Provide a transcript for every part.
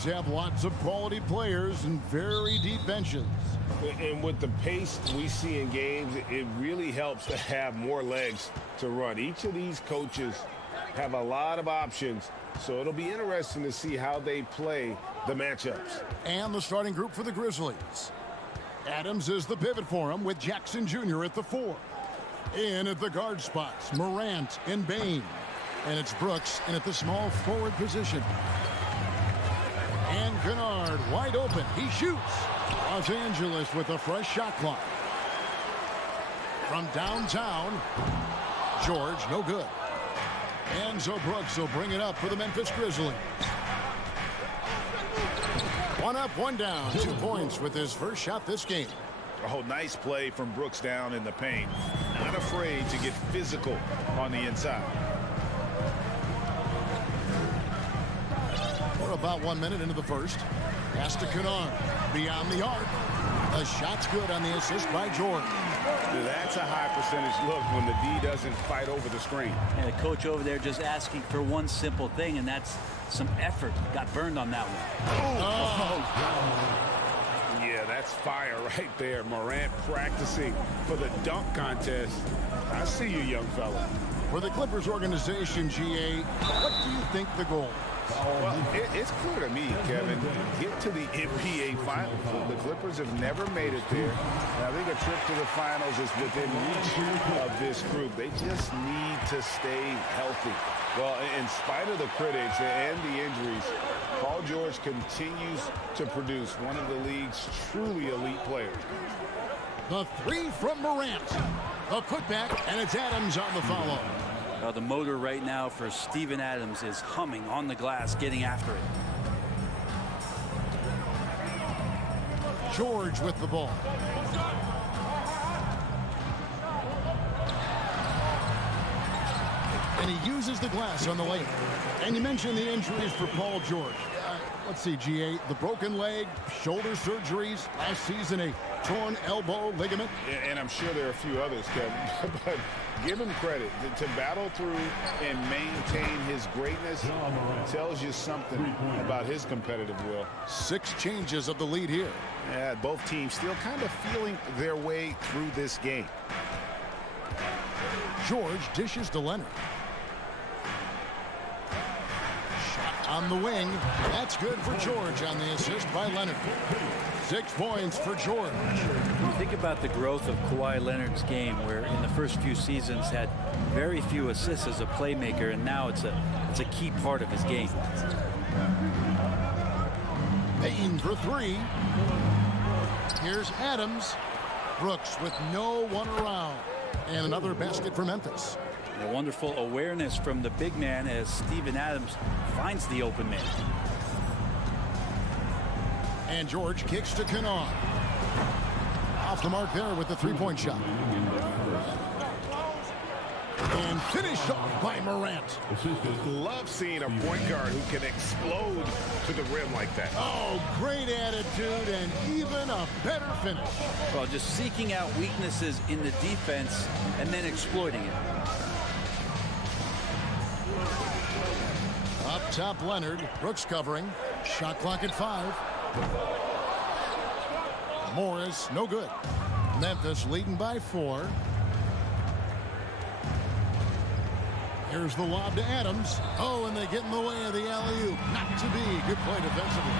teams have lots of quality players and very deep benches. And with the pace we see in games, it really helps to have more legs to run. Each of these coaches have a lot of options, so it'll be interesting to see how they play the matchups. And the starting group for the Grizzlies. Adams is the pivot for him with Jackson Jr. at the 4. In at the guard spots, Morant and Bain. And it's Brooks in at the small forward position. And Kennard wide open. He shoots. Los Angeles with a fresh shot clock. From downtown, George, no good. And so Brooks will bring it up for the Memphis Grizzlies. One up, one down. 2 points with his first shot this game. Oh, nice play from Brooks down in the paint. Not afraid to get physical on the inside. We're about 1 minute into the first. Pass to Kennard. Beyond the arc. The shot's good on the assist by George. That's a high percentage look when the D doesn't fight over the screen. And the coach over there just asking for one simple thing, and that's some effort. Got burned on that one. Oh. Yeah, that's fire right there. Morant practicing for the dunk contest. I see you, young fella. For the Clippers organization, GA, what do you think the goal? Well, it's clear to me, Kevin, get to the NBA Finals. The Clippers have never made it there. And I think a trip to the Finals is within reach of this group. They just need to stay healthy. Well, in spite of the critics and the injuries, Paul George continues to produce one of the league's truly elite players. The 3 from Morant. A putback, and it's Adams on the follow. The motor right now for Steven Adams is humming on the glass, getting after it. George with the ball. And he uses the glass on the lane. And you mentioned the injuries for Paul George. Let's see, GA, the broken leg, shoulder surgeries, last season a torn elbow ligament. And I'm sure there are a few others, Kevin, but give him credit. To battle through and maintain his greatness tells you something about his competitive will. 6 changes of the lead here. Yeah, both teams still kind of feeling their way through this game. George dishes to Leonard. On the wing, that's good for George on the assist by Leonard. 6 points for George. You think about the growth of Kawhi Leonard's game, where in the first few seasons had very few assists as a playmaker, and now it's a key part of his game. Payne for 3. Here's Adams. Brooks with no one around. And another basket for Memphis. A wonderful awareness from the big man as Steven Adams finds the open man. And George kicks to Kennard. Off the mark there with the 3-point shot. And finished off by Morant. Love seeing a point guard who can explode to the rim like that. Oh, great attitude and even a better finish. Well, just seeking out weaknesses in the defense and then exploiting it. Up top, Leonard. Brooks covering. Shot clock at 5. Morris, no good. Memphis leading by 4. Here's the lob to Adams. Oh, and they get in the way of the alley-oop. Not to be. Good play defensively.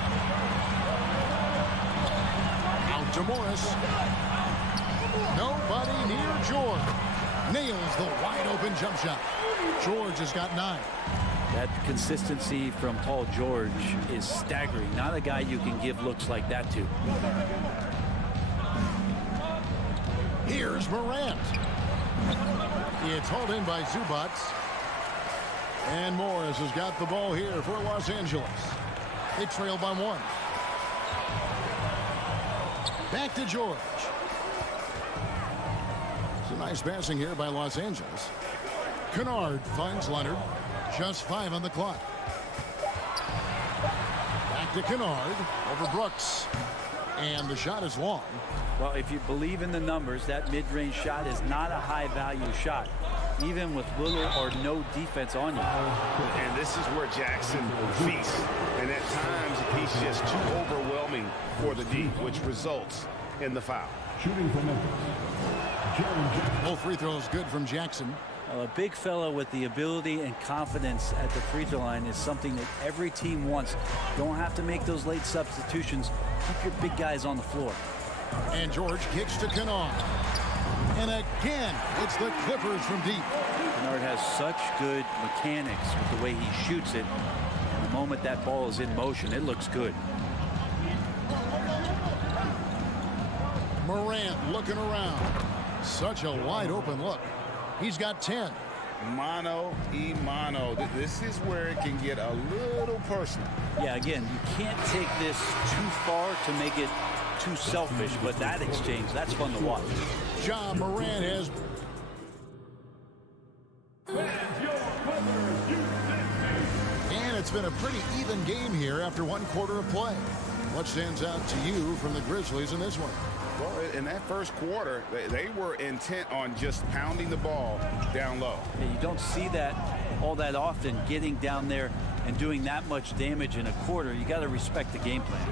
Out to Morris. Nobody near George. Nails the wide-open jump shot. George has got 9. That consistency from Paul George is staggering. Not a guy you can give looks like that to. Here's Morant. It's hauled in by Zubac. And Morris has got the ball here for Los Angeles. They trail by 1. Back to George. It's a nice passing here by Los Angeles. Kennard finds Leonard. Just 5 on the clock. Back to Kennard. Over Brooks. And the shot is long. Well, if you believe in the numbers, that mid-range shot is not a high-value shot. even with little or no defense on you. And this is where Jackson feasts. And at times, he's just too overwhelming for the D, which results in the foul. Shooting for Memphis. Both free throws good from Jackson. A big fella with the ability and confidence at the free throw line is something that every team wants. Don't have to make those late substitutions. Keep your big guys on the floor. And George kicks to Kennard. And again, it's the Clippers from deep. Kennard has such good mechanics with the way he shoots it. The moment that ball is in motion, it looks good. Morant looking around. Such a wide open look. He's got 10. Mano y mano. This is where it can get a little personal. Yeah, again, you can't take this too far to make it too selfish, but that exchange, that's fun to watch. Ja Morant has... And it's been a pretty even game here after one quarter of play. What stands out to you from the Grizzlies in this one? Well, in that first quarter, they were intent on just pounding the ball down low. Yeah, you don't see that all that often, getting down there and doing that much damage in a quarter. You got to respect the game plan.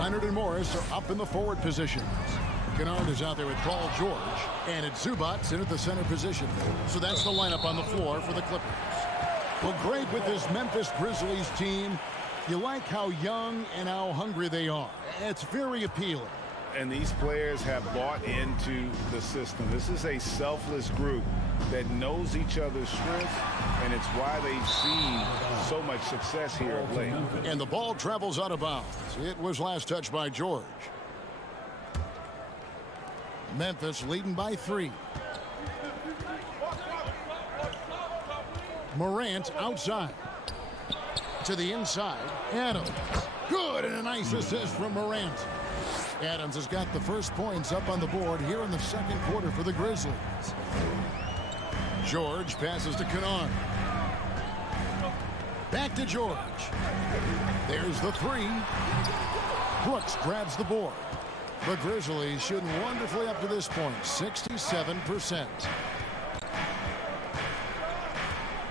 Leonard and Morris are up in the forward positions. Kennard is out there with Paul George, and it's Zubats in at the center position. So that's the lineup on the floor for the Clippers. Well, great with this Memphis Grizzlies team. You like how young and how hungry they are. It's very appealing. And these players have bought into the system. This is a selfless group that knows each other's strengths, and it's why they've seen so much success here of late. And the ball travels out of bounds. It was last touched by George. Memphis leading by 3. Morant outside. To the inside. Adams. Good, and a nice assist from Morant. Adams has got the first points up on the board here in the second quarter for the Grizzlies. George passes to Kennard. Back to George. There's the 3. Brooks grabs the board. The Grizzlies shooting wonderfully up to this point, 67%.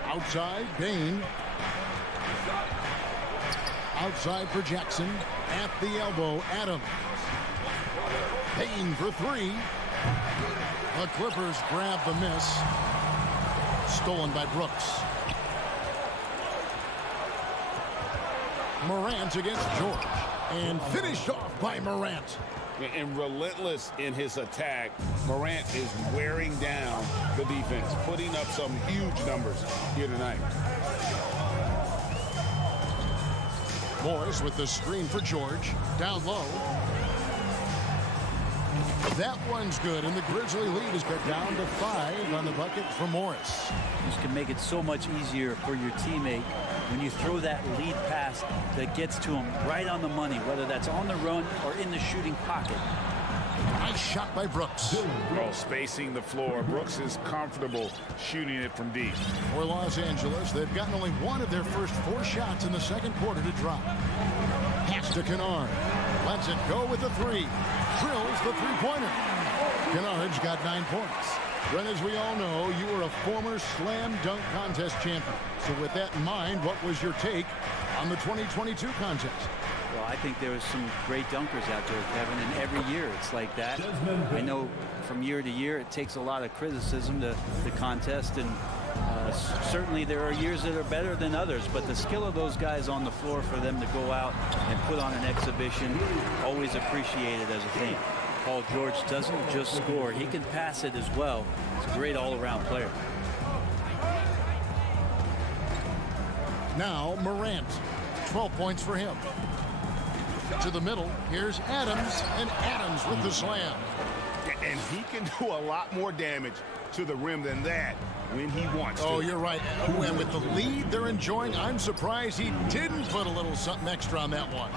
Outside, Bain. Outside for Jackson. At the elbow, Adams. Bain for 3. The Clippers grab the miss. Stolen by Brooks. Morant against George. And finished off by Morant. And relentless in his attack, Morant is wearing down the defense, putting up some huge numbers here tonight. Morris with the screen for George. Down low. That one's good, and the Grizzly lead is cut down to 5 on the bucket for Morris. This can make it so much easier for your teammate when you throw that lead pass that gets to him right on the money, whether that's on the run or in the shooting pocket. Nice shot by Brooks. Oh, spacing the floor. Brooks is comfortable shooting it from deep. For Los Angeles, they've gotten only one of their first 4 shots in the second quarter to drop. Pass to Kennard. Lets it go with the 3. Drills the 3-pointer. Kennard's got 9 points. But as we all know, you were a former slam dunk contest champion. So with that in mind, what was your take on the 2022 contest? Well, I think there was some great dunkers out there, Kevin, and every year it's like that. I know from year to year it takes a lot of criticism to the contest, and certainly there are years that are better than others, but the skill of those guys on the floor for them to go out and put on an exhibition, always appreciated as a fan. Paul George doesn't just score, he can pass it as well. He's a great all-around player. Now Morant, 12 points for him. To the middle, here's Adams, and Adams with the slam. And he can do a lot more damage to the rim than that when he wants to. Oh, you're right. And with the lead they're enjoying, I'm surprised he didn't put a little something extra on that one.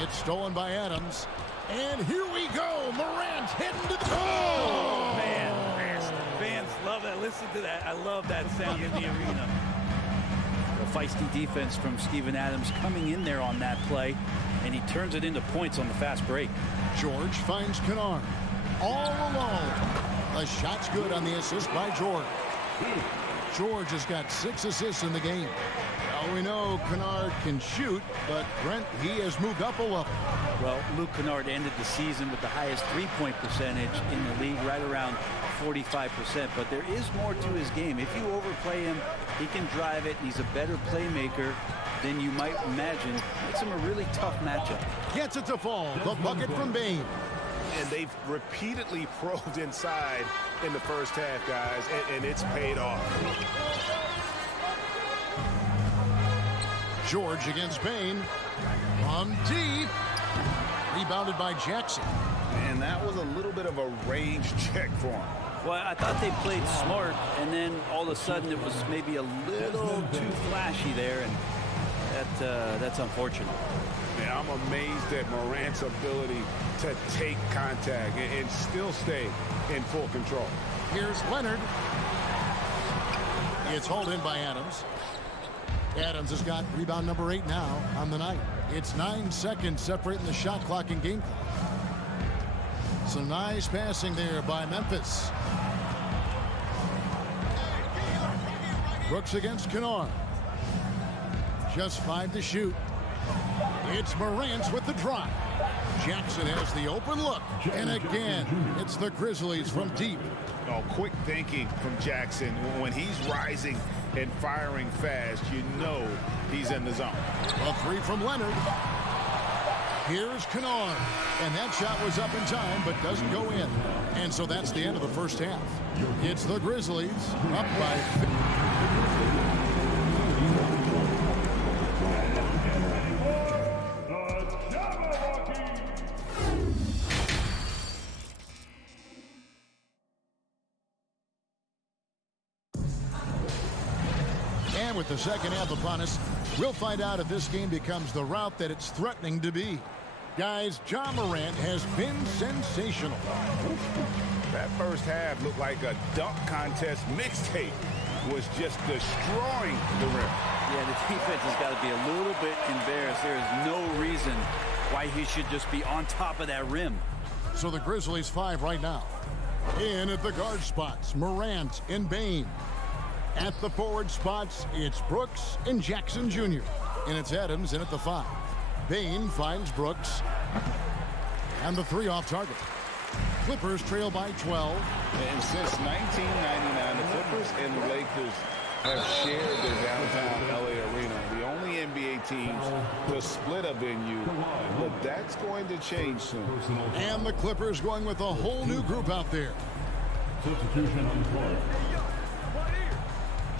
It's stolen by Adams. And here we go. Morant heading to the... Oh, man. Fans love that. Listen to that. I love that sound in the arena. A feisty defense from Steven Adams coming in there on that play, and he turns it into points on the fast break. George finds Kennard all alone. The shot's good on the assist by George. George has got 6 assists in the game. Now we know Kennard can shoot, but Brent, he has moved up a level. Well, Luke Kennard ended the season with the highest three-point percentage in the league, right around 45%. But there is more to his game. If you overplay him, he can drive it. He's a better playmaker than you might imagine. Makes him a really tough matchup. Gets it to fall. The bucket from Bane. And they've repeatedly probed inside in the first half, guys, and it's paid off. George against Bane. From deep. Rebounded by Jackson. And that was a little bit of a range check for him. Well, I thought they played smart, and then all of a sudden it was maybe a little too flashy there, and that's unfortunate. Man, I'm amazed at Morant's ability to take contact and still stay in full control. Here's Leonard. It's hauled in by Adams. Adams has got rebound number 8 now on the night. It's 9 seconds separating the shot clock and game clock. Some nice passing there by Memphis. Brooks against Kennard. Just 5 to shoot. It's Morant with the drop. Jackson has the open look. And again, it's the Grizzlies from deep. Oh, quick thinking from Jackson. When he's rising and firing fast, you know he's in the zone. A 3 from Leonard. Here's Kennard. And that shot was up in time, but doesn't go in. And so that's the end of the first half. It's the Grizzlies up by 50. And with the second half upon us, we'll find out if this game becomes the route that it's threatening to be. Guys, Ja Morant has been sensational. That first half looked like a dunk contest mixtape. Was just destroying the rim. Yeah, the defense has got to be a little bit embarrassed. There is no reason why he should just be on top of that rim. So the Grizzlies 5 right now. In at the guard spots, Morant and Bane. At the forward spots, it's Brooks and Jackson Jr. And it's Adams in at the 5. Bane finds Brooks. And the 3 off target. Clippers trail by 12. And since 1999, the Clippers and the Lakers have shared their downtown LA arena. The only NBA teams to split a venue, but that's going to change soon. And the Clippers going with a whole new group out there. Substitution on the court.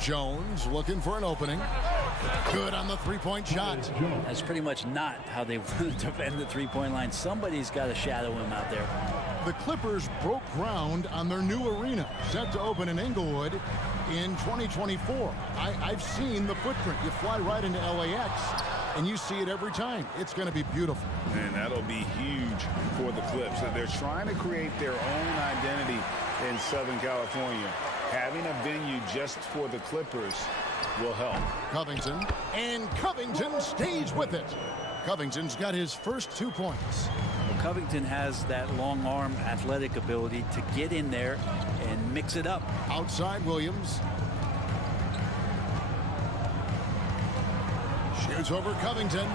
Jones looking for an opening. Good on the three-point shot. That's pretty much not how they defend the three-point line. Somebody's got to shadow him out there. The Clippers broke ground on their new arena, set to open in Inglewood in 2024. I've seen the footprint. You fly right into LAX, and you see it every time. It's going to be beautiful. And that'll be huge for the Clips. They're trying to create their own identity in Southern California. Having a venue just for the Clippers will help. Covington, and Covington stays with it. Covington's got his first 2 points. Well, Covington has that long arm athletic ability to get in there and mix it up. Outside Williams. Shoots over Covington.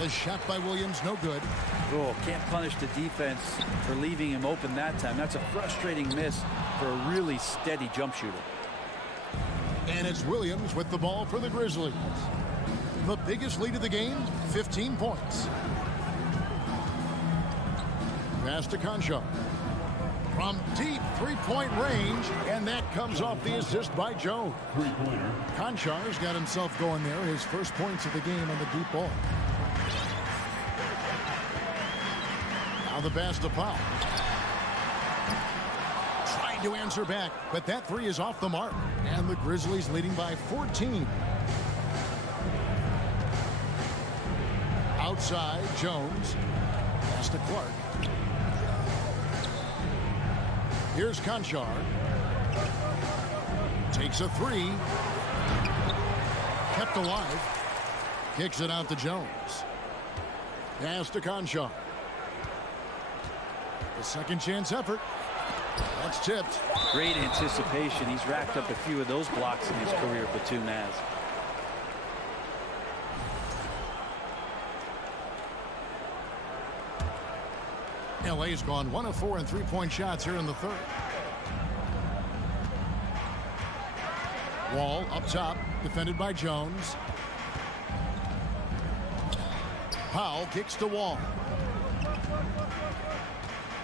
The shot by Williams, no good. Oh, can't punish the defense for leaving him open that time. That's a frustrating miss for a really steady jump shooter. And it's Williams with the ball for the Grizzlies. The biggest lead of the game, 15 points. Pass to Conchar. From deep three-point range, and that comes off the assist by Joe. Three-pointer. Conchar's got himself going there, his first points of the game on the deep ball. Now the pass to Powell. Trying to answer back, but that 3 is off the mark. And the Grizzlies leading by 14. Outside, Jones. Pass to Clark. Here's Conchar. Takes a 3. Kept alive. Kicks it out to Jones. Pass to Conchar. The second chance effort. That's tipped. Great anticipation. He's racked up a few of those blocks in his career, Batum has. LA's gone 1 of 4 in three-point shots here in the third. Wall up top, defended by Jones. Powell kicks to Wall.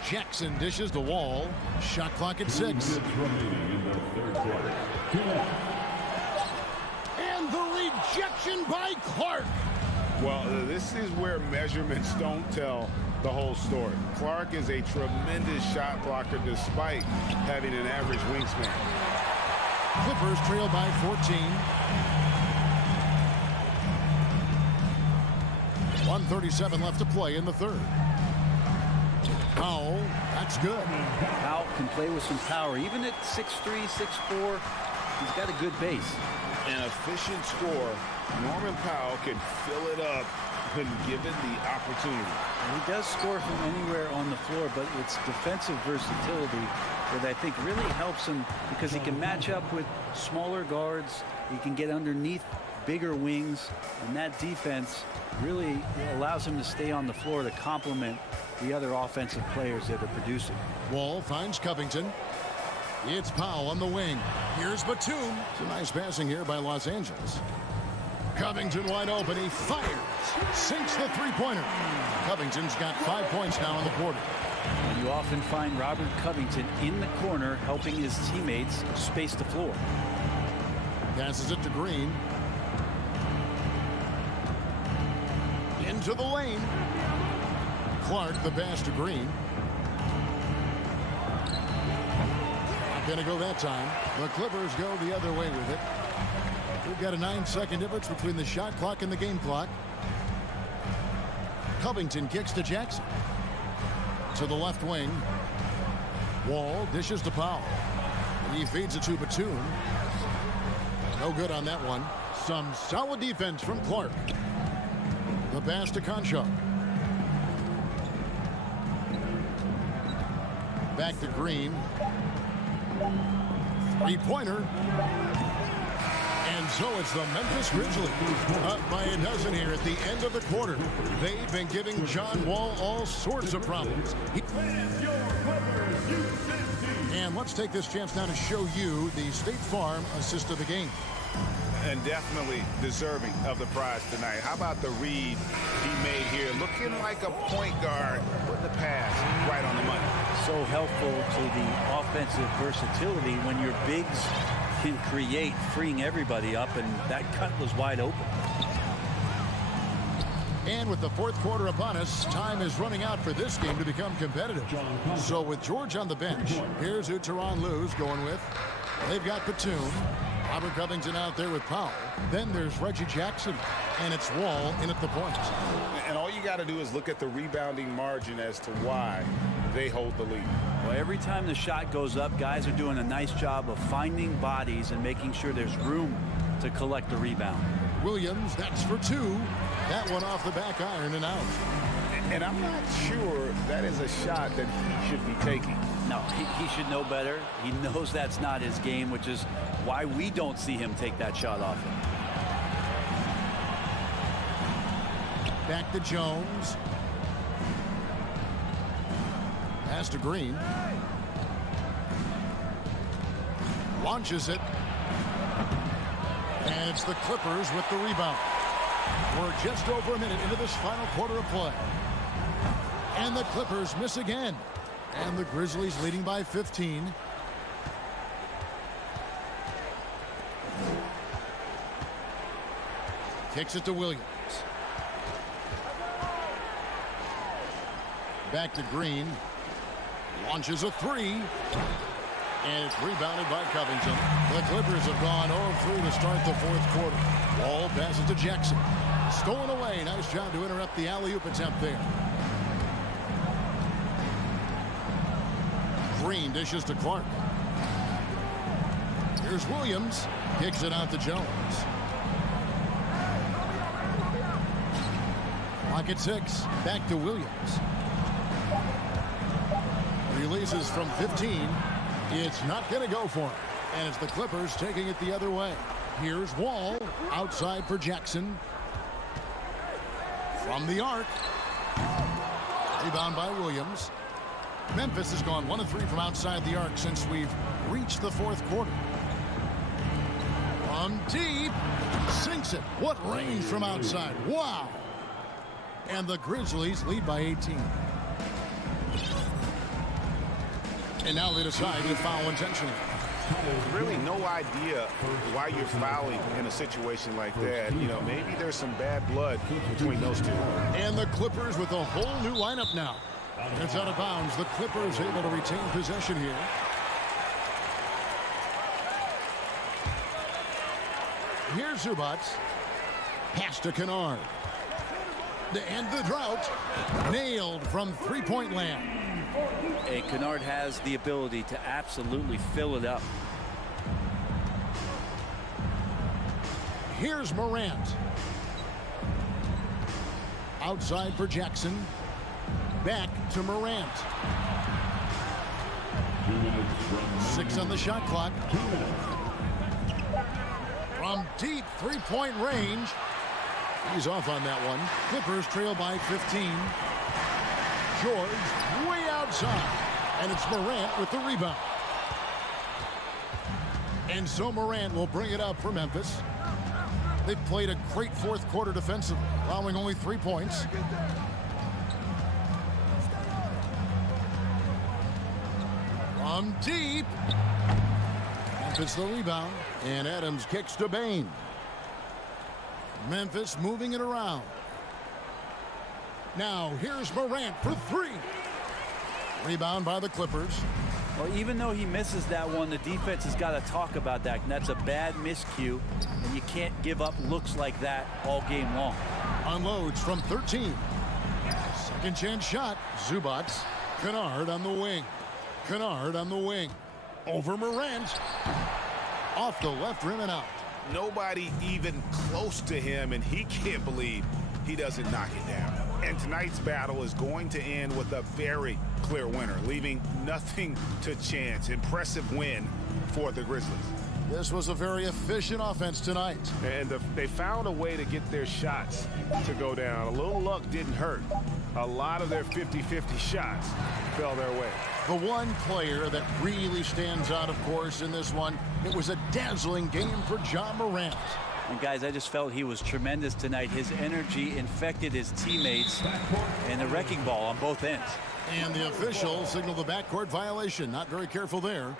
Jackson dishes to Wall. Shot clock at 6. And the rejection by Clark. Well, this is where measurements don't tell the whole story. Clark is a tremendous shot blocker despite having an average wingspan. Clippers trail by 14. 1:37 left to play in the third. Powell, that's good. Powell can play with some power. Even at 6'3", 6'4", he's got a good base. An efficient scorer. Norman Powell can fill it up when given the opportunity. And he does score from anywhere on the floor, but it's defensive versatility that I think really helps him because he can match up with smaller guards. He can get underneath bigger wings, and that defense really allows him to stay on the floor to complement the other offensive players that are producing. Wall finds Covington. It's Powell on the wing. Here's Batum. It's a nice passing here by Los Angeles. Covington wide open. He fires. Sinks the three-pointer. Covington's got 5 points now in the quarter. And you often find Robert Covington in the corner helping his teammates space the floor. Passes it to Green. Into the lane. Clark the pass to Green. Not going to go that time. The Clippers go the other way with it. We've got a 9-second difference between the shot clock and the game clock. Covington kicks to Jackson. To the left wing. Wall dishes to Powell. He feeds it to Batum. No good on that one. Some solid defense from Clark. The pass to Concho. Back to Green. Three-pointer. And so it's the Memphis Grizzlies up by a dozen here at the end of the quarter. They've been giving John Wall all sorts of problems. And let's take this chance now to show you the State Farm assist of the game. And definitely deserving of the prize tonight. How about the read he made here? Looking like a point guard, put the pass right on the money. So helpful to the offensive versatility when your bigs can create, freeing everybody up, and that cut was wide open. And with the fourth quarter upon us, time is running out for this game to become competitive. So with George on the bench, here's who Tyronn Lue's going with. They've got Batum. Robert Covington out there with Powell. Then there's Reggie Jackson, and it's Wall in at the point. And all you got to do is look at the rebounding margin as to why they hold the lead. Well, every time the shot goes up, guys are doing a nice job of finding bodies and making sure there's room to collect the rebound. Williams, that's for 2. That one off the back iron and out. And I'm not sure that is a shot that he should be taking. No, he should know better. He knows that's not his game, which is why we don't see him take that shot often. Back to Jones. Pass to Green. Launches it. And it's the Clippers with the rebound. We're just over a minute into this final quarter of play. And the Clippers miss again. And the Grizzlies leading by 15. Kicks it to Williams. Back to Green. Launches a 3. And it's rebounded by Covington. The Clippers have gone 0-3 to start the fourth quarter. Wall passes to Jackson. Stolen away. Nice job to interrupt the alley-oop attempt there. Green dishes to Clark. Here's Williams. Kicks it out to Jones. Clock at 6. Back to Williams. Releases from 15. It's not going to go for him. And it's the Clippers taking it the other way. Here's Wall. Outside for Jackson. From the arc. Rebound by Williams. Memphis has gone 1 of 3 from outside the arc since we've reached the fourth quarter. From deep. Sinks it. What range from outside. Wow. And the Grizzlies lead by 18. And now they decide to foul intentionally. Really no idea why you're fouling in a situation like that. You know, maybe there's some bad blood between those two. And the Clippers with a whole new lineup now. It's out of bounds. The Clippers able to retain possession here. Here's Zubac. Pass to Kennard. To end the drought. Nailed from three-point land. And Kennard has the ability to absolutely fill it up. Here's Morant. Outside for Jackson. Back to Morant. 2 minutes from 6 on the shot clock. 2 minutes. From deep three-point range. He's off on that one. Clippers trail by 15. George way outside. And it's Morant with the rebound. And so Morant will bring it up for Memphis. They've played a great fourth quarter defensively, allowing only 3 points. From deep. Memphis the rebound. And Adams kicks to Bain. Memphis moving it around. Now here's Morant for 3. Rebound by the Clippers. Well, even though he misses that one, the defense has got to talk about that. And that's a bad miscue, and you can't give up looks like that all game long. Unloads from 13. Second chance shot. Zubac. Kennard on the wing. Kennard on the wing. Over Morant. Off the left rim and out. Nobody even close to him, and he can't believe he doesn't knock it down. And tonight's battle is going to end with a very clear winner, leaving nothing to chance. Impressive win for the Grizzlies. This was a very efficient offense tonight. And they found a way to get their shots to go down. A little luck didn't hurt. A lot of their 50-50 shots fell their way. The one player that really stands out, of course, in this one, it was a dazzling game for John Morant. And guys, I just felt he was tremendous tonight. His energy infected his teammates, and the wrecking ball on both ends. And the official signaled the backcourt violation. Not very careful there.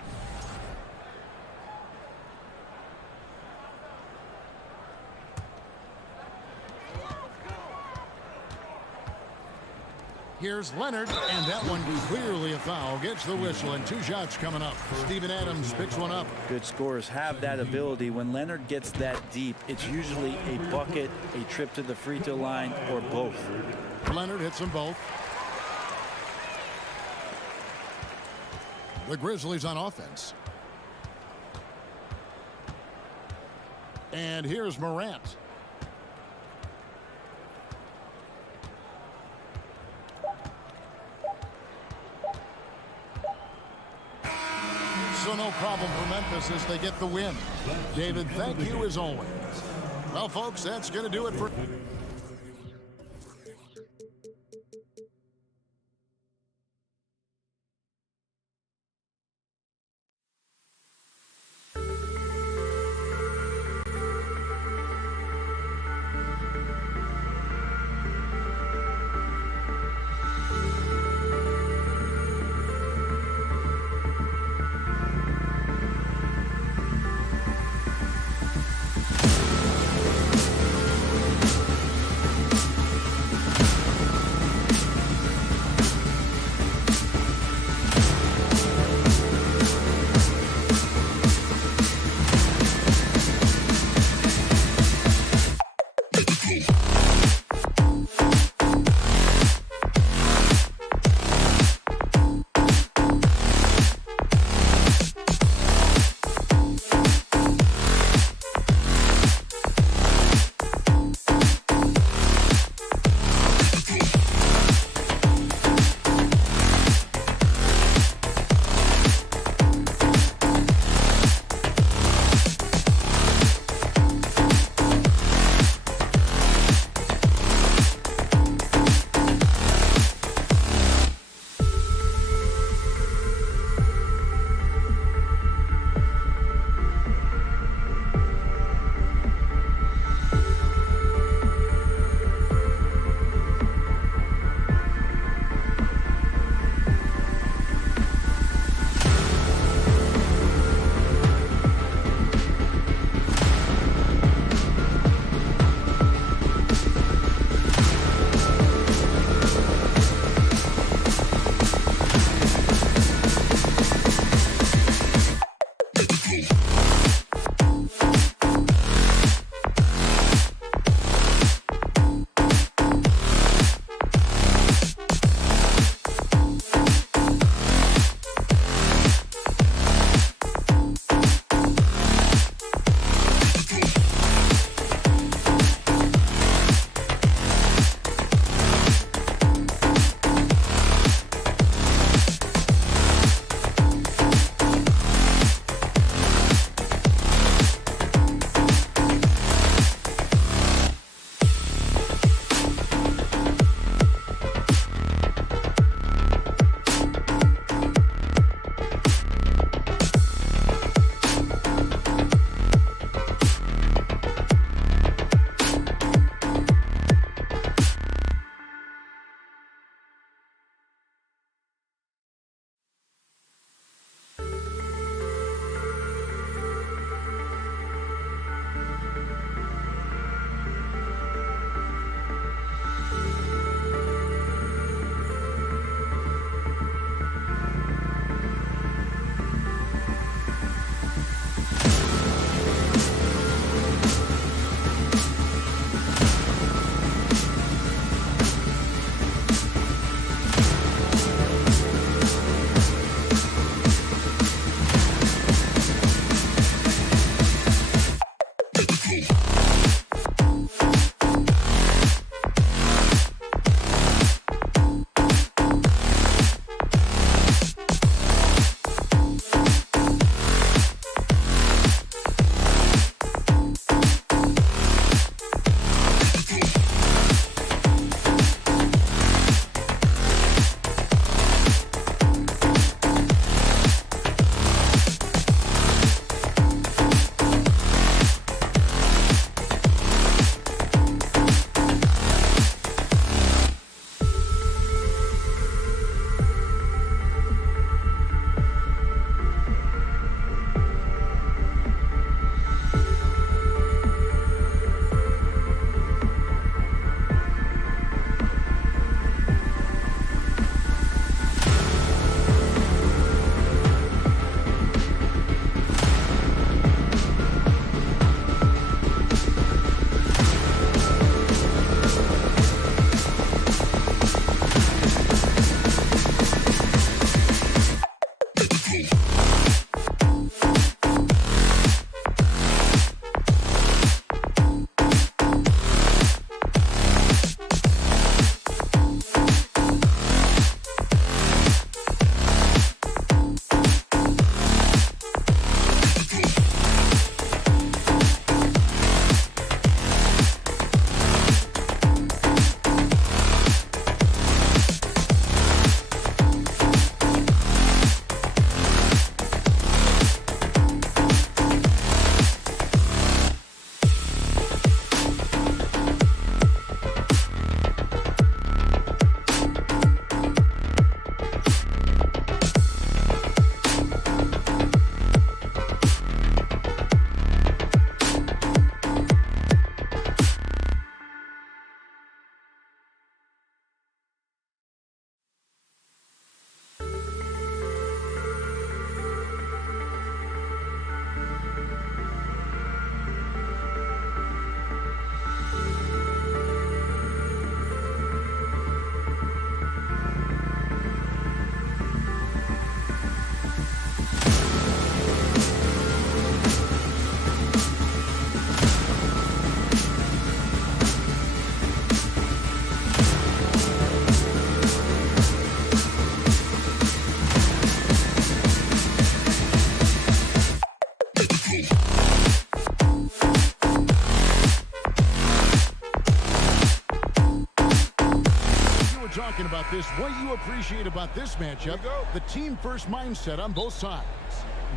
Here's Leonard, and that one clearly a foul. Gets the whistle, and 2 shots coming up. Steven Adams picks one up. Good scorers have that ability. When Leonard gets that deep, it's usually a bucket, a trip to the free throw line, or both. Leonard hits them both. The Grizzlies on offense. And here's Morant. So no problem for Memphis as they get the win. David, thank you as always. Well, folks, that's going to do it for... talking about this. What you appreciate about this matchup, the team-first mindset on both sides.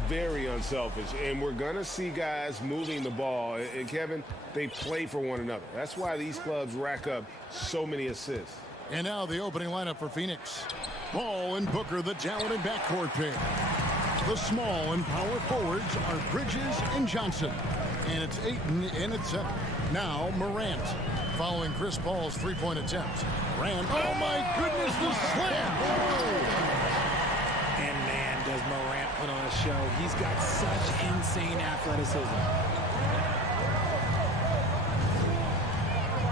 Very unselfish, and we're going to see guys moving the ball. And, Kevin, they play for one another. That's why these clubs rack up so many assists. And now the opening lineup for Phoenix. Ball and Booker, the talented backcourt pair. The small and power forwards are Bridges and Johnson. And it's Ayton, and it's now Morant. Following Chris Paul's three-point attempt. Morant, oh my goodness, the slam! And man, does Morant put on a show. He's got such insane athleticism.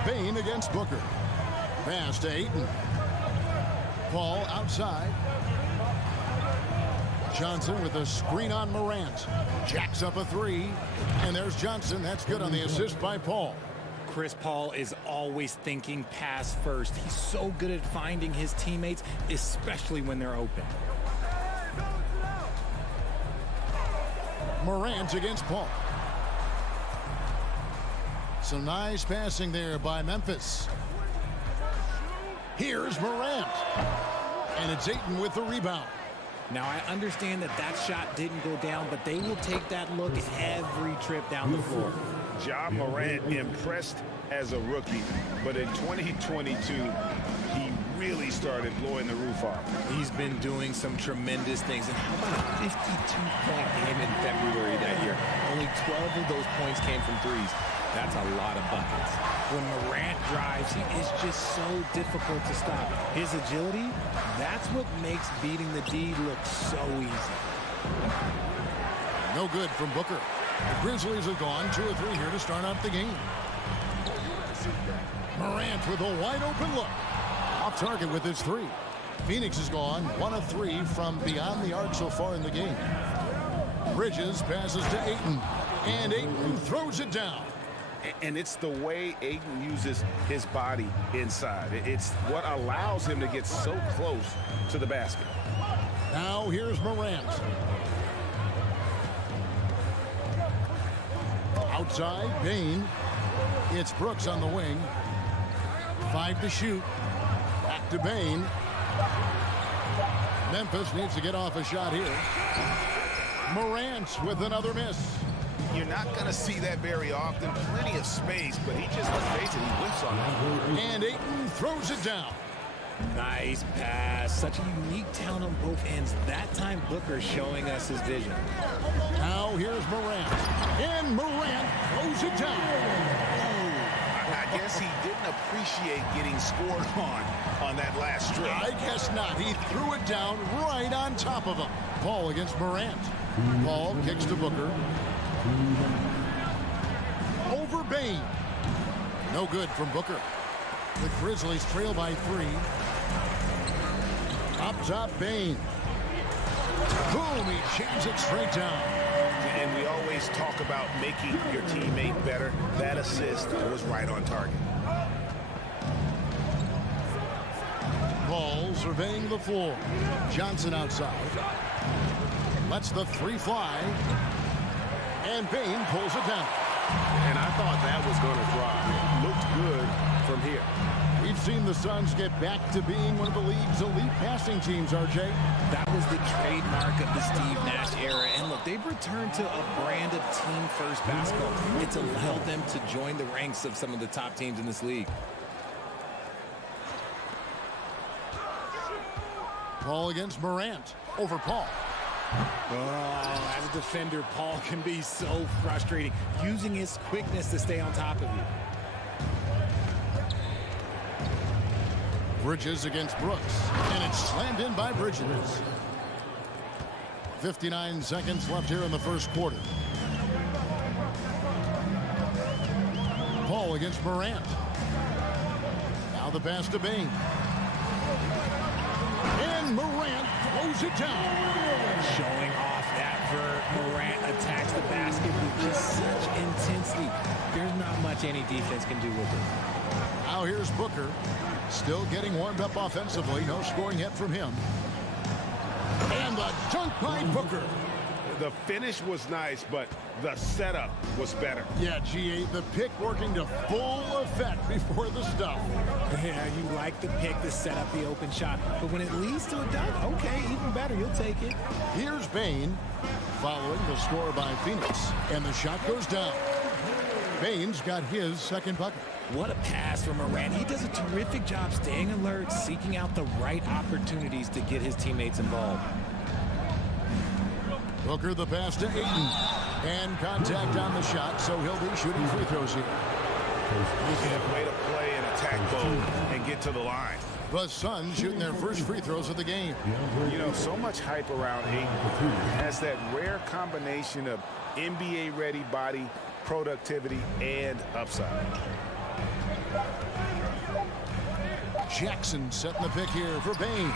Bane against Booker. Pass to Ayton. Paul outside. Johnson with a screen on Morant. Jacks up a three. And there's Johnson. That's good on the assist by Paul. Chris Paul is always thinking pass first. He's so good at finding his teammates, especially when they're open. Morant against Paul. Some nice passing there by Memphis. Here's Morant. And it's Ayton with the rebound. Now, I understand that that shot didn't go down, but they will take that look every trip down the floor. Ja Morant impressed as a rookie, but in 2022, he really started blowing the roof off. He's been doing some tremendous things. And how about a 52-point game in February that year? Only 12 of those points came from threes. That's a lot of buckets. When Morant drives, he is just so difficult to stop. His agility, that's what makes beating the D look so easy. No good from Booker. The Grizzlies have gone 2 or 3 here to start out the game. Morant with a wide open look. Off target with his 3. Phoenix has gone 1 of 3 from beyond the arc so far in the game. Bridges passes to Ayton. And Ayton throws it down. And it's the way Ayton uses his body inside. It's what allows him to get so close to the basket. Now here's Morant. Outside, Bane. It's Brooks on the wing. 5 to shoot. Back to Bane. Memphis needs to get off a shot here. Morant with another miss. You're not going to see that very often. Plenty of space, but he just, let's face it, he whiffs on it. And Ayton throws it down. Nice pass. Such a unique talent on both ends. That time, Booker showing us his vision. Now here's Morant. And Morant throws it down. I guess he didn't appreciate getting scored on that last strip. I guess not. He threw it down right on top of him. Paul against Morant. Paul kicks to Booker. Over Bane. No good from Booker. The Grizzlies trail by 3. Up top, Bane. Boom, he jams it straight down. And we always talk about making your teammate better. That assist was right on target. Paul surveying the floor. Johnson outside. Lets the 3 fly. And Bane pulls it down. And I thought that was going to drop. Looked good from here. We've seen the Suns get back to being one of the league's elite passing teams, RJ. That was the trademark of the Steve Nash era. And look, they've returned to a brand of team-first basketball. It's allowed them to join the ranks of some of the top teams in this league. Paul against Morant. Over Paul. Oh, as a defender, Paul can be so frustrating, using his quickness to stay on top of you. Bridges against Brooks. And it's slammed in by Bridges. 59 seconds left here in the first quarter. Paul against Morant. Now the pass to Bane. And Morant throws it down. Showing off that vert. Morant attacks the basket with just such intensity. There's not much any defense can do with it. Now here's Booker. Still getting warmed up offensively. No scoring yet from him. And the dunk by Booker. The finish was nice, but the setup was better. Yeah, GA, the pick working to full effect before the stuff. Yeah, you like the pick to set up the open shot, but when it leads to a dunk, okay, even better, you'll take it. Here's Bain following the score by Phoenix, and the shot goes down. Bain's got his second bucket. What a pass from Morant. He does a terrific job staying alert, seeking out the right opportunities to get his teammates involved. Booker the pass to Ayton. And contact on the shot, so he'll be shooting free throws here. Way to play in attack mode and get to the line. The Suns shooting their first free throws of the game. You know, so much hype around Ayton. Has that rare combination of NBA-ready body, productivity, and upside. Jackson setting the pick here for Bain.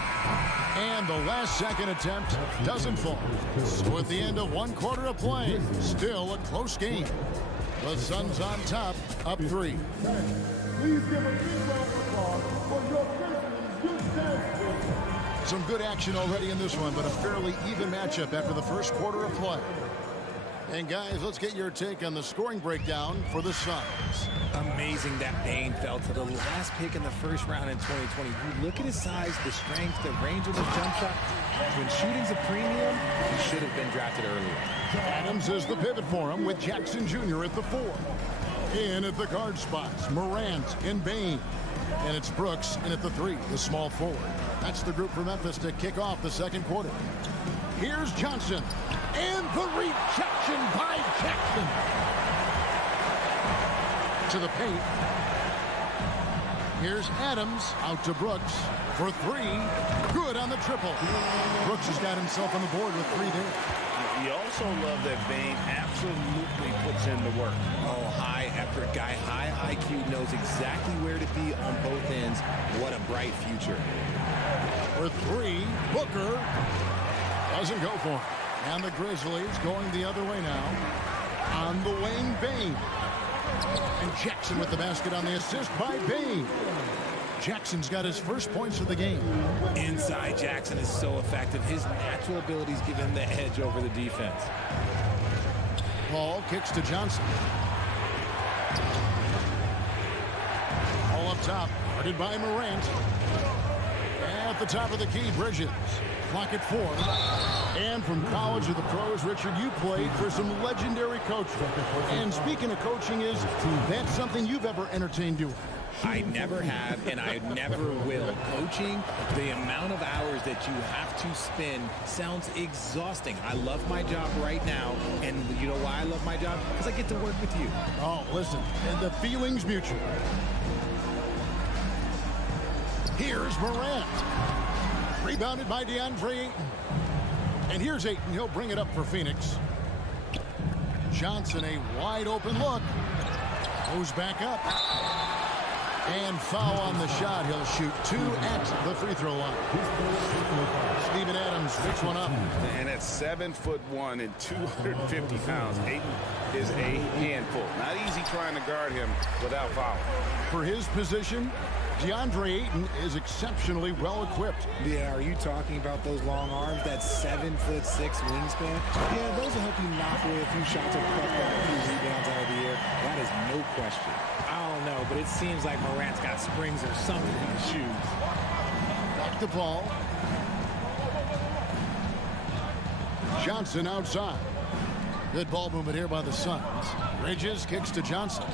And the last second attempt doesn't fall. So at the end of one quarter of play, still a close game. The Suns on top, up 3. Please give a big round of applause for your Grizzlies youth dance team. Some good action already in this one, but a fairly even matchup after the first quarter of play. And guys, let's get your take on the scoring breakdown for the Suns. Amazing that Bain fell to the last pick in the first round in 2020. You look at his size, the strength, the range of his jump shot. When shooting's a premium, he should have been drafted earlier. Adams is the pivot for him with Jackson Jr. at the 4. In at the guard spots, Morant and Bain. And it's Brooks in at the 3, the small forward. That's the group for Memphis to kick off the second quarter. Here's Johnson. And the rejection by Jackson. To the paint. Here's Adams out to Brooks for 3. Good on the triple. Brooks has got himself on the board with 3 there. You also love that Bain absolutely puts in the work. Oh, high effort guy, high IQ, knows exactly where to be on both ends. What a bright future. For 3, Booker doesn't go for it. And the Grizzlies going the other way now. On the wing, Bain. And Jackson with the basket on the assist by Bain. Jackson's got his first points of the game. Inside, Jackson is so effective. His natural abilities give him the edge over the defense. Paul kicks to Johnson. All up top, guarded by Morant. At the top of the key, Bridges. Clock at 4. And from college to the pros, Richard, you played for some legendary coaches. And speaking of coaching, is that something you've ever entertained doing? I never have, and I never will. Coaching, the amount of hours that you have to spend sounds exhausting. I love my job right now, and you know why I love my job? Because I get to work with you. Oh, listen, and the feeling's mutual. Here's Morant. Rebounded by DeAndre Ayton. And here's Ayton. He'll bring it up for Phoenix. Johnson, a wide open look. Goes back up. And foul on the shot. He'll shoot 2 at the free throw line. Steven Adams picks one up. And at 7'1" and 250 pounds, Ayton is a handful. Not easy trying to guard him without fouling. For his position, DeAndre Ayton is exceptionally well equipped. Yeah, are you talking about those long arms, that 7'6" wingspan? Yeah, those will help you knock away a few shots or cut down a few rebounds out of the air. That is no question. I don't know, but it seems like Morant's got springs or something in his shoes. Back to Paul. Johnson outside. Good ball movement here by the Suns. Bridges kicks to Johnson.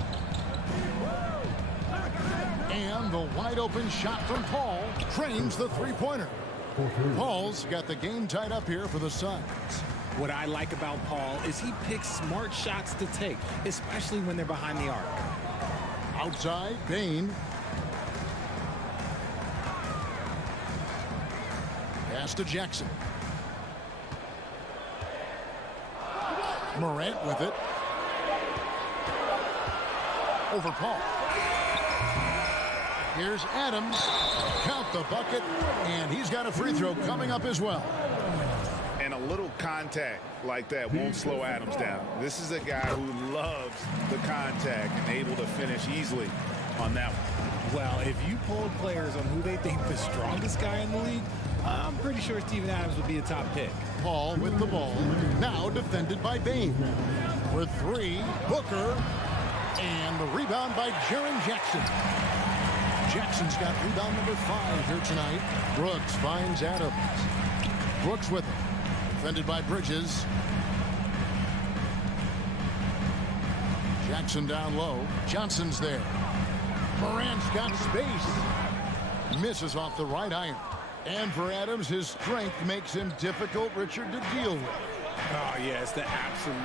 And the wide open shot from Paul trains the three-pointer. Paul's got the game tied up here for the Suns. What I like about Paul is he picks smart shots to take, especially when they're behind the arc. Outside, Bain. Pass to Jackson. Morant with it. Over Paul. Here's Adams. Count the bucket, and he's got a free throw coming up as well. And a little contact like that won't slow Adams down. This is a guy who loves the contact and able to finish easily on that one. Well, if you polled players on who they think the strongest guy in the league, I'm pretty sure Steven Adams would be a top pick. Paul with the ball. Now defended by Bain. For three, Booker. And the rebound by Jaren Jackson. Jackson's got rebound number 5 here tonight. Brooks finds Adams. Brooks with it. Defended by Bridges. Jackson down low. Johnson's there. Morant's got space. Misses off the right iron. And for Adams, his strength makes him difficult, Richard, to deal with. Oh, yeah, it's the absolute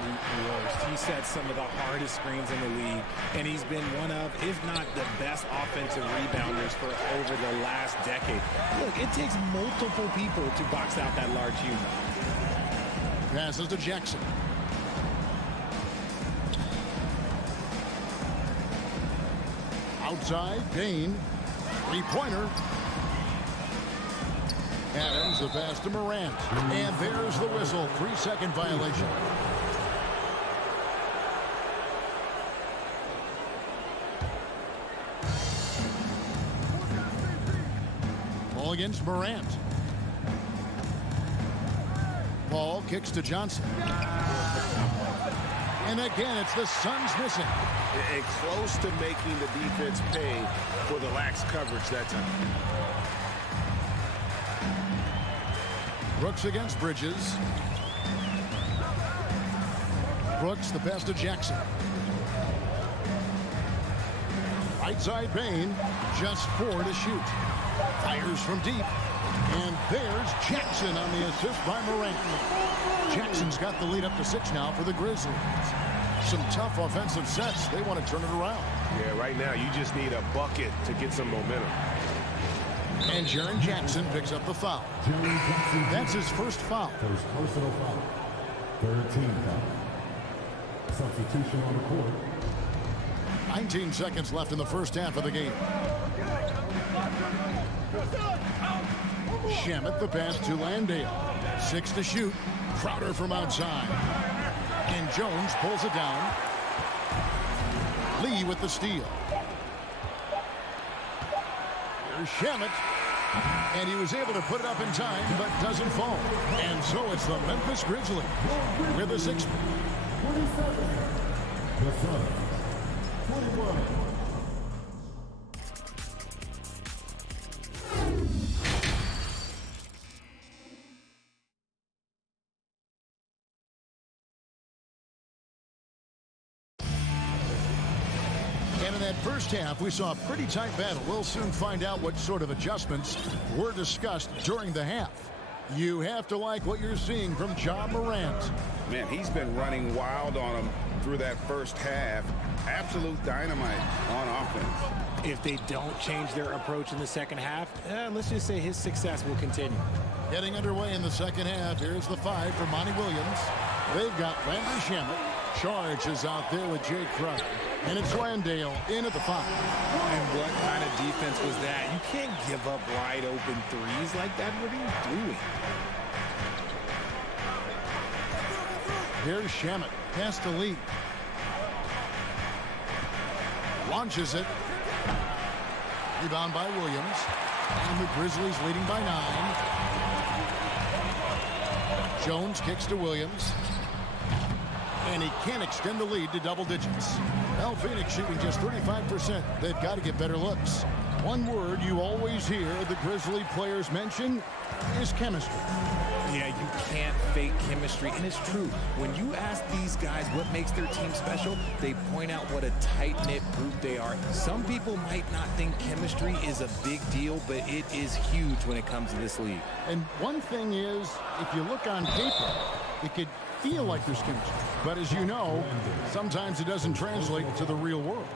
worst. He set some of the hardest screens in the league, and he's been one of, if not the best offensive rebounders for over the last decade. Look, it takes multiple people to box out that large human. Passes to Jackson. Outside, Bain. Three-pointer. Adams, the pass to Morant. And there's the whistle. 3-second violation. Ball against Morant. Paul kicks to Johnson. And again, it's the Suns missing. And close to making the defense pay for the lax coverage that time. Brooks against Bridges. Brooks, the pass to Jackson. Right side, Bain. Just 4 to shoot. Fires from deep. And there's Jackson on the assist by Morant. Jackson's got the lead up to 6 now for the Grizzlies. Some tough offensive sets. They want to turn it around. Yeah, right now you just need a bucket to get some momentum. And Jaren Jackson picks up the foul. That's his first foul. First personal foul. 13 foul. Substitution on the court. 19 seconds left in the first half of the game. Shamet the pass to Landale. 6 to shoot. Crowder from outside. And Jones pulls it down. Lee with the steal. Here's Shamet. And he was able to put it up in time, but doesn't fall. And so it's the Memphis Grizzlies with a 6. 27. The Suns. 21. And in that first half, we saw a pretty tight battle. We'll soon find out what sort of adjustments were discussed during the half. You have to like what you're seeing from Ja Morant. Man, he's been running wild on him through that first half. Absolute dynamite on offense. If they don't change their approach in the second half, let's just say his success will continue. Getting underway in the second half. Here's the 5 for Monty Williams. They've got Landry Shamet. Charge is out there with Jay Crowder. And it's Landale in at the 5. And what kind of defense was that? You can't give up wide open threes like that. What are you doing? Here's Shamet. Pass to Lee. Launches it. Rebound by Williams. And the Grizzlies leading by 9. Jones kicks to Williams. And he can't extend the lead to double digits. Well, Phoenix shooting just 35%. They've got to get better looks. One word you always hear the Grizzly players mention is chemistry. Yeah, you can't fake chemistry, and it's true. When you ask these guys what makes their team special, they point out what a tight-knit group they are. Some people might not think chemistry is a big deal, but it is huge when it comes to this league. And one thing is, if you look on paper, it could feel like there's chemistry. But as you know, sometimes it doesn't translate to the real world.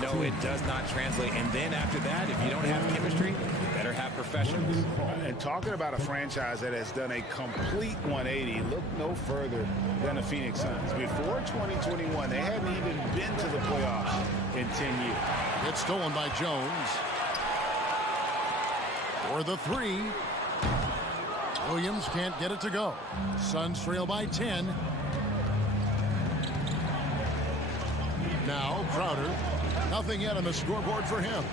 No, it does not translate. And then after that, if you don't have chemistry, you better have professionals. And talking about a franchise that has done a complete 180, look no further than the Phoenix Suns. Before 2021, they hadn't even been to the playoffs in 10 years. It's stolen by Jones. For the 3. Williams can't get it to go. Suns trail by 10. Now Crowder. Nothing yet on the scoreboard for him.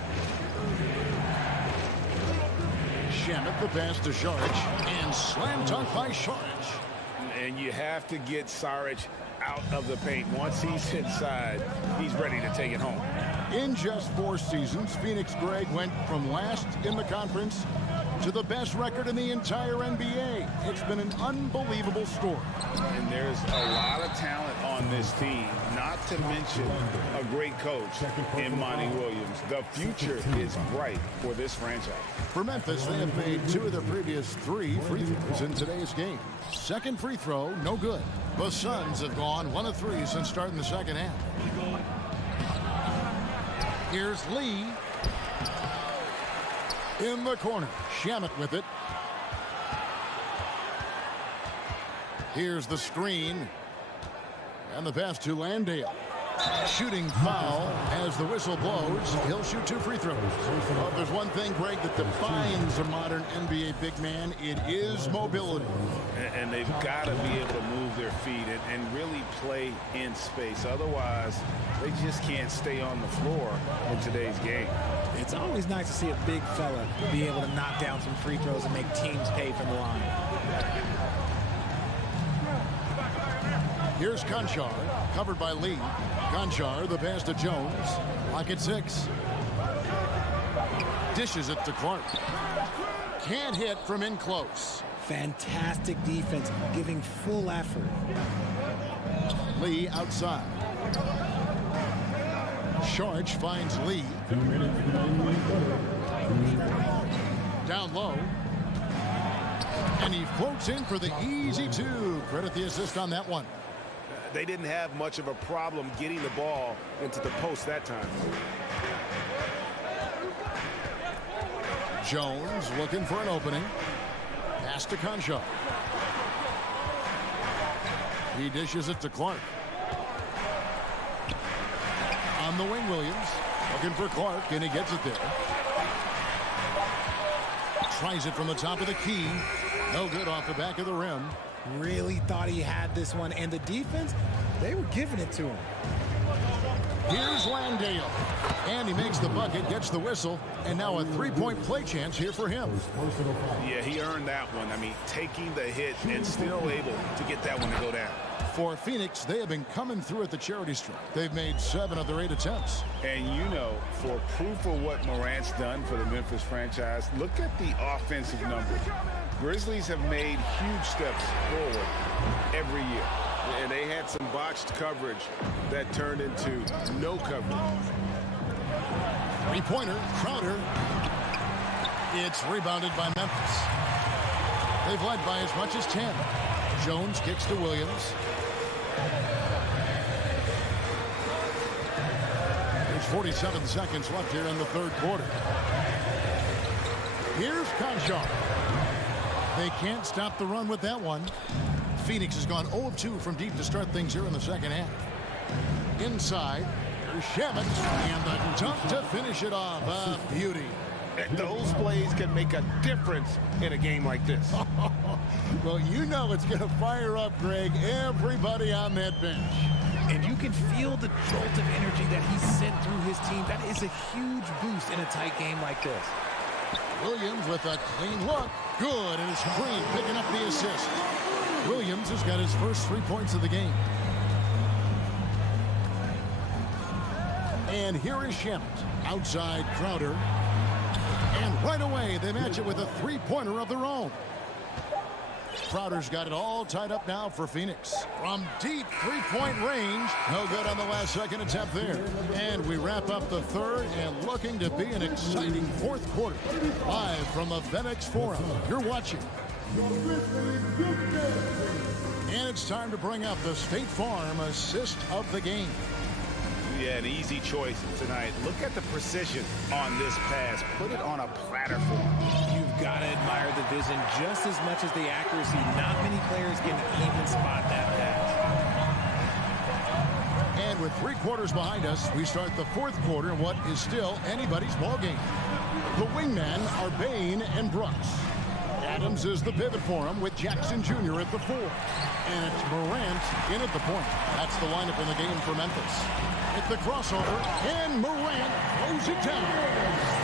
Shamet, the pass to Saric, and slam dunk by Saric. And you have to get Saric out of the paint. Once he's inside, he's ready to take it home. In just 4 seasons, Phoenix, Greg, went from last in the conference to the best record in the entire NBA. It's been an unbelievable story. And there's a lot of talent on this team, not to mention a great coach in Monty Williams. The future is bright for this franchise. For Memphis, they have made 2 of their previous 3 free throws in today's game. Second free throw, no good. The Suns have gone 1 of 3 since starting the second half. Here's Lee. In the corner, Shamet with it. Here's the screen. And the pass to Landale. Shooting foul as the whistle blows. He'll shoot 2 free throws. Well, if there's one thing, Greg, that defines a modern NBA big man, it is mobility. And they've got to be able to move their feet and really play in space. Otherwise, they just can't stay on the floor in today's game. It's always nice to see a big fella be able to knock down some free throws and make teams pay from the line. Here's Conchar, covered by Lee. Conchar, the pass to Jones. Lock at 6. Dishes it to Clark. Can't hit from in close. Fantastic defense, giving full effort. Lee outside. Saric finds Lee. Down low. And he floats in for the easy 2. Credit the assist on that one. They didn't have much of a problem getting the ball into the post that time. Jones looking for an opening. Pass to Conchar. He dishes it to Clark. On the wing, Williams. Looking for Clark, and he gets it there. Tries it from the top of the key. No good off the back of the rim. Really thought he had this one, and the defense, they were giving it to him. Here's Landale. And he makes the bucket, gets the whistle, and now a 3-point play chance here for him. Yeah, he earned that one. I mean, taking the hit and still able to get that one to go down. For Phoenix, they have been coming through at the charity stripe. They've made 7 of their 8 attempts. And you know, for proof of what Morant's done for the Memphis franchise, look at the offensive numbers. Grizzlies have made huge steps forward every year. And they had some botched coverage that turned into no coverage. 3-pointer, Crowder. It's rebounded by Memphis. They've led by as much as 10. Jones kicks to Williams. There's 47 seconds left here in the 3rd quarter. Here's Conchar. They can't stop the run with that one. Phoenix has gone 0 of 2 from deep to start things here in the second half. Inside, there's Shamet, and the dunk to finish it off. A beauty. And those plays can make a difference in a game like this. Well, you know it's going to fire up, Greg, everybody on that bench. And you can feel the jolt of energy that he sent through his team. That is a huge boost in a tight game like this. Williams with a clean look. Good, and it's Green picking up the assist. Williams has got his first 3 points of the game. And here is Shamet. Outside Crowder. And right away, they match it with a 3-pointer of their own. Crowder's got it all tied up now for Phoenix. From deep 3-point range. No good on the last second attempt there. And we wrap up the 3rd and looking to be an exciting 4th quarter. Live from the FedEx Forum. You're watching. And it's time to bring up the State Farm assist of the game. Yeah, an easy choice tonight. Look at the precision on this pass. Put it on a platter for him. You've got to admire the vision just as much as the accuracy. Not many players can even spot that pass. And with 3 quarters behind us, we start the 4th quarter in what is still anybody's ball game. The wingmen are Bain and Brooks. Adams is the pivot for him with Jackson Jr. at the 4. And it's Morant in at the point. That's the lineup in the game for Memphis. At the crossover, and Morant throws it down.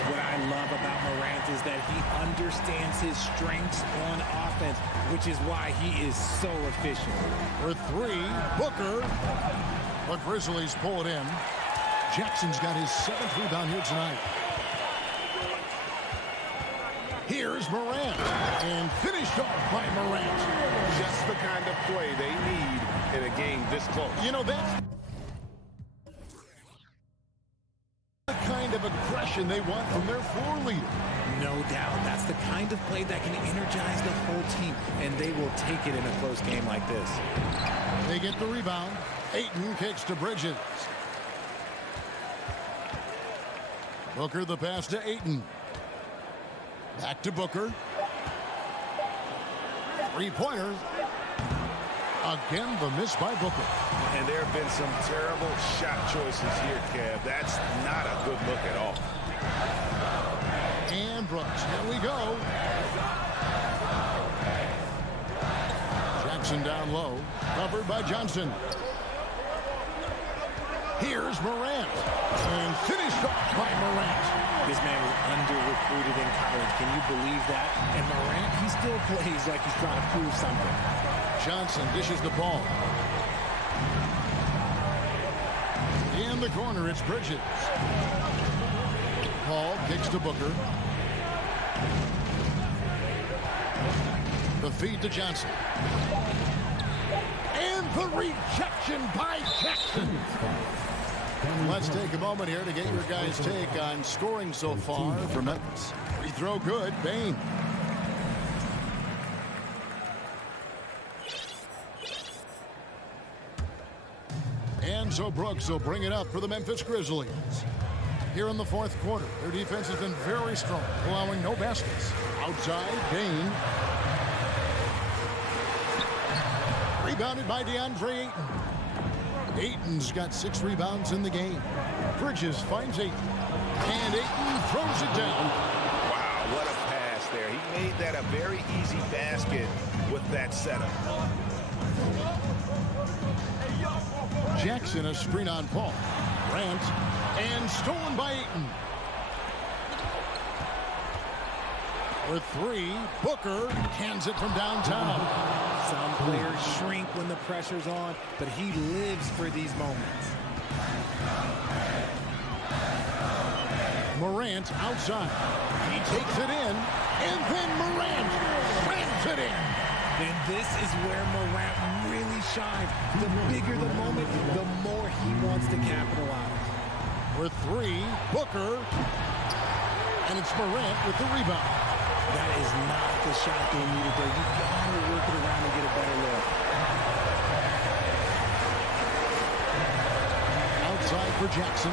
What I love about Morant is is that he understands his strengths on offense, which is why he is so efficient. For three, Booker. The Grizzlies pull it in. Jackson's got his 7th rebound here tonight. Here's Morant, and finished off by Morant. Just the kind of play they need in a game this close. You know, that's the kind of aggression they want from their floor leader. No doubt. That's the kind of play that can energize the whole team, and they will take it in a close game like this. They get the rebound. Ayton kicks to Bridges. Booker the pass to Ayton. Back to Booker. Three-pointer. Again, the miss by Booker. And there have been some terrible shot choices here, Kev. That's not a good look at all. And Brooks, here we go. Jackson down low, covered by Johnson. Here's Morant, and finished off by Morant. This man was under-recruited in college. Can you believe that? And Morant, he still plays like he's trying to prove something. Johnson dishes the ball. In the corner, it's Bridges. Paul kicks to Booker. The feed to Johnson. And the rejection by Jackson. Let's take a moment here to get your guys' take on scoring so far for Memphis. Free throw good, Bain. And so Brooks will bring it up for the Memphis Grizzlies. Here in the 4th quarter, their defense has been very strong, allowing no baskets. Outside, Bain. Rebounded by DeAndre Ayton. Ayton's got 6 rebounds in the game. Bridges finds Ayton. And Ayton throws it down. Wow, what a pass there. He made that a very easy basket with that setup. Jackson a screen on Paul. Grant. And stolen by Ayton. For 3, Booker cans it from downtown. Some players shrink when the pressure's on, but he lives for these moments. Morant outside. He takes it in, and then Morant slams it in. And this is where Morant really shines. The bigger the moment, the more he wants to capitalize. For 3, Booker. And it's Morant with the rebound. That is not the shot they needed there. You gotta work it around and get a better look. Outside for Jackson.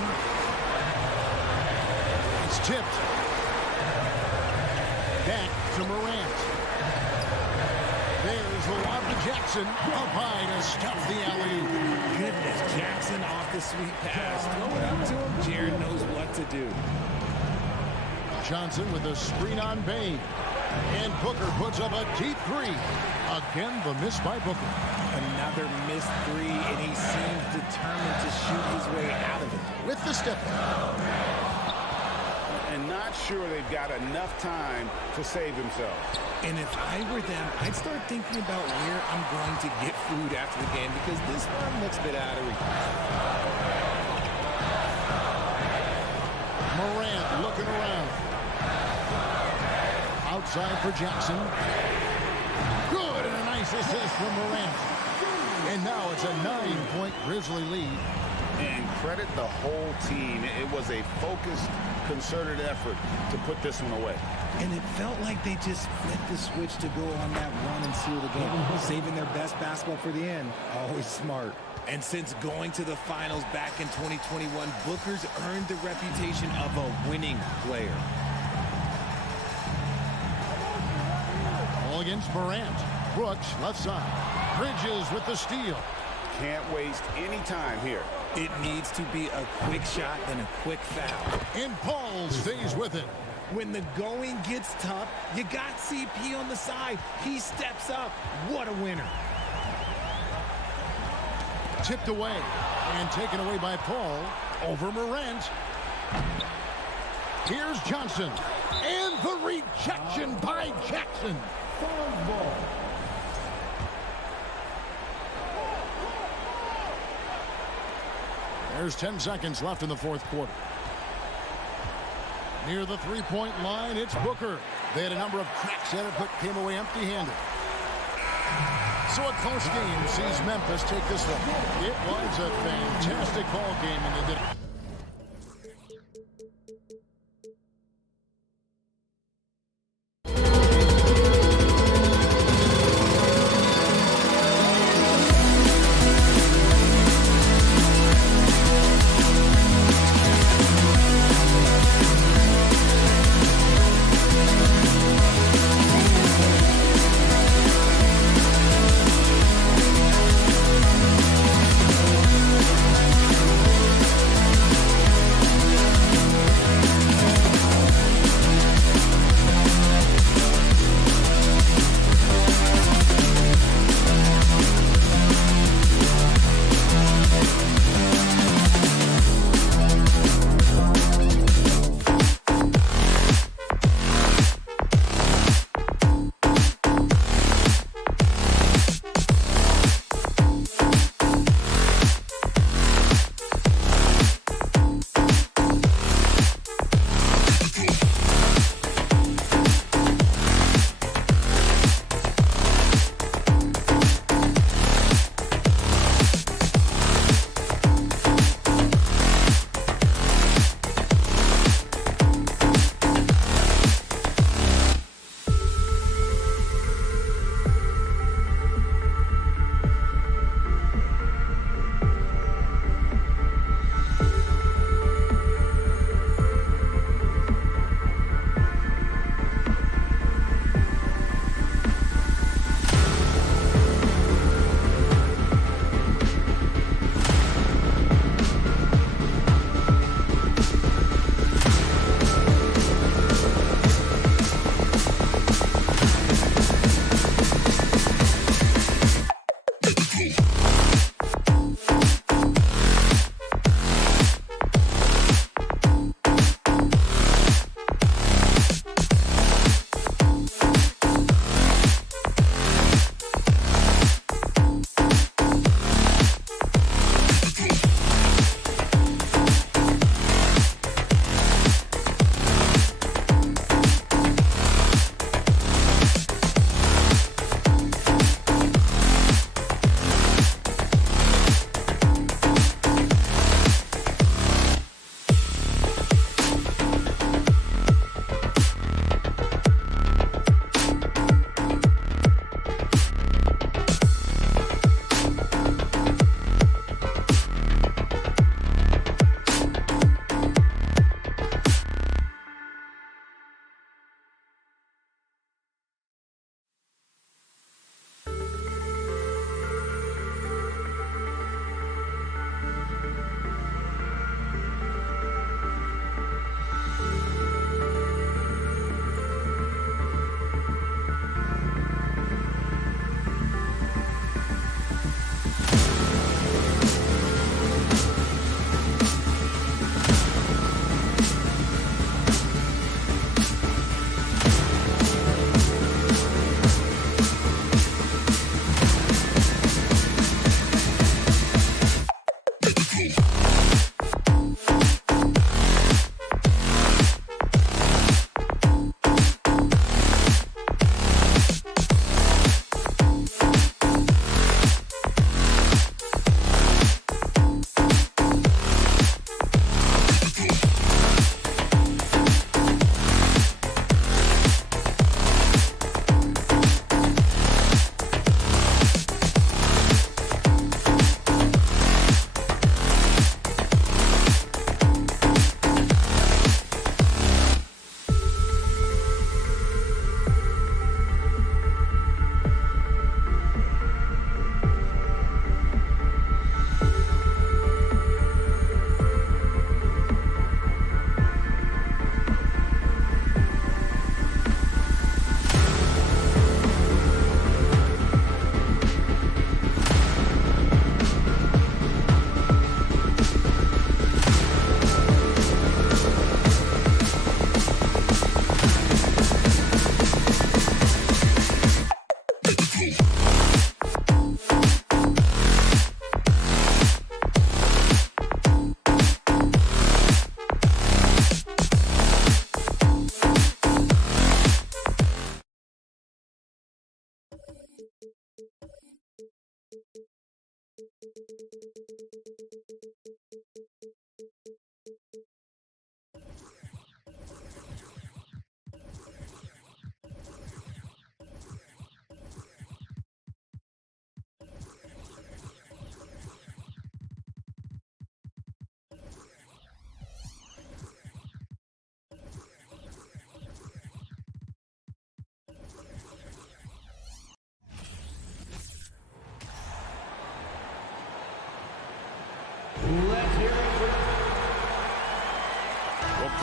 It's tipped. Back to Morant. There's the lob to Jackson. Up high to stuff the alley-oop. Goodness, Jackson off the sweet pass. Throw it up to him. Jared knows what to do. Johnson with a screen on Bain. And Booker puts up a deep 3. Again, the miss by Booker. Another missed 3, and he seems determined to shoot his way out of it. With the step. And not sure they've got enough time to save themselves. And if I were them, I'd start thinking about where I'm going to get food after the game, because this one looks a bit out of reach. Morant looking around. Outside for Jackson. Good, and a nice assist from Morant. And now it's a 9-point Grizzly lead. And credit the whole team. It was a focused, concerted effort to put this one away. And it felt like they just flipped the switch to go on that run and seal the game. Saving their best basketball for the end. Always smart. And since going to the finals back in 2021, Booker's earned the reputation of a winning player. Ball against Morant. Brooks, left side. Bridges with the steal. Can't waste any time here. It needs to be a quick shot and a quick foul. And Paul stays with it. When the going gets tough, you got CP on the side. He steps up. What a winner. Tipped away and taken away by Paul over Morant. Here's Johnson. And The rejection by Jackson. Foul ball. There's 10 seconds left in the fourth quarter. Near the three-point line, it's Booker. They had a number of cracks at it, but came away empty-handed. So a close game sees Memphis take this one. It was a fantastic ball game, and they did it.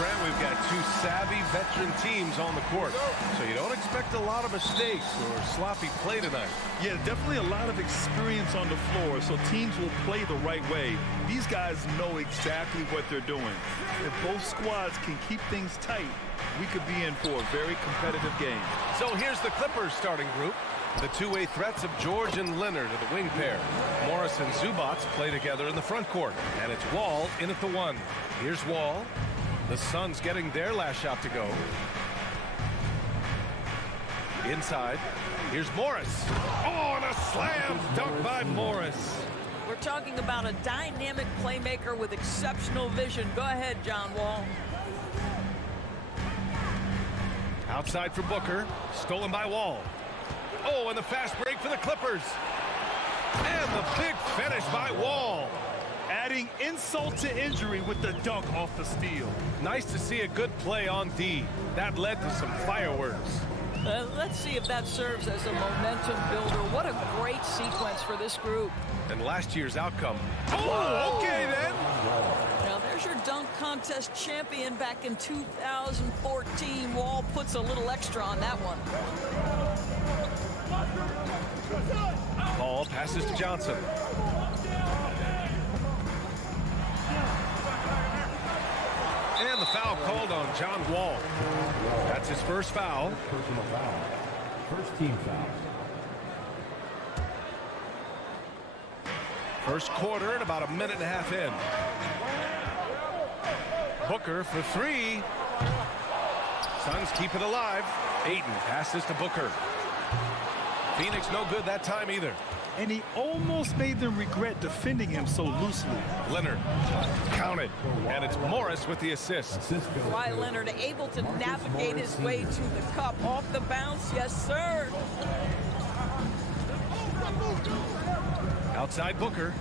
Grant, we've got two savvy veteran teams on the court, so you don't expect a lot of mistakes or sloppy play tonight. Yeah, definitely a lot of experience on the floor, so teams will play the right way. These guys know exactly what they're doing. If both squads can keep things tight, we could be in for a very competitive game. So here's the Clippers starting group. The two-way threats of George and Leonard are the wing pair. Morris and Zubats play together in the front court. And it's Wall in at the one. Here's Wall. The Suns getting their last shot to go. Inside. Here's Morris. Oh, and a slam dunk by Morris. We're talking about a dynamic playmaker with exceptional vision. Go ahead, John Wall. Outside for Booker. Stolen by Wall. Oh, and the fast break for the Clippers. And the big finish by Wall. Adding insult to injury with the dunk off the steal. Nice to see a good play on D. That led to some fireworks. Let's see if that serves as a momentum builder. What a great sequence for this group. And last year's outcome. Oh, okay then. Now there's your dunk contest champion back in 2014. Wall puts a little extra on that one. Paul passes to Johnson. And the foul called on John Wall. That's his first foul. Personal foul. First team foul. First quarter and about a minute and a half in. Booker for three. Suns keep it alive. Ayton passes to Booker. Phoenix no good that time either. And he almost made them regret defending him so loosely. Leonard counted, and it's Morris with the assist. Why Leonard able to navigate his way to the cup off the bounce? Yes, sir. Outside Booker.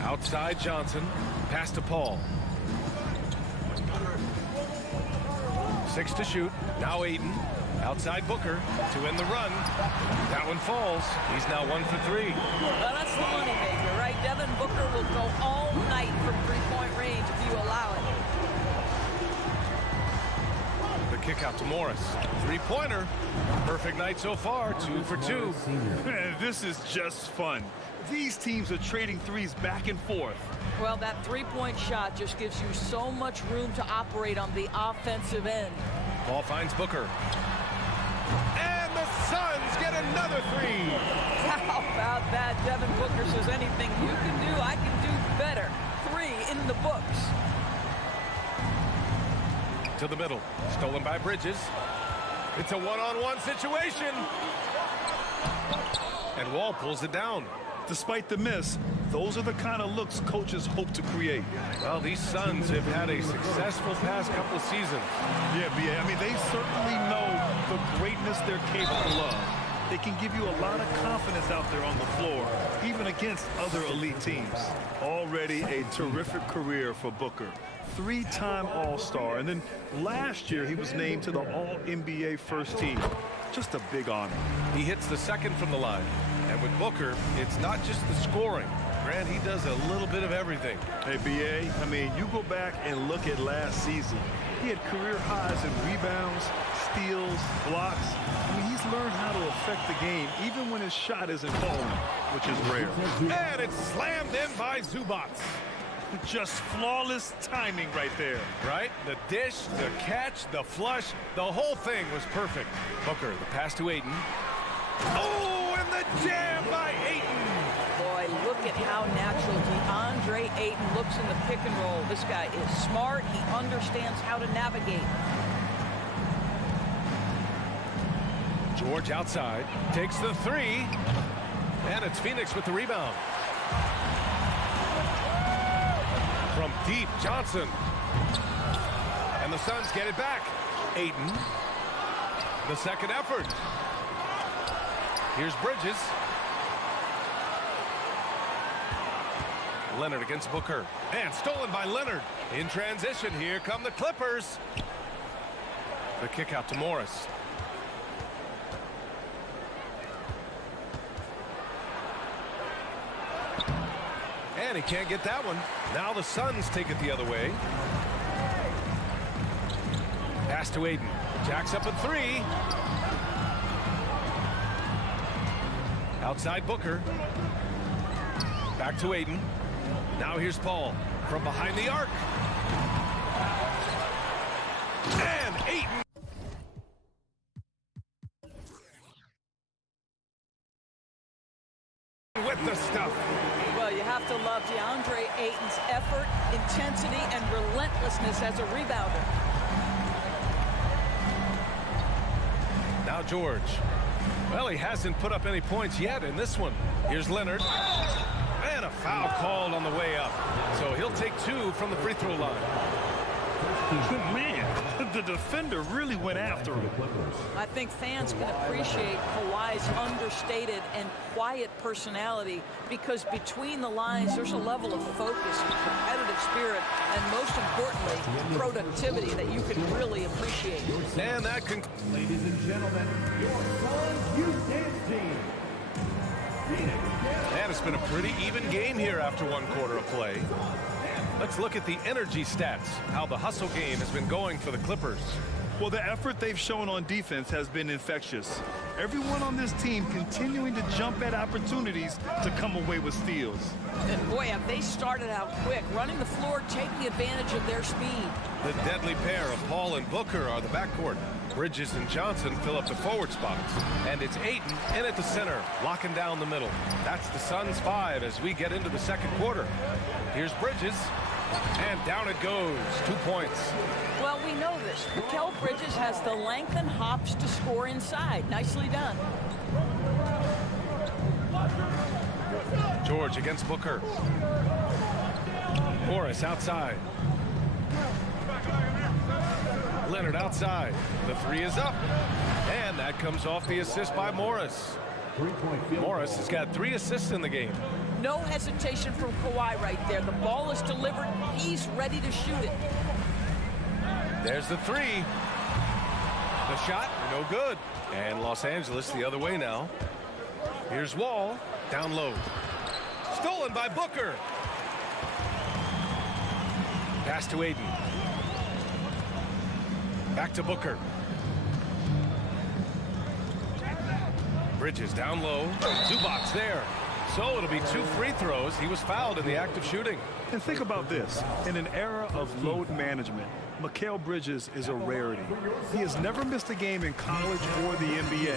Outside Johnson. Pass to Paul. 6 to shoot. Now Ayton. Outside Booker to end the run. That one falls. He's now 1 for 3. Well, that's the moneymaker, right? Devin Booker will go all night from three-point range if you allow it. The kick out to Morris. Three-pointer. Perfect night so far. 2 for 2. This is just fun. These teams are trading threes back and forth. Well, that three-point shot just gives you so much room to operate on the offensive end. Ball finds Booker. And the Suns get another three. How about that? Devin Booker says anything you can do, I can do better. 3 in the books. To the middle. Stolen by Bridges. It's a one-on-one situation. And Wall pulls it down. Despite the miss, those are the kind of looks coaches hope to create. Well, these Suns have had a successful past couple of seasons. Yeah, B.A. I mean, they certainly know the greatness they're capable of. They can give you a lot of confidence out there on the floor, even against other elite teams. Already a terrific career for Booker. 3-time All-Star, and then last year he was named to the All-NBA first team. Just a big honor. He hits the second from the line. And with Booker, it's not just the scoring. Grant, he does a little bit of everything. Hey, B.A., I mean, you go back and look at last season. He had career highs in rebounds, steals, blocks. I mean, he's learned how to affect the game, even when his shot isn't falling, which is rare. And it's slammed in by Zubats. Just flawless timing right there. Right? The dish, the catch, the flush, the whole thing was perfect. Booker, the pass to Ayton. Oh, and the jam by Ayton. Boy, look at how natural DeAndre Ayton looks in the pick and roll. This guy is smart. He understands how to navigate. George outside, takes the three, and it's Phoenix with the rebound. From deep, Johnson. And the Suns get it back. Ayton. The second effort. Here's Bridges. Leonard against Booker. And stolen by Leonard. In transition, here come the Clippers. The kick out to Morris. And And he can't get that one. Now the Suns take it the other way. Pass to Aiden. Jacks up a three. Outside Booker. Back to Aiden. Now here's Paul from behind the arc. And Aiden. With the stuff. Well, you have to love DeAndre Ayton's effort, intensity, and relentlessness as a rebounder. Now George. Well, he hasn't put up any points yet in this one. Here's Leonard. And a foul called on the way up. So he'll take 2 from the free throw line. Man, the defender really went after him. I think fans can appreciate Kawhi's understated and quiet personality because between the lines, there's a level of focus, competitive spirit, and most importantly, productivity that you can really appreciate. And that can... Ladies and gentlemen, your Suns Youth Dance Team. And it's been a pretty even game here after 1 quarter of play. Let's look at the energy stats, how the hustle game has been going for the Clippers. Well, the effort they've shown on defense has been infectious. Everyone on this team continuing to jump at opportunities to come away with steals. And boy, have they started out quick, running the floor, taking advantage of their speed. The deadly pair of Paul and Booker are the backcourt. Bridges and Johnson fill up the forward spots. And it's Ayton in at the center, locking down the middle. That's the Suns 5 as we get into the second quarter. Here's Bridges. And down it goes. 2 points. Well, we know this. Mikal Bridges has the length and hops to score inside. Nicely done. George against Booker. Morris outside. Leonard outside. The 3 is up. And that comes off the assist by Morris. Morris has got 3 assists in the game. No hesitation from Kawhi right there. The ball is delivered. He's ready to shoot it. There's the 3. The shot, no good. And Los Angeles the other way now. Here's Wall, down low. Stolen by Booker. Pass to Aiden. Back to Booker. Bridges down low. Zubac there. So it'll be 2 free throws. He was fouled in the act of shooting. And think about this. In an era of load management, Mikal Bridges is a rarity. He has never missed a game in college or the NBA.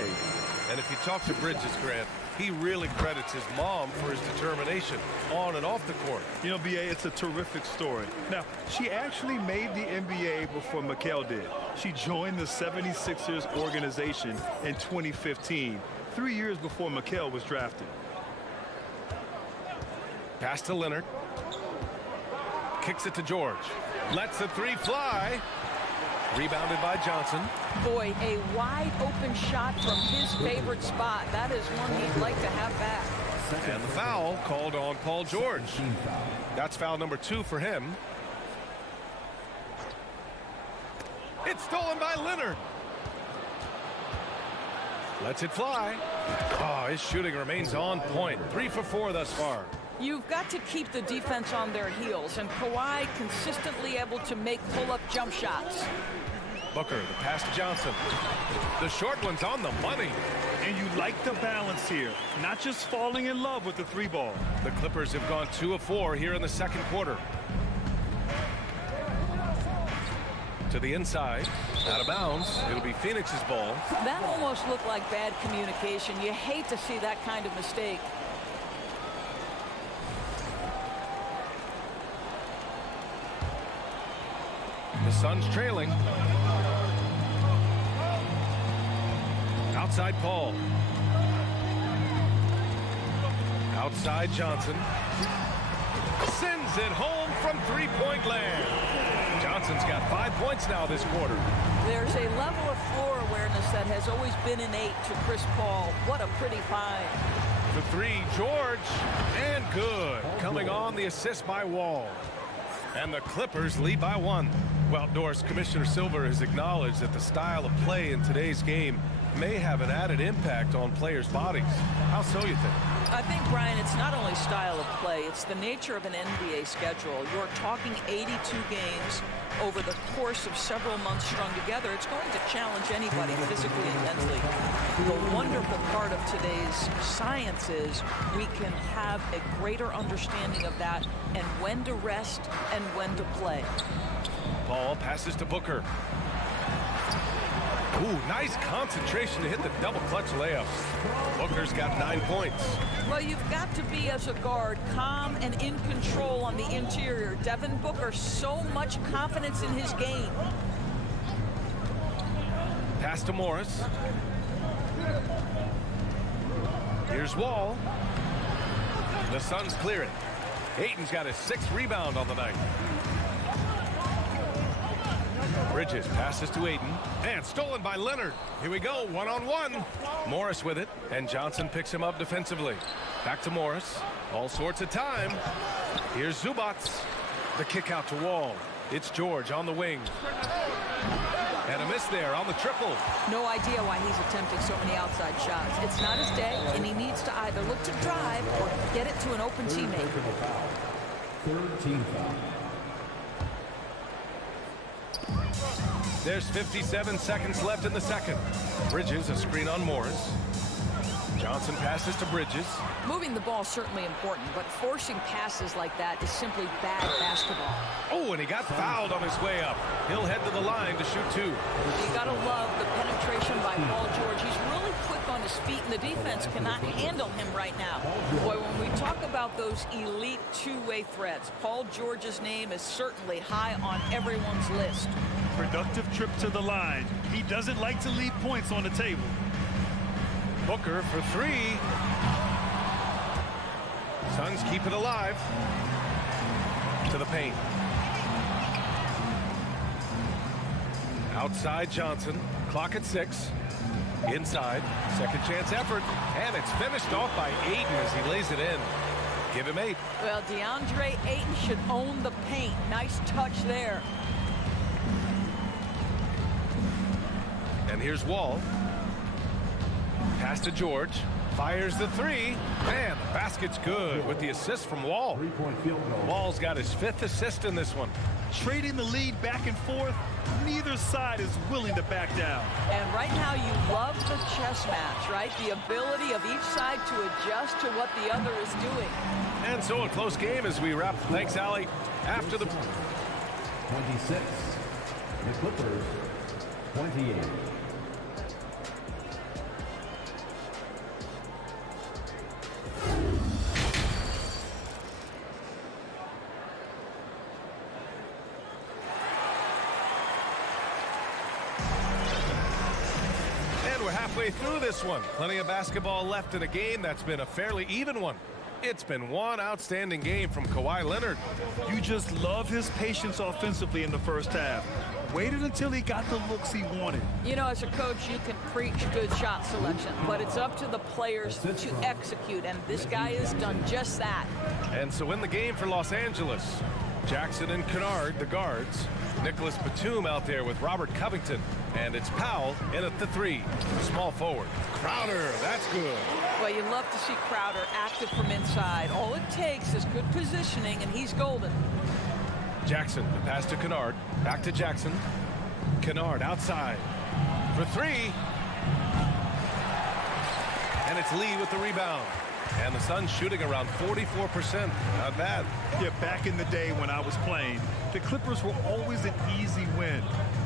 And if you talk to Bridges, Grant, he really credits his mom for his determination on and off the court. You know, B.A., it's a terrific story. Now, she actually made the NBA before Mikal did. She joined the 76ers organization in 2015, 3 years before Mikal was drafted. Pass to Leonard. Kicks it to George. Lets the 3 fly. Rebounded by Johnson. Boy, a wide open shot from his favorite spot. That is one he'd like to have back. And the foul called on Paul George. That's foul number 2 for him. It's stolen by Leonard. Lets it fly. Oh, his shooting remains on point. 3 for 4 thus far. You've got to keep the defense on their heels, and Kawhi consistently able to make pull-up jump shots. Booker, the pass to Johnson. The short one's on the money. And you like the balance here, not just falling in love with the 3-ball. The Clippers have gone 2 of 4 here in the second quarter. To the inside, out of bounds. It'll be Phoenix's ball. That almost looked like bad communication. You hate to see that kind of mistake. The Suns trailing. Outside Paul. Outside Johnson. Sends it home from 3-point land. Johnson's got 5 points now this quarter. There's a level of floor awareness that has always been innate to Chris Paul. What a pretty find. The 3, George, and good. Coming on the assist by Wall. And the Clippers lead by 1. Well, Norris, Commissioner Silver has acknowledged that the style of play in today's game may have an added impact on players' bodies. How so, you think? I think, Brian, it's not only style of play, it's the nature of an NBA schedule. You're talking 82 games over the course of several months strung together. It's going to challenge anybody physically and mentally. The wonderful part of today's science is we can have a greater understanding of that and when to rest and when to play. Ball passes to Booker. Ooh, nice concentration to hit the double clutch layup. Booker's got 9 points. Well, you've got to be, as a guard, calm and in control on the interior. Devin Booker, so much confidence in his game. Pass to Morris. Here's Wall. The Suns clear it. Ayton's got his 6th rebound on the night. Bridges passes to Ayton, and stolen by Leonard. Here we go, one-on-one. Morris with it, and Johnson picks him up defensively. Back to Morris, all sorts of time. Here's Zubats. The kick out to Wall. It's George on the wing. And a miss there on the triple. No idea why he's attempting so many outside shots. It's not his day, and he needs to either look to drive or get it to an open teammate. Third team foul. There's 57 seconds left in the second. Bridges, a screen on Morris. Johnson passes to Bridges. Moving the ball is certainly important, but forcing passes like that is simply bad basketball. Oh, and he got fouled on his way up. He'll head to the line to shoot 2. You gotta love the penetration by Paul George. He's really quick on his feet, and the defense cannot handle him right now. Boy, when we talk about those elite two-way threats, Paul George's name is certainly high on everyone's list. Productive trip to the line. He doesn't like to leave points on the table. Booker for 3. Suns keep it alive. To the paint. Outside Johnson. Clock at 6. Inside. Second chance effort. And it's finished off by Ayton as he lays it in. Give him 8. Well, DeAndre Ayton should own the paint. Nice touch there. And here's Wall. Pass to George. Fires the 3. And the basket's good with the assist from Wall. 3-point field goal. Wall's got his 5th assist in this one. Trading the lead back and forth, neither side is willing to back down. And right now you love the chess match, right? The ability of each side to adjust to what the other is doing. And so a close game as we wrap. Thanks, Allie. After the 26. The Clippers, 28. halfway through this one. Plenty of basketball left in a game that's been a fairly even one. It's been one outstanding game from Kawhi Leonard. You just love his patience offensively in the first half. Waited until he got the looks he wanted. You know, as a coach, you can preach good shot selection, but it's up to the players to execute, and this guy has done just that. And so in the game for Los Angeles, Jackson and Kennard, the guards. Nicholas Batum out there with Robert Covington. And it's Powell in at the 3. Small forward. Crowder, that's good. Well, you love to see Crowder active from inside. All it takes is good positioning, and he's golden. Jackson, the pass to Kennard. Back to Jackson. Kennard outside for 3. And it's Lee with the rebound. And the Suns shooting around 44%. Not bad. Yeah, back in the day when I was playing, the Clippers were always an easy win.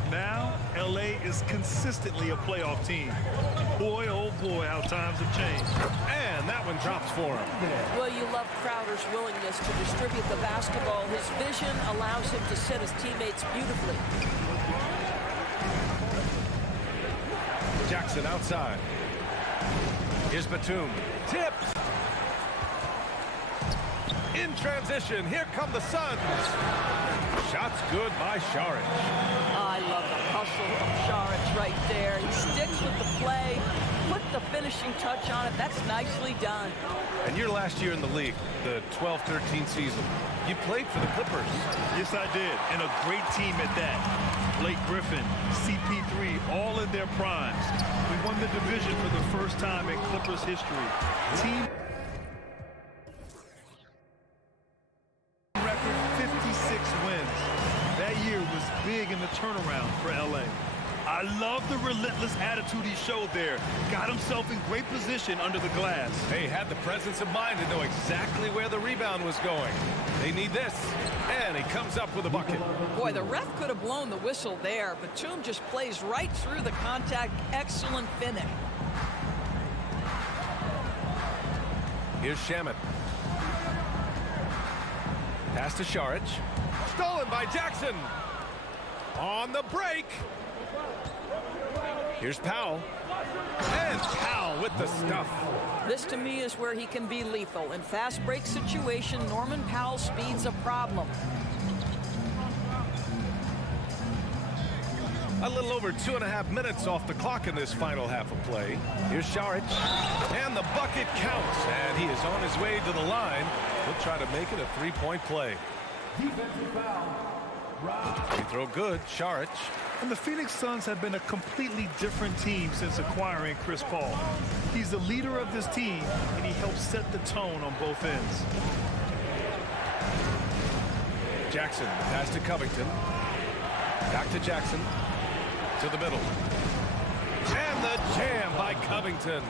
Now, LA is consistently a playoff team. Boy, oh boy, how times have changed. And that one drops for him. Well, you love Crowder's willingness to distribute the basketball. His vision allows him to set his teammates beautifully. Jackson outside. Here's Batum. Tipped. In transition, here come the Suns. Shots good by Šarić. I love the hustle from Šarić right there. He sticks with the play, put the finishing touch on it. That's nicely done. And your last year in the league, the 12-13 season, you played for the Clippers. Yes, I did, and a great team at that. Blake Griffin, CP3, all in their primes. We won the division for the first time in Clippers history. Team record 56 wins. That year was big in the turnaround for LA. I love the relentless attitude he showed there. Got himself in great position under the glass. They had the presence of mind to know exactly where the rebound was going. They need this, and he comes up with a bucket. Boy, the ref could have blown the whistle there. Batum just plays right through the contact. Excellent finish. Here's Shamet. Pass to Šarić. Stolen by Jackson. On the break. Here's Powell. And Powell with the stuff. This, to me, is where he can be lethal. In fast break situation, Norman Powell's speed's a problem. A little over 2.5 minutes off the clock in this final half of play. Here's Šarić. And the bucket counts. And he is on his way to the line. He'll try to make it a three-point play. Defensive foul. Free throw good. Šarić. And the Phoenix Suns have been a completely different team since acquiring Chris Paul. He's the leader of this team, and he helps set the tone on both ends. Jackson, pass to Covington. Back to Jackson. To the middle. And the jam by Covington.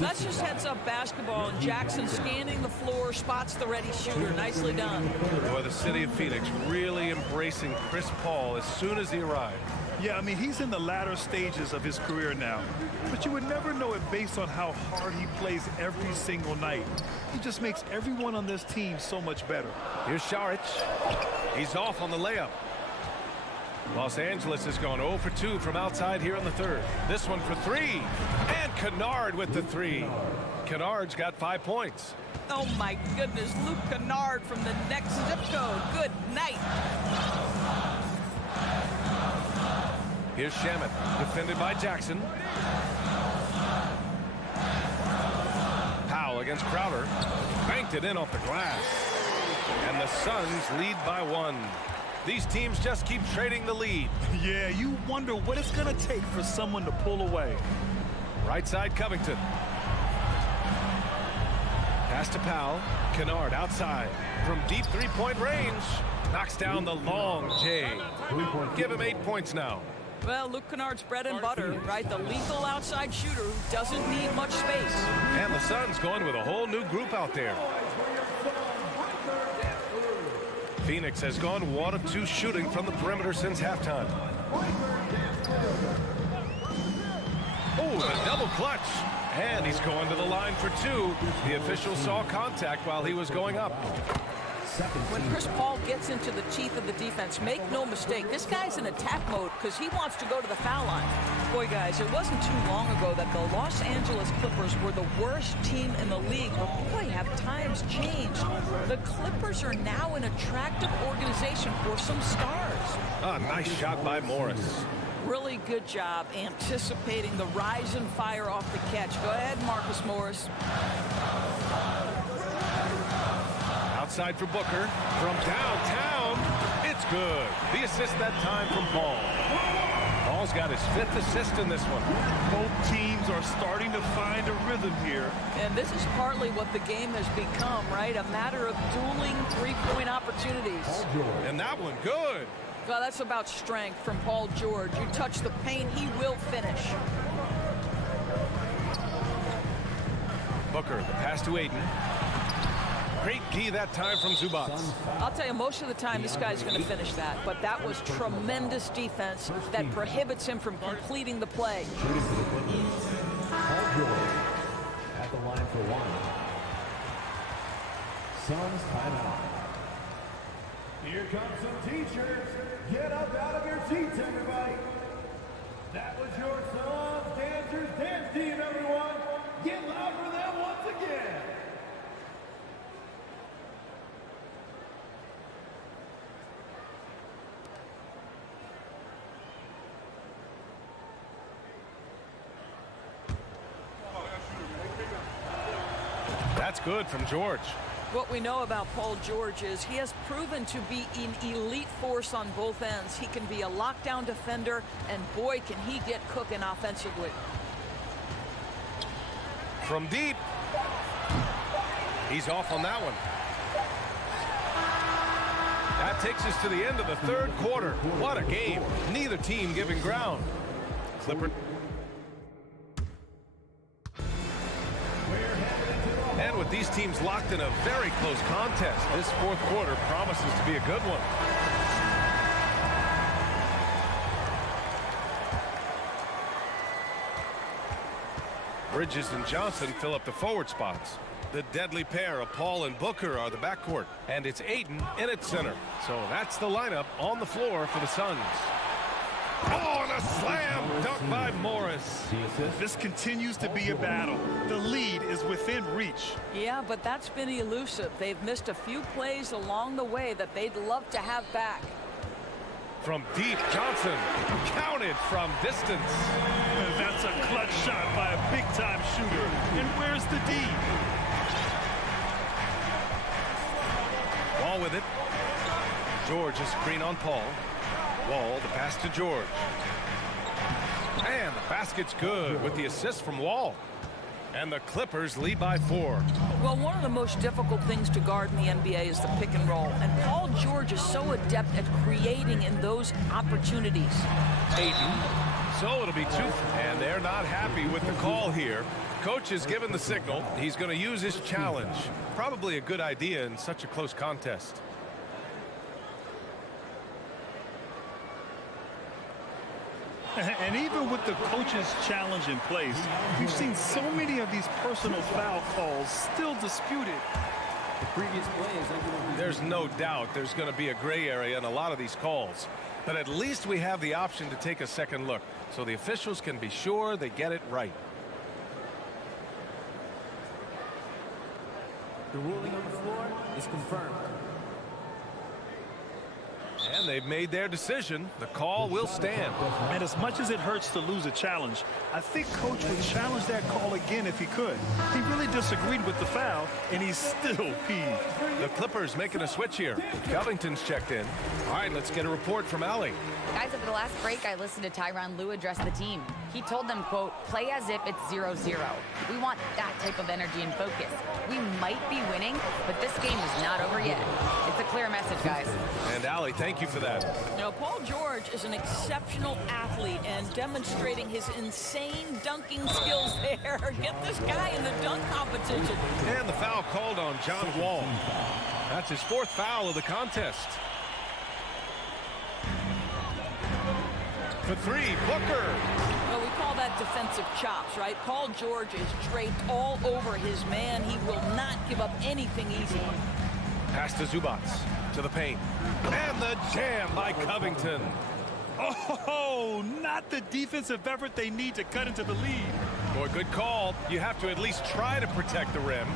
That's just heads-up basketball, and Jackson scanning the floor, spots the ready shooter. Nicely done. Boy, the city of Phoenix really embracing Chris Paul as soon as he arrived. Yeah, I mean, he's in the latter stages of his career now. But you would never know it based on how hard he plays every single night. He just makes everyone on this team so much better. Here's Šarić. He's off on the layup. Los Angeles has gone 0 for 2 from outside here in the third. This one for three. And Kennard with the three. Kennard's got 5 points. Oh, my goodness. Luke Kennard from the next zip code. Good night. Here's Shamet, defended by Jackson. Powell against Crowder. Banked it in off the glass. And the Suns lead by 1. These teams just keep trading the lead. Yeah, you wonder what it's going to take for someone to pull away. Right side, Covington. Pass to Powell. Kennard outside. From deep three-point range. Knocks down the long J. Give him 8 points now. Well, Luke Kennard's bread and butter, right? The lethal outside shooter who doesn't need much space. And the Suns going with a whole new group out there. Phoenix has gone 1 of 2 shooting from the perimeter since halftime. Oh, the double clutch. And he's going to the line for 2. The official saw contact while he was going up. When Chris Paul gets into the teeth of the defense, make no mistake, this guy's in attack mode because he wants to go to the foul line. Boy, guys, it wasn't too long ago that the Los Angeles Clippers were the worst team in the league. But boy, have times changed. The Clippers are now an attractive organization for some stars. Ah, nice shot by Morris. Really good job anticipating the rise and fire off the catch. Go ahead, Marcus Morris. Outside for Booker. From downtown, it's good. The assist that time from Paul. Paul's got his 5th assist in this one. Both teams are starting to find a rhythm here. And this is partly what the game has become, right? A matter of dueling three-point opportunities. And that one, good. Well, that's about strength from Paul George. You touch the paint, he will finish. Booker, the pass to Ayton. Great D that time from Zubac. I'll tell you, most of the time this guy's going to finish that, but that was tremendous defense that prohibits him from completing the play. Paul George at the line for 1. Suns timeout. Here comes some teachers. Get up out of your seats, everybody. That was your Suns Dancers dance team, everyone. Get loud for them once again. That's good from George. What we know about Paul George is he has proven to be an elite force on both ends. He can be a lockdown defender, and boy, can he get cooking offensively. From deep. He's off on that one. That takes us to the end of the third quarter. What a game. Neither team giving ground. Clipper. And with these teams locked in a very close contest, this fourth quarter promises to be a good one. Bridges and Johnson fill up the forward spots. The deadly pair of Paul and Booker are the backcourt, and it's Ayton in at center. So that's the lineup on the floor for the Suns. Oh, and a slam dunk by Morris. This continues to be a battle. The lead is within reach. Yeah, but that's been elusive. They've missed a few plays along the way that they'd love to have back. From deep, Johnson counted from distance. That's a clutch shot by a big-time shooter. And where's the D? Wall with it. George is screen on Paul. Wall, the pass to George. And the basket's good with the assist from Wall. And the Clippers lead by 4. Well, one of the most difficult things to guard in the NBA is the pick and roll. And Paul George is so adept at creating in those opportunities. Ayton. So it'll be 2. And they're not happy with the call here. Coach has given the signal. He's going to use his challenge. Probably a good idea in such a close contest. And even with the coach's challenge in place, we've seen so many of these personal foul calls still disputed. There's no doubt there's going to be a gray area in a lot of these calls. But at least we have the option to take a second look, so the officials can be sure they get it right. The ruling on the floor is confirmed. And they've made their decision. The call will stand. And as much as it hurts to lose a challenge, I think Coach would challenge that call again if he could. He really disagreed with the foul, and he's still peeved. The Clippers making a switch here. Covington's checked in. All right, let's get a report from Allie. Guys, at the last break, I listened to Tyronn Lue address the team. He told them, quote, play as if it's 0-0. We want that type of energy and focus. We might be winning, but this game is not over yet. It's a clear message, guys. And Allie, thank you for that. Now, Paul George is an exceptional athlete and demonstrating his insane dunking skills there. Get this guy in the dunk competition. And the foul called on John Wall. That's his 4th foul of the contest. For 3, Booker. Well, we call that defensive chops, right? Paul George is draped all over his man. He will not give up anything easy. Pass to Zubac. To the paint. And the jam by Covington. Oh, not the defensive effort they need to cut into the lead. Boy, good call. You have to at least try to protect the rim.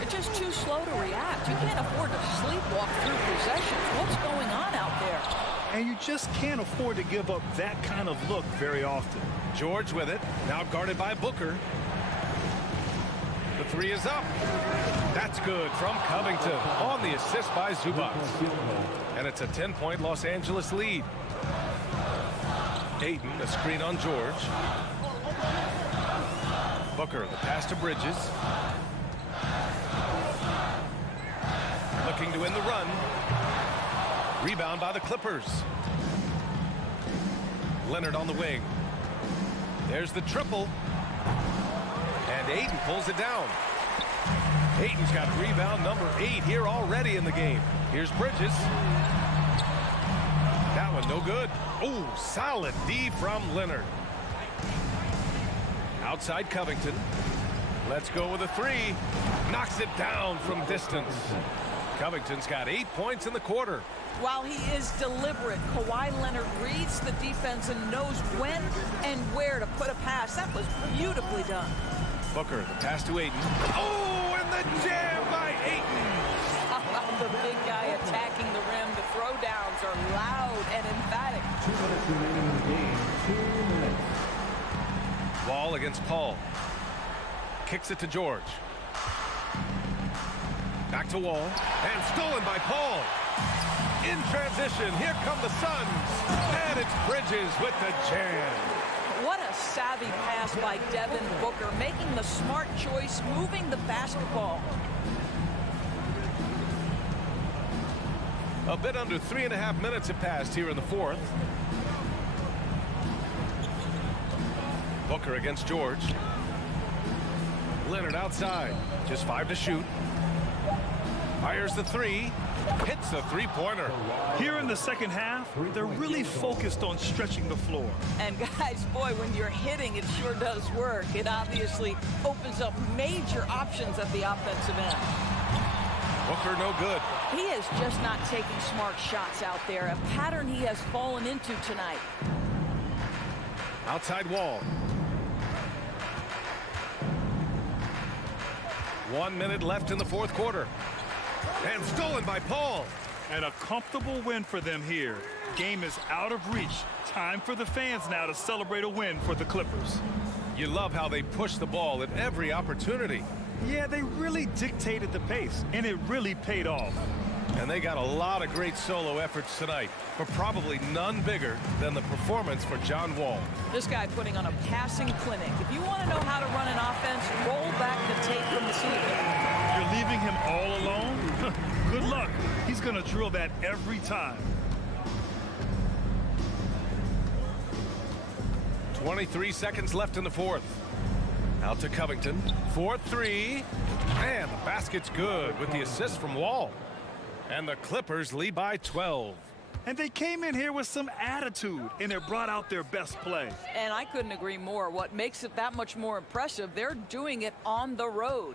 It's just too slow to react. You can't afford to sleepwalk through possessions. What's going on out there? And you just can't afford to give up that kind of look very often. George with it. Now guarded by Booker. The 3 is up. That's good from Covington on the assist by Zubac. And it's a 10-point Los Angeles lead. Ayton, a screen on George. Booker, the pass to Bridges. Looking to win the run. Rebound by the Clippers. Leonard on the wing. There's the triple. And Ayton pulls it down. Ayton's got rebound number 8 here already in the game. Here's Bridges. That one no good. Oh, solid D from Leonard. Outside Covington. Let's go with a 3. Knocks it down from distance. Covington's got 8 points in the quarter. While he is deliberate, Kawhi Leonard reads the defense and knows when and where to put a pass. That was beautifully done. Booker, the pass to Ayton. Oh, and the jam by Ayton. The big guy attacking the rim. The throwdowns are loud and emphatic. 2 minutes remaining in the game. 2 minutes. Wall against Paul. Kicks it to George. Back to Wall. And stolen by Paul. In transition, here come the Suns. And it's Bridges with the jam. What a savvy pass by Devin Booker, making the smart choice, moving the basketball. A bit under 3.5 minutes have passed here in the fourth. Booker against George. Leonard outside. Just 5 to shoot. Fires the three. Hits a three-pointer. Here in the second half, they're really focused on stretching the floor. And guys, boy, when you're hitting, it sure does work. It obviously opens up major options at the offensive end. Booker no good. He is just not taking smart shots out there, a pattern he has fallen into tonight. Outside Wall. 1 minute left in the fourth quarter. And stolen by Paul. And a comfortable win for them here. Game is out of reach. Time for the fans now to celebrate a win for the Clippers. You love how they push the ball at every opportunity. Yeah, they really dictated the pace, and it really paid off. And they got a lot of great solo efforts tonight, but probably none bigger than the performance for John Wall. This guy putting on a passing clinic. If you want to know how to run an offense, roll back the tape from this evening. You're leaving him all alone? Good luck. He's going to drill that every time. 23 seconds left in the fourth. Out to Covington. 4-3. And the basket's good with the assist from Wall. And the Clippers lead by 12. And they came in here with some attitude, and it brought out their best play. And I couldn't agree more. What makes it that much more impressive, they're doing it on the road.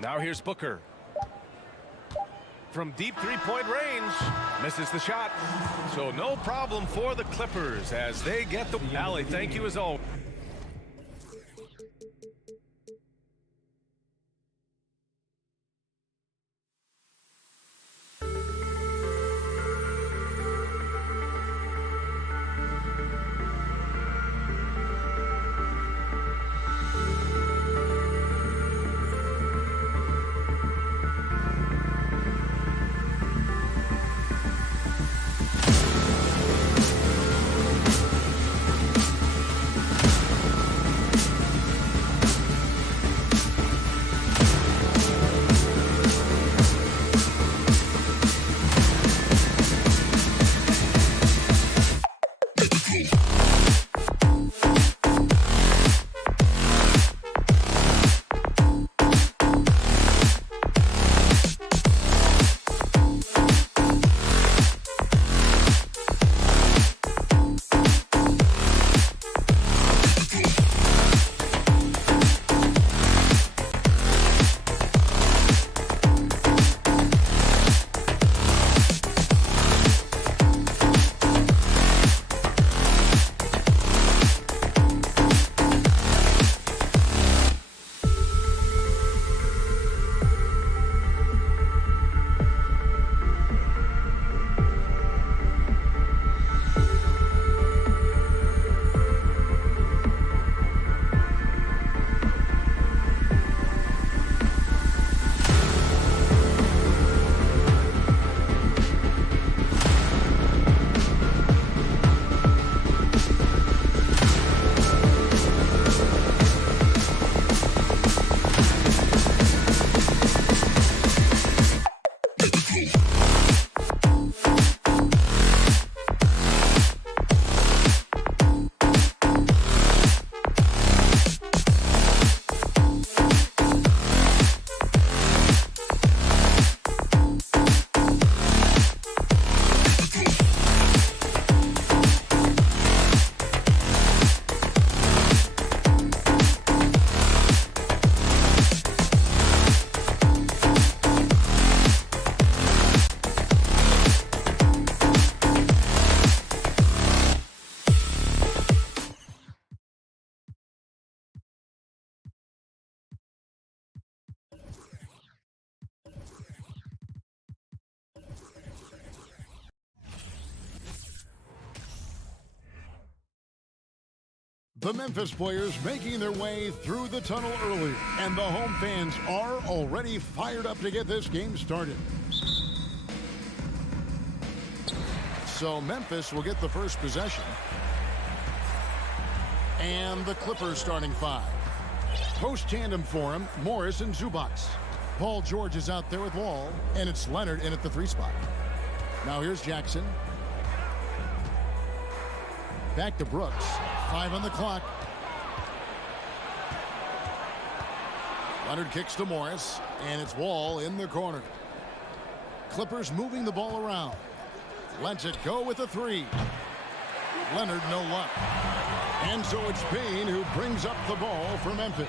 Now here's Booker. From deep three-point range. Misses the shot. So no problem for the Clippers as they get the... Allie, thank you as always. The Memphis players making their way through the tunnel early, and the home fans are already fired up to get this game started. So Memphis will get the first possession. And the Clippers starting 5. Post tandem for him, Morris and Zubac. Paul George is out there with Wall, and it's Leonard in at the 3 spot. Now here's Jackson. Back to Brooks. 5 on the clock. Leonard kicks to Morris, and it's Wall in the corner. Clippers moving the ball around. Lets it go with a 3. Leonard no luck. And so it's Payne who brings up the ball for Memphis.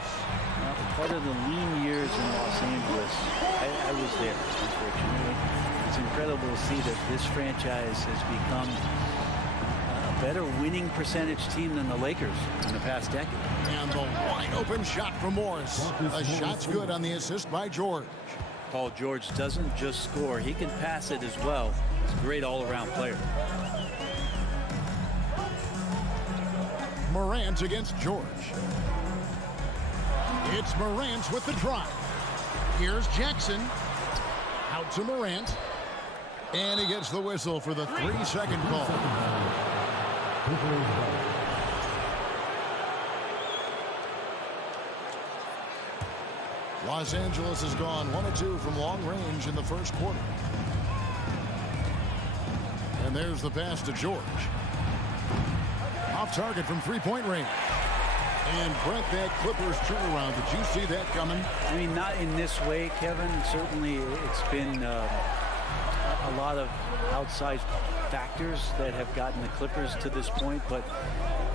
Part of the lean years in Los Angeles, I was there, unfortunately. It's incredible to see that this franchise has become a better winning percentage team than the Lakers in the past decade. And the wide open shot from Morris. A shot's good on the assist by George. Paul George doesn't just score, he can pass it as well. He's a great all-around player. Morant against George. It's Morant with the drive. Here's Jackson. Out to Morant. And he gets the whistle for the 3-second call. Los Angeles has gone 1 of 2 from long range in the first quarter. And there's the pass to George. Off target from 3-point range. And Brent, that Clippers turnaround, did you see that coming? I mean, not in this way, Kevin. Certainly it's been a lot of outside factors that have gotten the Clippers to this point, but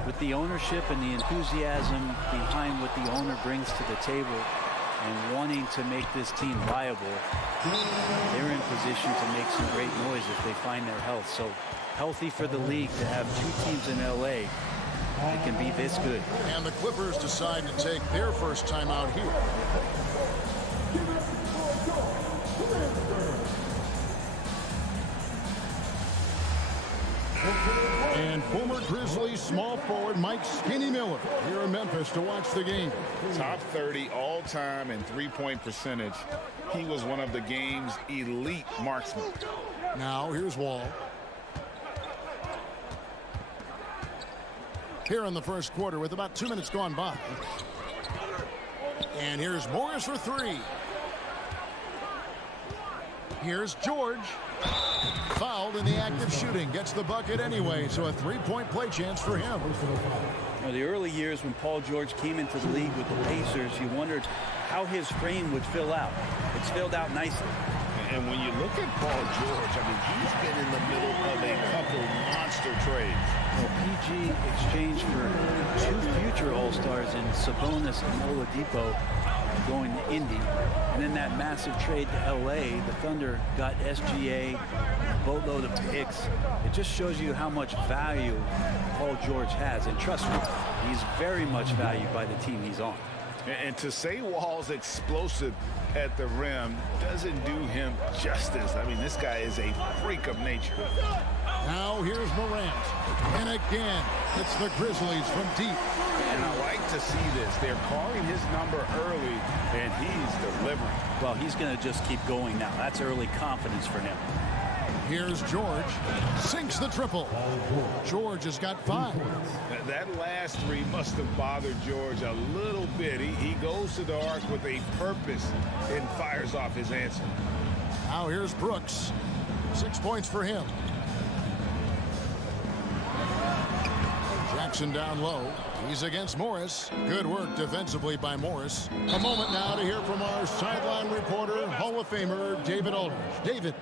with the ownership and the enthusiasm behind what the owner brings to the table and wanting to make this team viable, they're in position to make some great noise if they find their health. So healthy for the league to have 2 teams in LA that can be this good. And the Clippers decide to take their first time out here. And former Grizzlies small forward Mike Skinny Miller here in Memphis to watch the game. Top 30 all-time in 3-point percentage. He was one of the game's elite marksmen. Now here's Wall. Here in the first quarter with about 2 minutes gone by. And here's Morris for 3. Here's George. Fouled in the act of shooting. Gets the bucket anyway, so a 3-point play chance for him. You know, the early years when Paul George came into the league with the Pacers, you wondered how his frame would fill out. It's filled out nicely. And when you look at Paul George, I mean, he's been in the middle of a couple monster trades. Well, PG exchanged for 2 future All-Stars in Sabonis and Oladipo going to Indy. And then that massive trade to LA, the Thunder got SGA, a boatload of picks. It just shows you how much value Paul George has. And trust me, he's very much valued by the team he's on. And to say Wall's explosive at the rim doesn't do him justice. I mean, this guy is a freak of nature. Now here's Morant. And again, it's the Grizzlies from deep. And I like to see this. They're calling his number early, and he's delivering. Well, he's going to just keep going now. That's early confidence for him. Here's George. Sinks the triple. George has got 5. That last 3 must have bothered George a little bit. He goes to the arc with a purpose and fires off his answer. Now here's Brooks. 6 points for him. Jackson down low. He's against Morris. Good work defensively by Morris. A moment now to hear from our sideline reporter, Hall of Famer David Aldridge. David.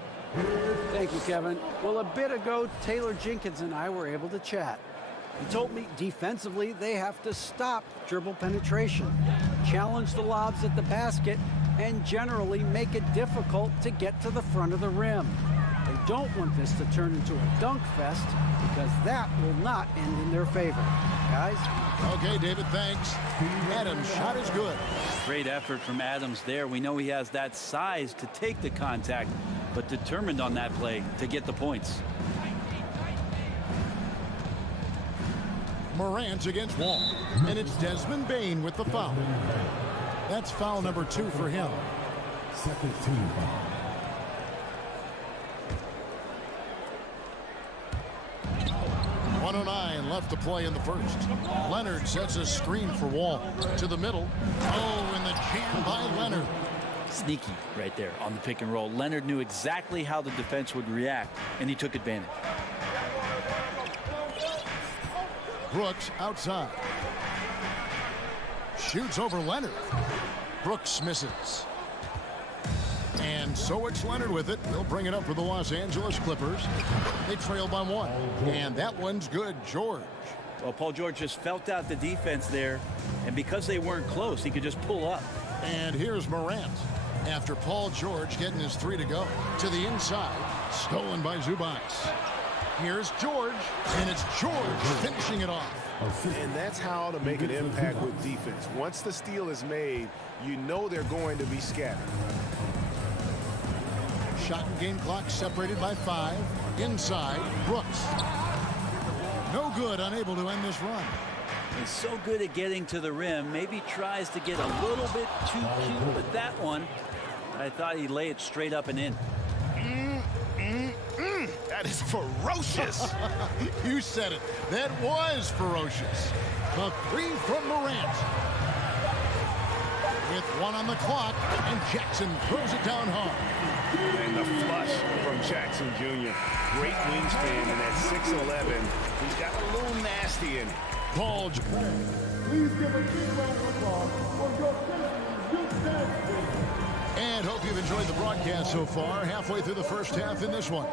Thank you, Kevin. Well, a bit ago, Taylor Jenkins and I were able to chat. He told me defensively they have to stop dribble penetration, challenge the lobs at the basket, and generally make it difficult to get to the front of the rim. They don't want this to turn into a dunk fest because that will not end in their favor. Guys? Okay, David, thanks. Adams' shot is good. Great effort from Adams there. We know he has that size to take the contact, but determined on that play to get the points. Morant against Wall. And it's Desmond Bane with the foul. That's foul number 2 for him. Second team foul. 1:09 left to play in the first. Leonard sets a screen for Wall. To the middle. Oh, and the jam by Leonard. Sneaky right there on the pick and roll. Leonard knew exactly how the defense would react, and he took advantage. Brooks outside. Shoots over Leonard. Brooks misses. And so it's Leonard with it. They'll bring it up for the Los Angeles Clippers. They trail by 1. And that one's good. George. Well, Paul George just felt out the defense there, and because they weren't close, he could just pull up. And here's Morant. After Paul George getting his 3 to go. To the inside. Stolen by Zubac. Here's George. And it's George finishing it off. And that's how to make an impact with defense. Once the steal is made, you know they're going to be scattered. Shot and game clock separated by 5. Inside. Brooks. No good. Unable to end this run. He's so good at getting to the rim. Maybe tries to get a little bit too cute, but that one, I thought he'd lay it straight up and in. That is ferocious. You said it. That was ferocious. The 3 from Morant. With 1 on the clock, and Jackson throws it down hard. And the flush from Jackson Jr. Great wingspan, and at 6'11", he's got a little nasty in it. Paul. Please give a big round of applause for your and hope you've enjoyed the broadcast so far. Halfway through the first half in this one.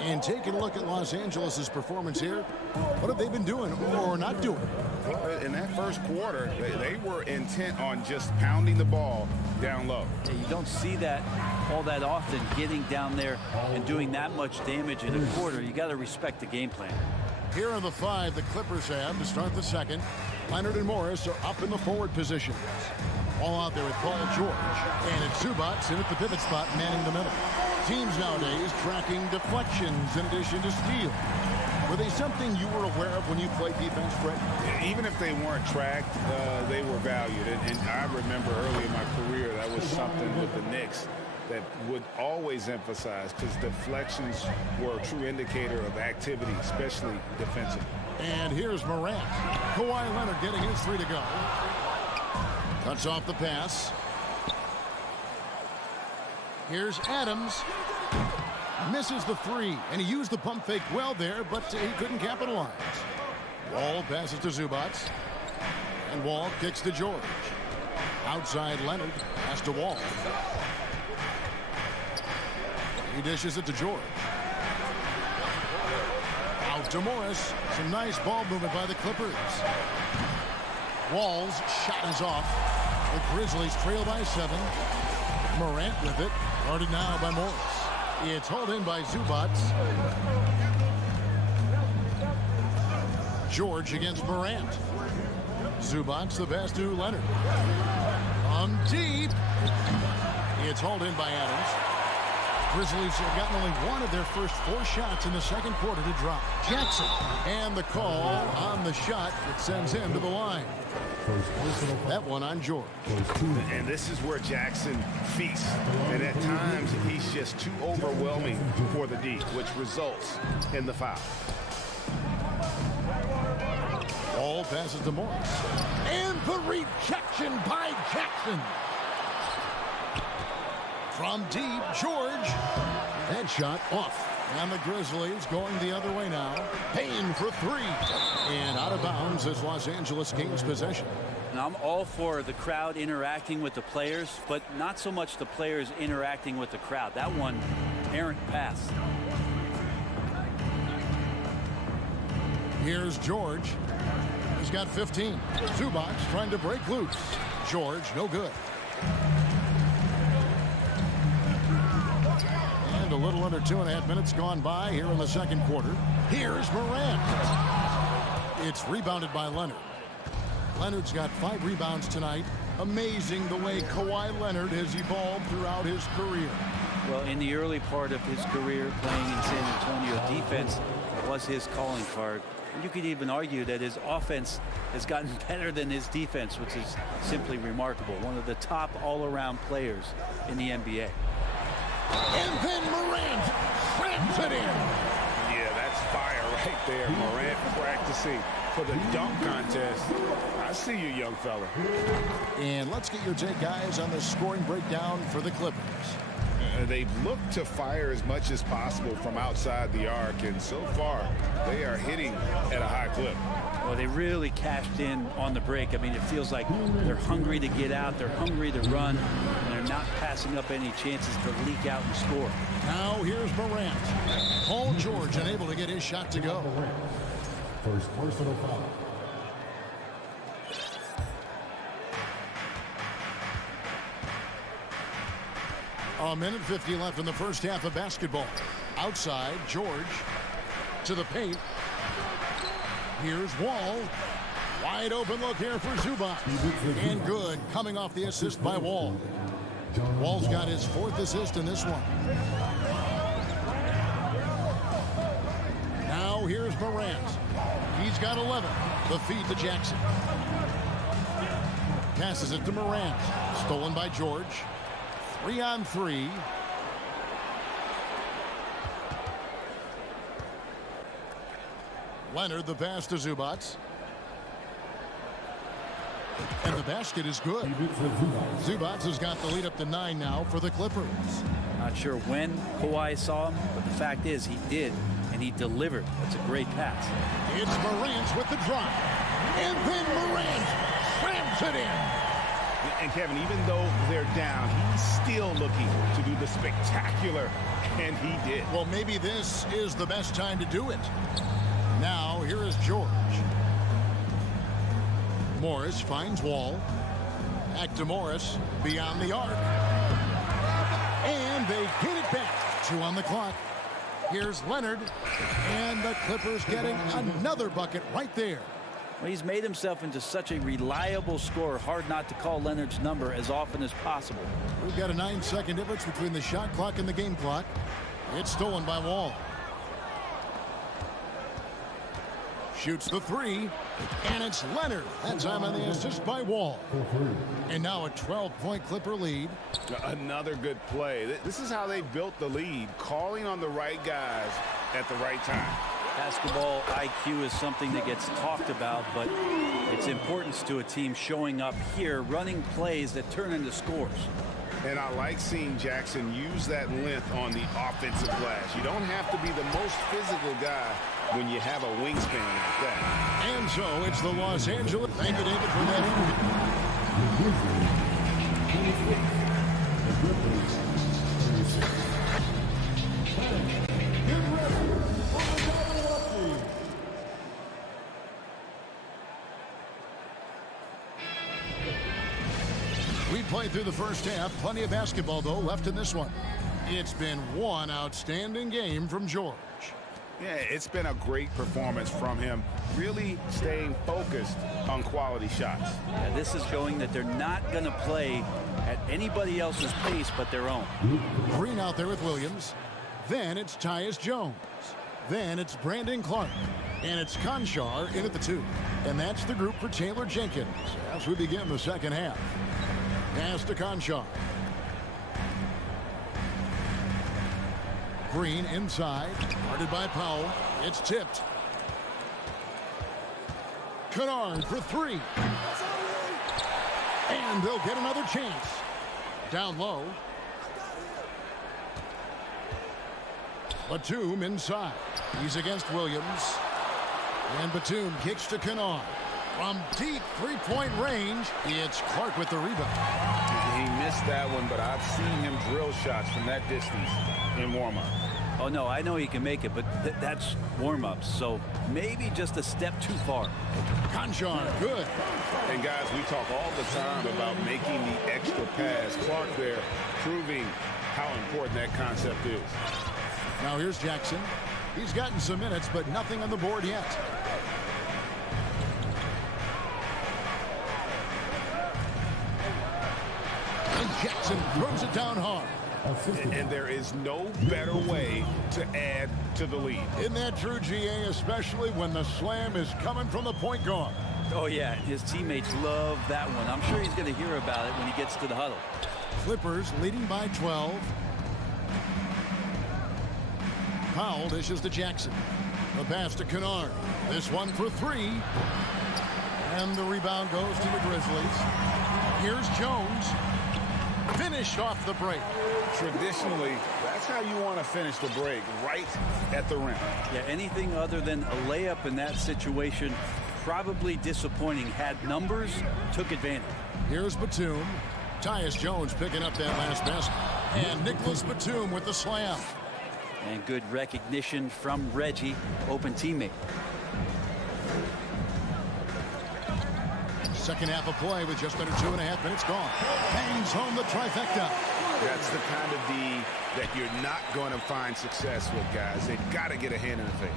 And taking a look at Los Angeles' performance here. What have they been doing or not doing? Well, in that first quarter, they were intent on just pounding the ball down low. Yeah, you don't see that all that often, getting down there and doing that much damage in a quarter. You got to respect the game plan. Here are the 5 the Clippers have to start the second. Leonard and Morris are up in the forward positions. All out there with Paul George. And it's Zubac in at the pivot spot, manning the middle. Teams nowadays tracking deflections in addition to steals. Were they something you were aware of when you played defense, Fred? Even if they weren't tracked, they were valued. And I remember early in my career, that was something with the Knicks that would always emphasize, because deflections were a true indicator of activity, especially defensively. And here's Morant. Kawhi Leonard getting his 3 to go. Cuts off the pass. Here's Adams. Misses the 3, and he used the pump fake well there, but he couldn't capitalize. Wall passes to Zubac. And Wall kicks to George. Outside Leonard. Pass to Wall. He dishes it to George. Out to Morris. Some nice ball movement by the Clippers. Wall's shot is off. The Grizzlies trail by 7. Morant with it. Guarded now by Morris. It's hauled in by Zubac. George against Morant. Zubac the pass to Leonard. On deep. It's hauled in by Adams. Grizzlies have gotten only 1 of their first 4 shots in the second quarter to drop. Jackson. And the call on the shot that sends him to the line. That one on George. And this is where Jackson feasts. And at times, he's just too overwhelming for the D, which results in the foul. Ball passes to Morris. And the rejection by Jackson. From deep, George. That shot off. And the Grizzlies going the other way now. Payne for 3. And out of bounds as Los Angeles gains possession. Now, I'm all for the crowd interacting with the players, but not so much the players interacting with the crowd. That one, errant pass. Here's George. He's got 15. Zubac trying to break loose. George, no good. And a little under 2.5 minutes gone by here in the second quarter. Here's Morant. It's rebounded by Leonard. Leonard's got 5 rebounds tonight. Amazing the way Kawhi Leonard has evolved throughout his career. Well, in the early part of his career playing in San Antonio, defense was his calling card. You could even argue that his offense has gotten better than his defense, which is simply remarkable. One of the top all-around players in the NBA. And then Morant slams it in. Yeah, that's fire right there. Morant practicing for the dunk contest. I see you, young fella. And let's get your take, guys, on the scoring breakdown for the Clippers. They've looked to fire as much as possible from outside the arc, and so far they are hitting at a high clip. Well, they really cashed in on the break. I mean, it feels like they're hungry to get out, they're hungry to run, and they're not passing up any chances to leak out and score. Now here's Morant. Paul George unable to get his shot to go. First personal foul. A minute 50 left in the first half of basketball. Outside, George to the paint. Here's Wall. Wide open look here for Zubac. And good, coming off the assist by Wall. Wall's got his 4th assist in this one. Now here's Morant. He's got 11. The feed to Jackson. Passes it to Morant. Stolen by George. 3-on-3. Leonard, the pass to Zubac. And the basket is good. Zubac has got the lead up to 9 now for the Clippers. Not sure when Kawhi saw him, but the fact is he did, and he delivered. That's a great pass. It's Morant with the drive. And then Morant slams it in. And Kevin, even though they're down, he's still looking to do the spectacular, and he did. Well, maybe this is the best time to do it. Now, here is George. Morris finds Wall. Back to Morris, beyond the arc. And they get it back. 2 on the clock. Here's Leonard. And the Clippers getting another bucket right there. Well, he's made himself into such a reliable scorer. Hard not to call Leonard's number as often as possible. We've got a 9-second difference between the shot clock and the game clock. It's stolen by Wall. Shoots the 3, and it's Leonard. That time on the assist by Wall. And now a 12-point Clipper lead. Another good play. This is how they built the lead, calling on the right guys at the right time. Basketball IQ is something that gets talked about, but its importance to a team showing up here, running plays that turn into scores. And I like seeing Jackson use that length on the offensive glass. You don't have to be the most physical guy when you have a wingspan like that. And so it's the Los Angeles. Thank you, David, for that. We played through the first half. Plenty of basketball, though, left in this one. It's been one outstanding game from George. Yeah, it's been a great performance from him, really staying focused on quality shots. Yeah, this is showing that they're not going to play at anybody else's pace but their own. Green out there with Williams. Then it's Tyus Jones. Then it's Brandon Clark. And it's Conchar in at the 2. And that's the group for Taylor Jenkins as we begin the second half. Pass to Conchar. Green inside, guarded by Powell. It's tipped. Kennard for 3. And they'll get another chance. Down low. Batum inside. He's against Williams. And Batum kicks to Kennard. From deep three-point range, it's Clark with the rebound. He missed that one, but I've seen him drill shots from that distance in warm-up. Oh, no, I know he can make it, but that's warm-ups, so maybe just a step too far. Conchar, good. And, guys, we talk all the time about making the extra pass. Clark there proving how important that concept is. Now here's Jackson. He's gotten some minutes, but nothing on the board yet. And Jackson throws it down hard. And there is no better way to add to the lead. Isn't that true, GA, especially when the slam is coming from the point guard? Oh, yeah, his teammates love that one. I'm sure he's going to hear about it when he gets to the huddle. Clippers leading by 12. Powell dishes to Jackson. The pass to Kennard. This one for three. And the rebound goes to the Grizzlies. Here's Jones. Finished off the break. Traditionally, that's how you want to finish the break, right at the rim. Yeah, anything other than a layup in that situation, probably disappointing. Had numbers, took advantage. Here's Batum. Tyus Jones picking up that last basket. And Nicholas Batum with the slam. And good recognition from Reggie, open teammate. Second half of play with just under 2.5 minutes gone. Bangs home the trifecta. That's the kind of D that you're not going to find success with, guys. They've got to get a hand in the face.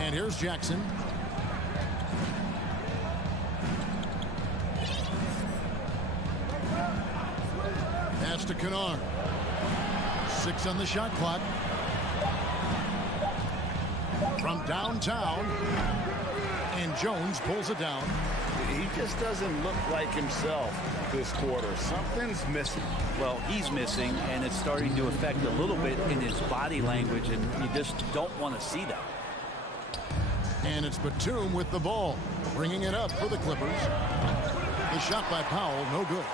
And here's Jackson. Pass to Kennard. 6 on the shot clock. From downtown. And Jones pulls it down. He just doesn't look like himself this quarter. Something's missing. Well, he's missing, and it's starting to affect a little bit in his body language, and you just don't want to see that. And it's Batum with the ball, bringing it up for the Clippers. The shot by Powell, no good.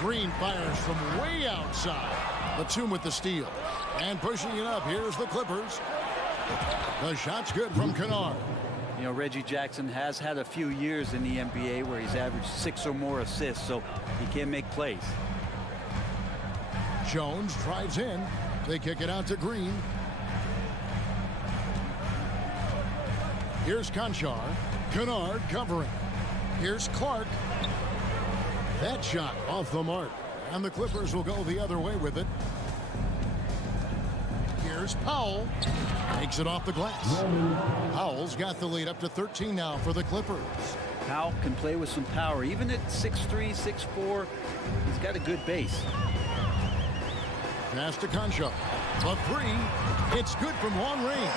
Green fires from way outside. Batum with the steal. And pushing it up, here's the Clippers. The shot's good from Kennard. You know, Reggie Jackson has had a few years in the NBA where he's averaged 6 or more assists, so he can make plays. Jones drives in. They kick it out to Green. Here's Conchar. Kennard covering. Here's Clark. That shot off the mark. And the Clippers will go the other way with it. Here's Powell. Takes it off the glass. Powell's got the lead up to 13 now for the Clippers. Powell can play with some power. Even at 6'3", 6'4", he's got a good base. Pass to Conchar. A three. It's good from long range.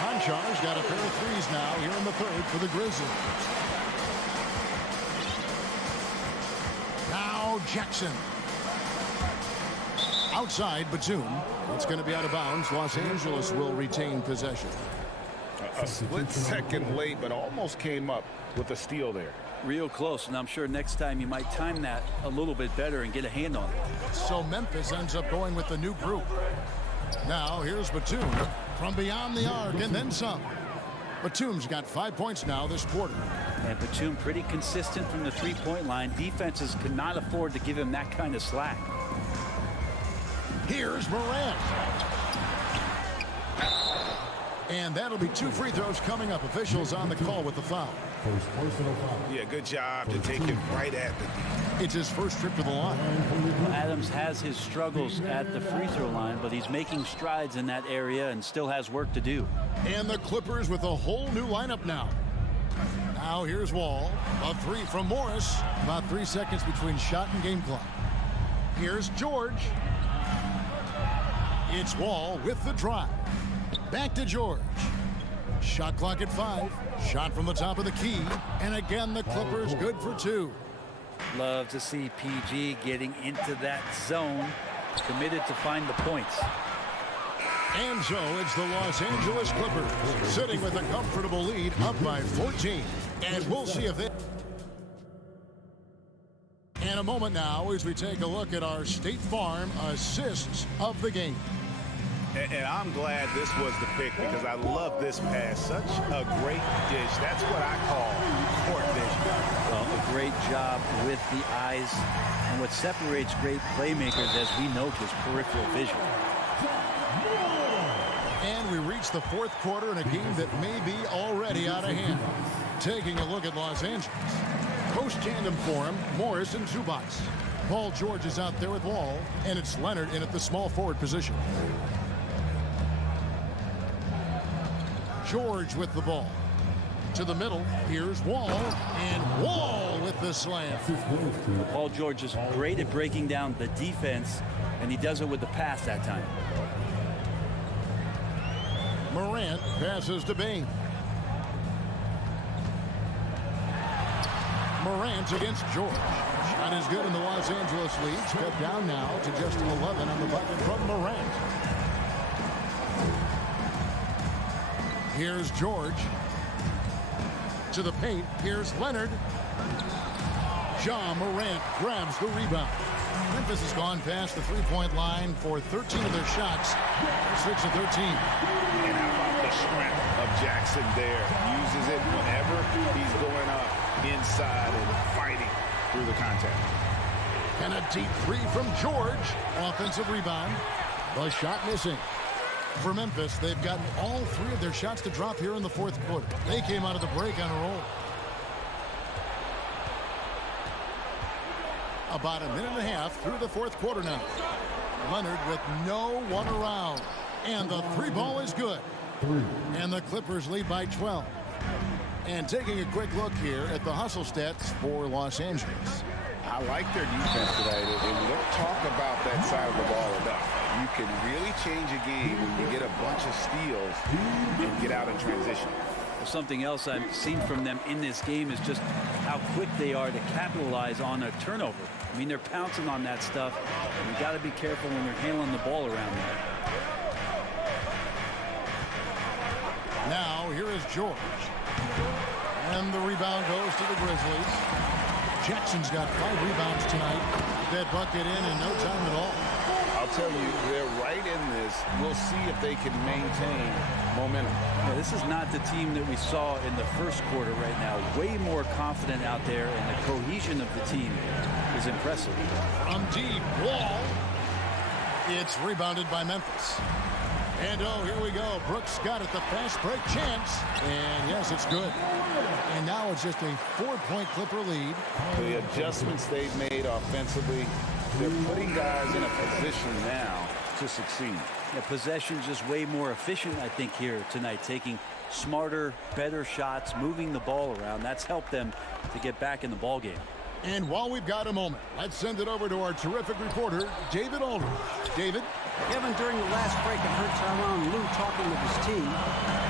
Conchar's got a pair of threes now here in the third for the Grizzlies. Now Jackson. Outside Batum. It's going to be out of bounds. Los Angeles will retain possession. A split second late, but almost came up with a steal there. Real close, and I'm sure next time you might time that a little bit better and get a hand on it. So Memphis ends up going with the new group. Now here's Batum from beyond the arc and then some. Batum's got 5 points now this quarter. And Batum pretty consistent from the three-point line. Defenses cannot afford to give him that kind of slack. Here's Morant. And that'll be 2 free throws coming up. Officials on the call with the foul. First personal foul. Yeah, good job to take it right at the D. It's his first trip to the line. Adams has his struggles at the free throw line, but he's making strides in that area and still has work to do. And the Clippers with a whole new lineup now. Now here's Wall. A three from Morris. About 3 seconds between shot and game clock. Here's George. It's Wall with the drive. Back to George. Shot clock at 5. Shot from the top of the key. And again, the Clippers good for 2. Love to see PG getting into that zone. Committed to find the points. And so it's the Los Angeles Clippers sitting with a comfortable lead up by 14. And we'll see if they... In a moment now as we take a look at our State Farm assists of the game. And I'm glad this was the pick because I love this pass. Such a great dish. That's what I call court vision. Well, a great job with the eyes. And what separates great playmakers, as we know, is peripheral vision. And we reach the fourth quarter in a game that may be already out of hand. Taking a look at Los Angeles. Post-tandem for him, Morris and Zubac. Paul George is out there with Wall, and it's Leonard in at the small forward position. George with the ball. To the middle, here's Wall, and Wall with the slam. Paul George is great at breaking down the defense, and he does it with the pass that time. Morant passes to Bain. Morant against George. Shot is good, and the Los Angeles leads cut down now to just 11 on the bucket from Morant. Here's George. To the paint. Here's Leonard. Ja Morant grabs the rebound. Memphis has gone past the three-point line for 13 of their shots. 6 of 13. And how about the strength of Jackson there? Uses it whenever he's going up inside and fighting through the contact. And a deep three from George. Offensive rebound. The shot missing. For Memphis, they've gotten all 3 of their shots to drop here in the fourth quarter. They came out of the break on a roll. About a minute and a half through the fourth quarter now. Leonard with no one around. And the 3 ball is good. And the Clippers lead by 12. And taking a quick look here at the hustle stats for Los Angeles. I like their defense today, and we don't talk about that side of the ball enough. You can really change a game when you get a bunch of steals and get out in transition. Well, something else I've seen from them in this game is just how quick they are to capitalize on a turnover. I mean, they're pouncing on that stuff, and you got to be careful when you're handling the ball around there. Now, here is George. And the rebound goes to the Grizzlies. Jackson's got 5 rebounds tonight. That bucket in no time at all. I'll tell you, they're right in this. We'll see if they can maintain momentum. Yeah, this is not the team that we saw in the first quarter right now. Way more confident out there, and the cohesion of the team is impressive. From deep, Wall. It's rebounded by Memphis. And oh, here we go. Brooks got it, the fast break chance. And yes, it's good. And now it's just a 4-point Clipper lead. The adjustments they've made offensively, they're putting guys in a position now to succeed. Yeah, possession just way more efficient, I think, here tonight. Taking smarter, better shots, moving the ball around. That's helped them to get back in the ball game. And while we've got a moment, let's send it over to our terrific reporter, David Aldridge. David? Kevin, during the last break, I heard Tyronn Lue talking with his team.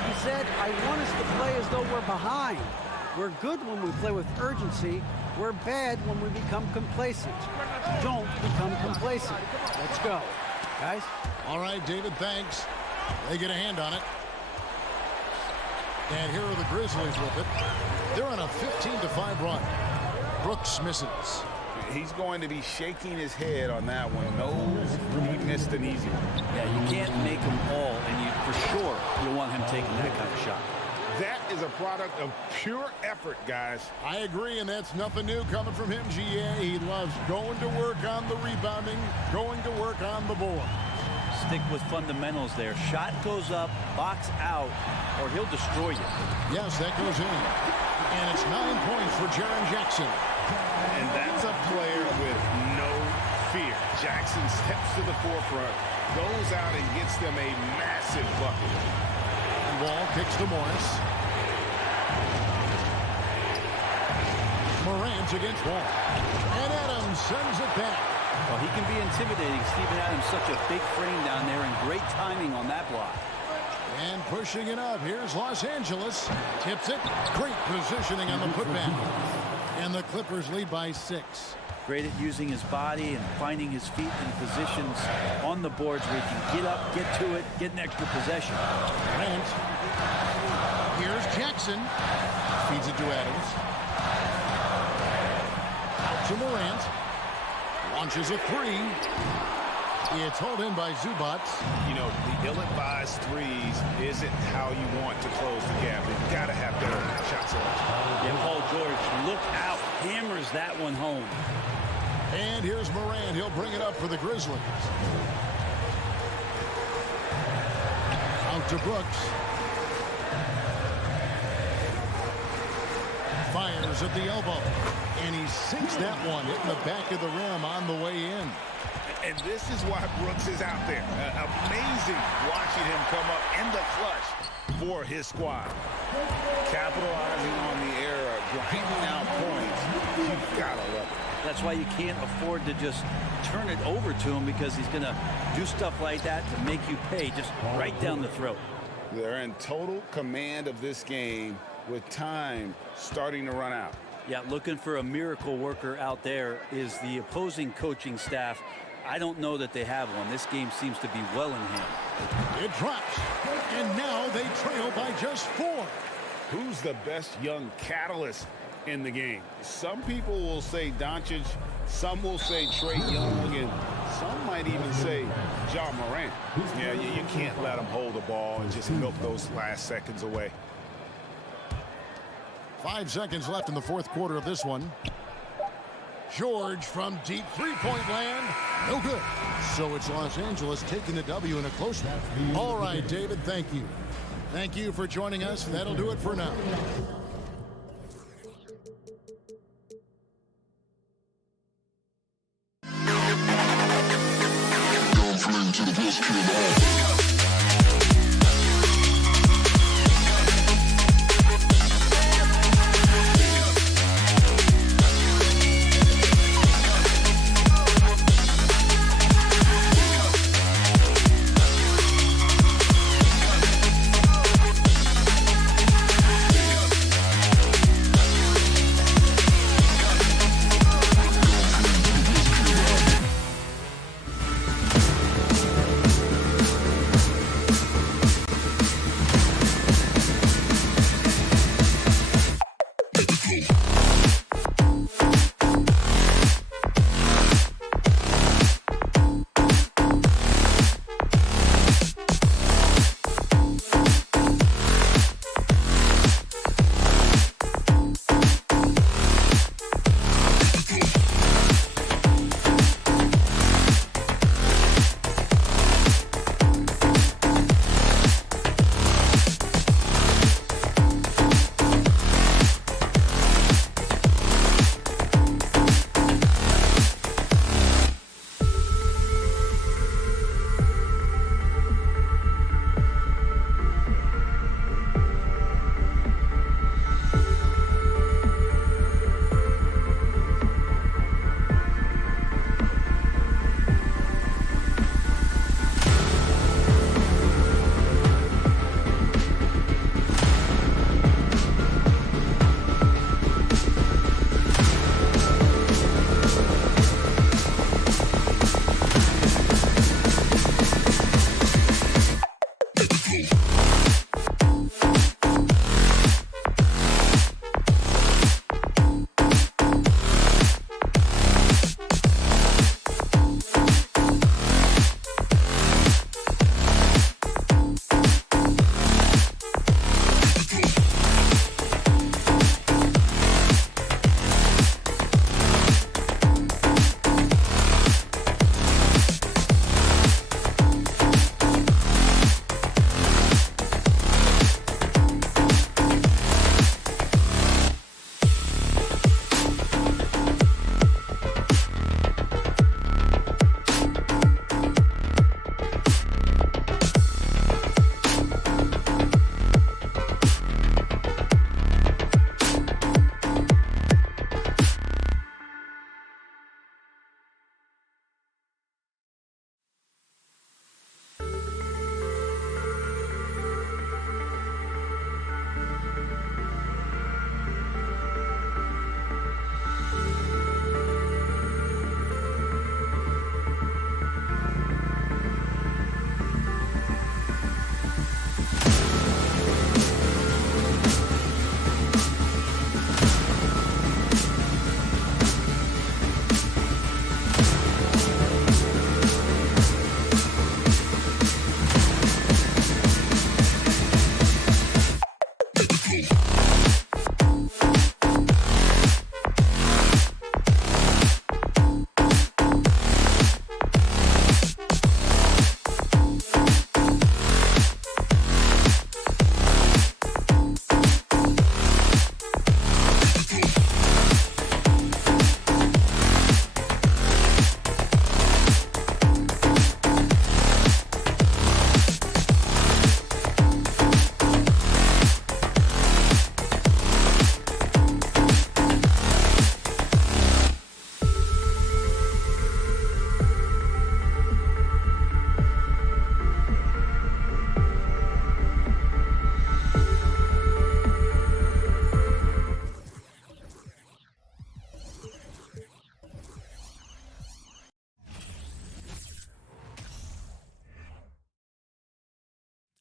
He said, I want us to play as though we're behind. We're good when we play with urgency. We're bad when we become complacent. Don't become complacent. Let's go. Guys? All right, David, thanks. They get a hand on it. And here are the Grizzlies with it. They're on a 15-5 run. Brooks misses. He's going to be shaking his head on that one. Knows he missed an easy one. Yeah, you can't make them all, and you for sure you want him taking that kind of shot. That is a product of pure effort, guys. I agree, and that's nothing new coming from him, GA. He loves going to work on the rebounding, going to work on the board. Stick with fundamentals there. Shot goes up, box out, or he'll destroy you. Yes, that goes in. And it's 9 points for Jaren Jackson. And that's a player with no fear. Jackson steps to the forefront, goes out and gets them a massive bucket. Wall kicks to Morris. Morant against Wall. And Adams sends it back. Well, he can be intimidating. Steven Adams, such a big frame down there, and great timing on that block. And pushing it up. Here's Los Angeles. Tips it. Great positioning on the putback. And the Clippers lead by 6. Great at using his body and finding his feet in positions on the boards where he can get up, get to it, get an extra possession. Morant. Here's Jackson. Feeds it to Adams. Out to Morant. Launches a 3. It's hauled in by Zubac. You know, the ill-advised threes isn't how you want to close the gap. You've got to have better shot selection. And Paul George, look out, hammers that one home. And here's Morant. He'll bring it up for the Grizzlies. Out to Brooks. Fires at the elbow. And he sinks that one, hitting the back of the rim on the way in. And this is why Brooks is out there. Amazing watching him come up in the clutch for his squad. Capitalizing on the error, grinding out points. You've got to love it. That's why you can't afford to just turn it over to him, because he's going to do stuff like that to make you pay just right down the throat. They're in total command of this game with time starting to run out. Yeah, looking for a miracle worker out there is the opposing coaching staff. I don't know that they have one. This game seems to be well in hand. It drops, and now they trail by just 4. Who's the best young catalyst in the game? Some people will say Doncic, some will say Trae Young, and some might even say Ja Morant. Yeah, you can't let them hold the ball and just milk those last seconds away. 5 seconds left in the fourth quarter of this one. George from deep three-point land. No good. So it's Los Angeles taking the W in a close one. All right, David, thank you. Thank you for joining us. That'll do it for now.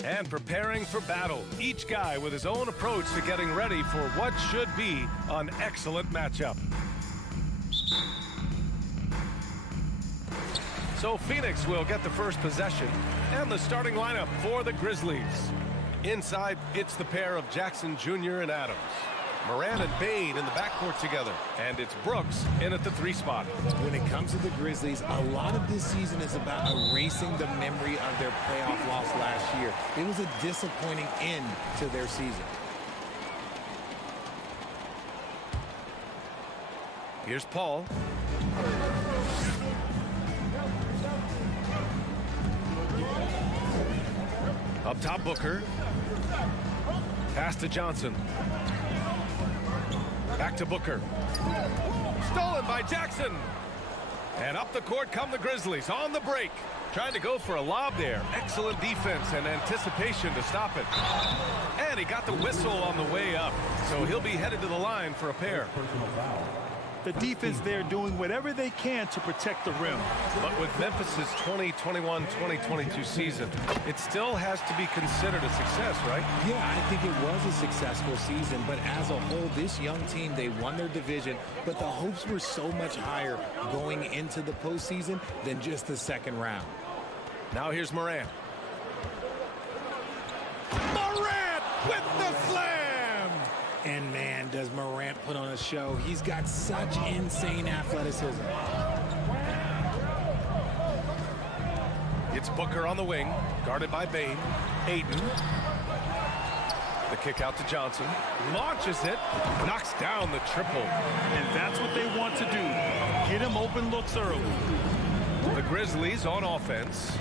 And preparing for battle, each guy with his own approach to getting ready for what should be an excellent matchup. So Phoenix will get the first possession and the starting lineup for the Grizzlies. Inside, it's the pair of Jackson Jr. and Adams. Moran and Bain in the backcourt together. And it's Brooks in at the 3 spot. When it comes to the Grizzlies, a lot of this season is about erasing the memory of their playoff loss last year. It was a disappointing end to their season. Here's Paul. Up top, Booker. Pass to Johnson. Back to Booker. Stolen by Jackson. And up the court come the Grizzlies on the break. Trying to go for a lob there. Excellent defense and anticipation to stop it. And he got the whistle on the way up. So he'll be headed to the line for a pair. The defense there doing whatever they can to protect the rim. But with Memphis's 2021-2022 season, it still has to be considered a success, right? Yeah, I think it was a successful season, but as a whole, this young team, they won their division, but the hopes were so much higher going into the postseason than just the second round. Now here's Moran. Morant with the slam! And man, does Morant put on a show. He's got such insane athleticism. It's Booker on the wing, guarded by Bain. Ayton. The kick out to Johnson. Launches it, knocks down the triple. And that's what they want to do. Get him open looks early. The Grizzlies on offense.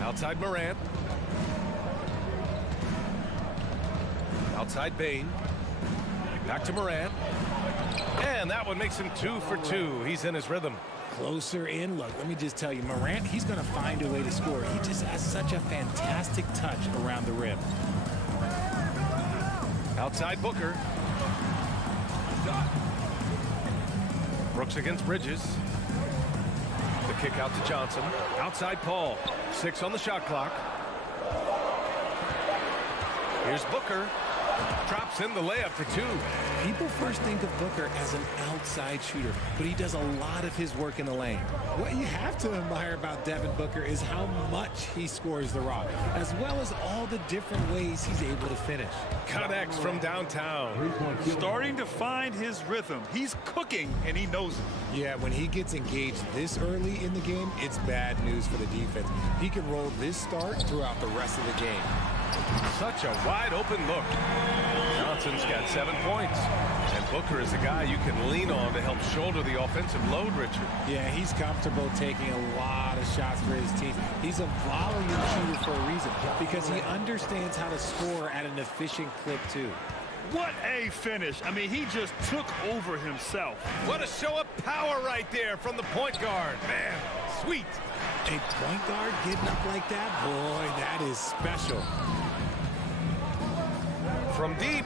Outside Morant. Outside Bain. Back to Morant. And that one makes him 2 for 2. He's in his rhythm. Closer in. Look, let me just tell you, Morant, he's going to find a way to score. He just has such a fantastic touch around the rim. Outside Booker. Brooks against Bridges. The kick out to Johnson. Outside Paul. 6 on the shot clock. Here's Booker. Drops in the layup for 2. People first think of Booker as an outside shooter, but he does a lot of his work in the lane. What you have to admire about Devin Booker is how much he scores the rock, as well as all the different ways he's able to finish. Connects from downtown. Starting to find his rhythm. He's cooking, and he knows it. Yeah, when he gets engaged this early in the game, it's bad news for the defense. He can roll this start throughout the rest of the game. Such a wide open look. Johnson's got 7 points. And Booker is a guy you can lean on to help shoulder the offensive load, Richard. Yeah, he's comfortable taking a lot of shots for his team. He's a volume shooter for a reason, because he understands how to score at an efficient clip, too. What a finish. I mean, he just took over himself. What a show of power right there from the point guard. Man, sweet. A point guard getting up like that? Boy, that is special. From deep.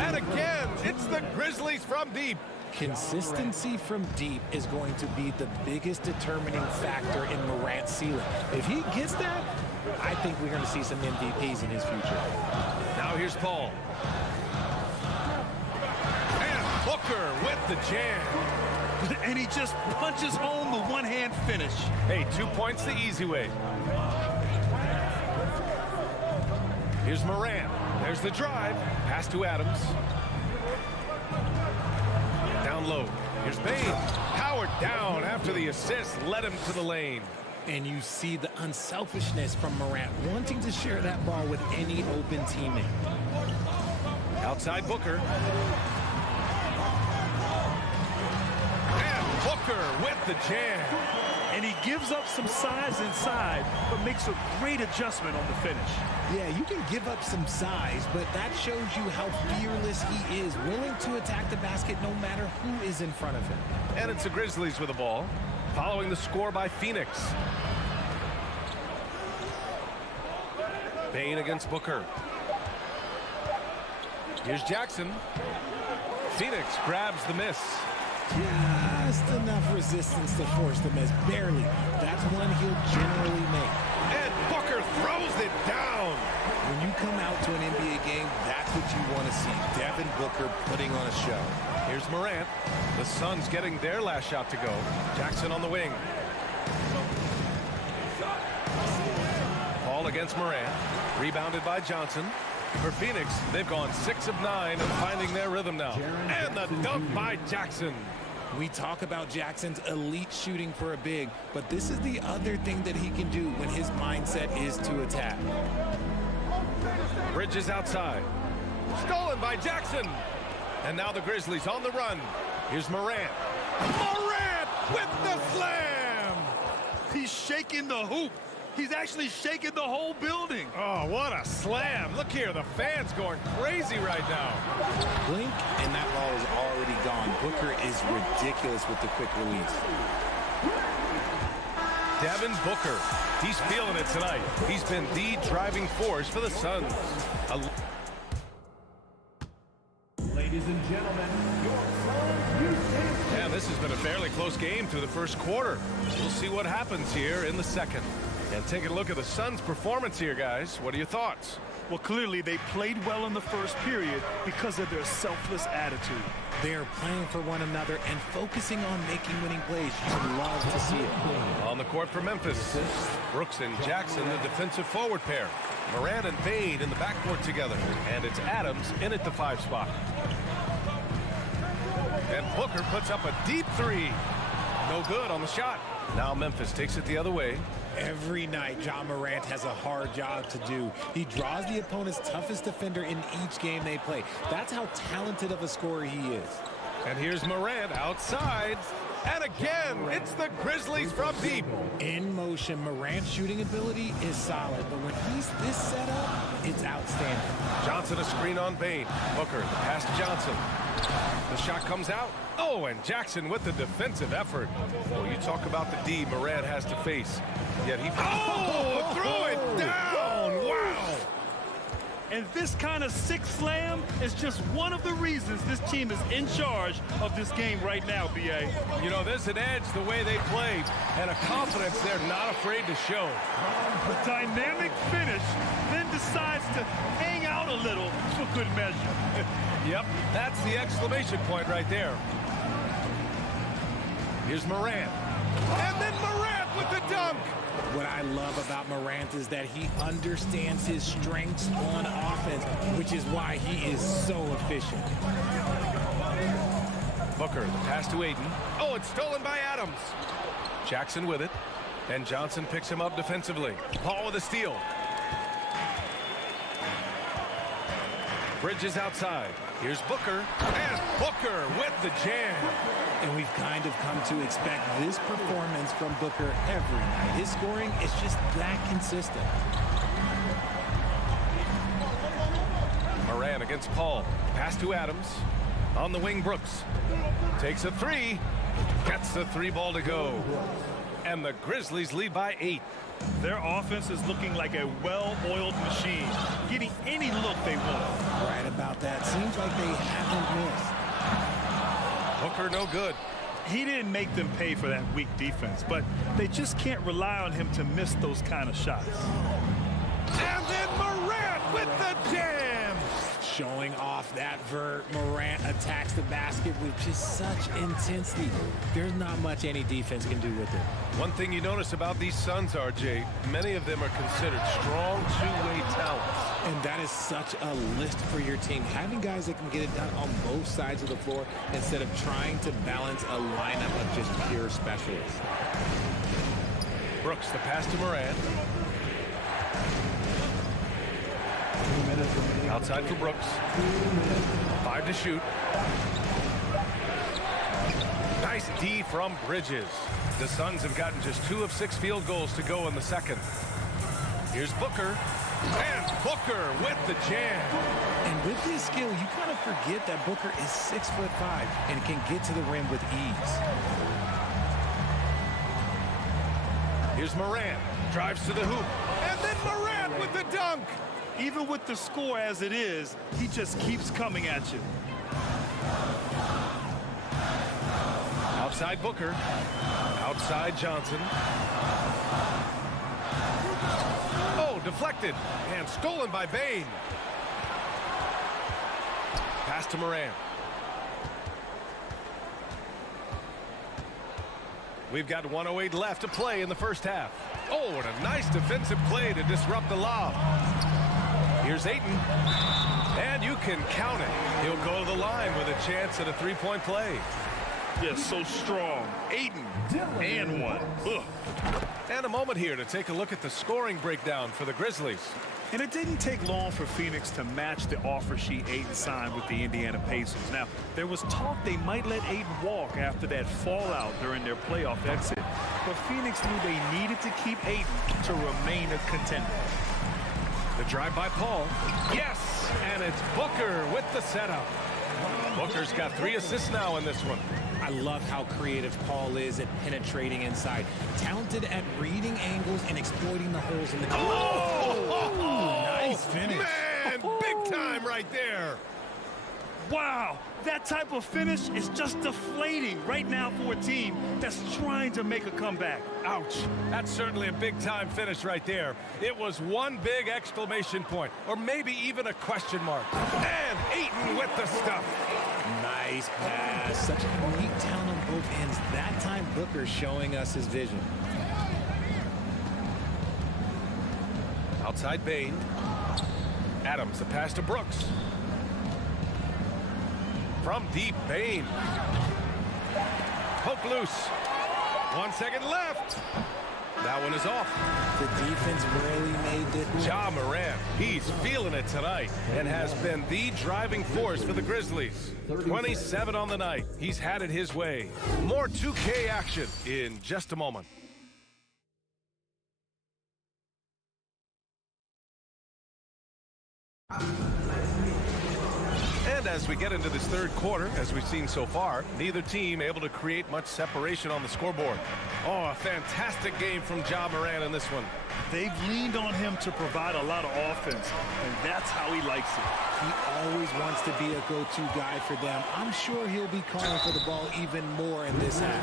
And again, it's the Grizzlies from deep. Consistency from deep is going to be the biggest determining factor in Morant's ceiling. If he gets that, I think we're going to see some MVPs in his future. Now here's Paul. And Booker with the jam. And he just punches home the one-hand finish. Hey, 2 points the easy way. Here's Moran. There's the drive. Pass to Adams. Down low. Here's Bain. Powered down after the assist led him to the lane. And you see the unselfishness from Morant, wanting to share that ball with any open teammate. Outside Booker. And Booker with the jam. And he gives up some size inside, but makes a great adjustment on the finish. Yeah, you can give up some size, but that shows you how fearless he is, willing to attack the basket no matter who is in front of him. And it's the Grizzlies with the ball, following the score by Phoenix. Bain against Booker. Here's Jackson. Phoenix grabs the miss. just enough resistance to force the miss. Barely. That's one he'll generally make. And Booker throws it down. When you come out to an NBA game, that's what you want to see. Devin Booker putting on a show. Here's Morant. The Suns getting their last shot to go. Jackson on the wing. Paul against Morant. Rebounded by Johnson. For Phoenix, they've gone 6 of 9 and finding their rhythm now. And the dunk by Jackson. We talk about Jackson's elite shooting for a big, but this is the other thing that he can do when his mindset is to attack. Bridges outside. Stolen by Jackson. And now the Grizzlies on the run. Here's Morant. Morant with the slam. He's shaking the hoop. He's actually shaking the whole building. Oh, what a slam. Look here, the fans going crazy right now. Blink, and that ball is already gone. Booker is ridiculous with the quick release. Devin Booker, he's feeling it tonight. He's been the driving force for the Suns. Ladies and gentlemen, your Suns Houston. Yeah, this has been a fairly close game through the first quarter. We'll see what happens here in the second. And taking a look at the Suns' performance here, guys. What are your thoughts? Well, clearly they played well in the first period because of their selfless attitude. They are playing for one another and focusing on making winning plays. You love to see it. On the court for Memphis, Brooks and Jackson, the defensive forward pair. Morant and Bade in the backcourt together. And it's Adams in at the 5 spot. And Booker puts up a deep 3. No good on the shot. Now Memphis takes it the other way. Every night, John Morant has a hard job to do. He draws the opponent's toughest defender in each game they play. That's how talented of a scorer he is. And here's Morant outside. And again, it's the Grizzlies from deep. In motion, Morant's shooting ability is solid, but when he's this set up, it's outstanding. Johnson a screen on Bane. Booker, the pass to Johnson. The shot comes out. Oh, and Jackson with the defensive effort. Oh, you talk about the D Morant has to face. Yet he... Oh, throw it down. Wow. And this kind of sick slam is just one of the reasons this team is in charge of this game right now, B.A. You know, there's an edge the way they played and a confidence they're not afraid to show. A dynamic finish, then decides to hang out a little for good measure. Yep, that's the exclamation point right there. Here's Morant. And then Morant with the dunk. What I love about Morant is that he understands his strengths on offense, which is why he is so efficient. Booker, the pass to Ayton. Oh, it's stolen by Adams. Jackson with it. And Johnson picks him up defensively. Paul with a steal. Bridges outside. Here's Booker. And Booker with the jam. And we've kind of come to expect this performance from Booker every night. His scoring is just that consistent. Morant against Paul. Pass to Adams. On the wing, Brooks. Takes a 3. Gets the 3 ball to go. And the Grizzlies lead by 8. Their offense is looking like a well-oiled machine, getting any look they want. Right about that. Seems like they haven't missed. Booker no good. He didn't make them pay for that weak defense, but they just can't rely on him to miss those kind of shots. And then Morant with the jam. Showing off that vert, Morant attacks the basket with just such intensity. There's not much any defense can do with it. One thing you notice about these Suns, RJ, many of them are considered strong two-way talents. And that is such a list for your team. Having guys that can get it done on both sides of the floor instead of trying to balance a lineup of just pure specialists. Brooks, the pass to Morant. Outside for Brooks. 5 to shoot. Nice D from Bridges. The Suns have gotten just 2 of 6 field goals to go in the second. Here's Booker. And Booker with the jam. And with his skill, you kind of forget that Booker is 6'5" and can get to the rim with ease. Here's Morant. Drives to the hoop. And then Morant with the dunk. Even with the score as it is, he just keeps coming at you. Outside Booker. Outside Johnson. Oh, deflected and stolen by Bain. Pass to Moran. We've got 1:08 left to play in the first half. Oh, and a nice defensive play to disrupt the lob. Here's Ayton. And you can count it. He'll go to the line with a chance at a three-point play. Yeah, so strong. Ayton and one. Ugh. And a moment here to take a look at the scoring breakdown for the Grizzlies. And it didn't take long for Phoenix to match the offer sheet Ayton signed with the Indiana Pacers. Now, there was talk they might let Ayton walk after that fallout during their playoff exit. But Phoenix knew they needed to keep Ayton to remain a contender. The drive by Paul. Yes! And it's Booker with the setup. Booker's got 3 assists now in this one. I love how creative Paul is at penetrating inside. Talented at reading angles and exploiting the holes in the court. Nice finish. Man, big time right there. Wow, that type of finish is just deflating right now for a team that's trying to make a comeback. Ouch. That's certainly a big-time finish right there. It was one big exclamation point, or maybe even a question mark. And Ayton with the stuff. Nice pass. Such unique talent on both ends. That time, Booker showing us his vision. Outside Bain. Adams, the pass to Brooks. From deep, Bain. Poke loose. 1 second left. That one is off. The defense really made it. Ja Morant, he's feeling it tonight and has been the driving force for the Grizzlies. 27 on the night. He's had it his way. More 2K action in just a moment. And as we get into this third quarter, as we've seen so far, neither team able to create much separation on the scoreboard. Oh, a fantastic game from Ja Morant in this one. They've leaned on him to provide a lot of offense, and that's how he likes it. He always wants to be a go-to guy for them. I'm sure he'll be calling for the ball even more in this half.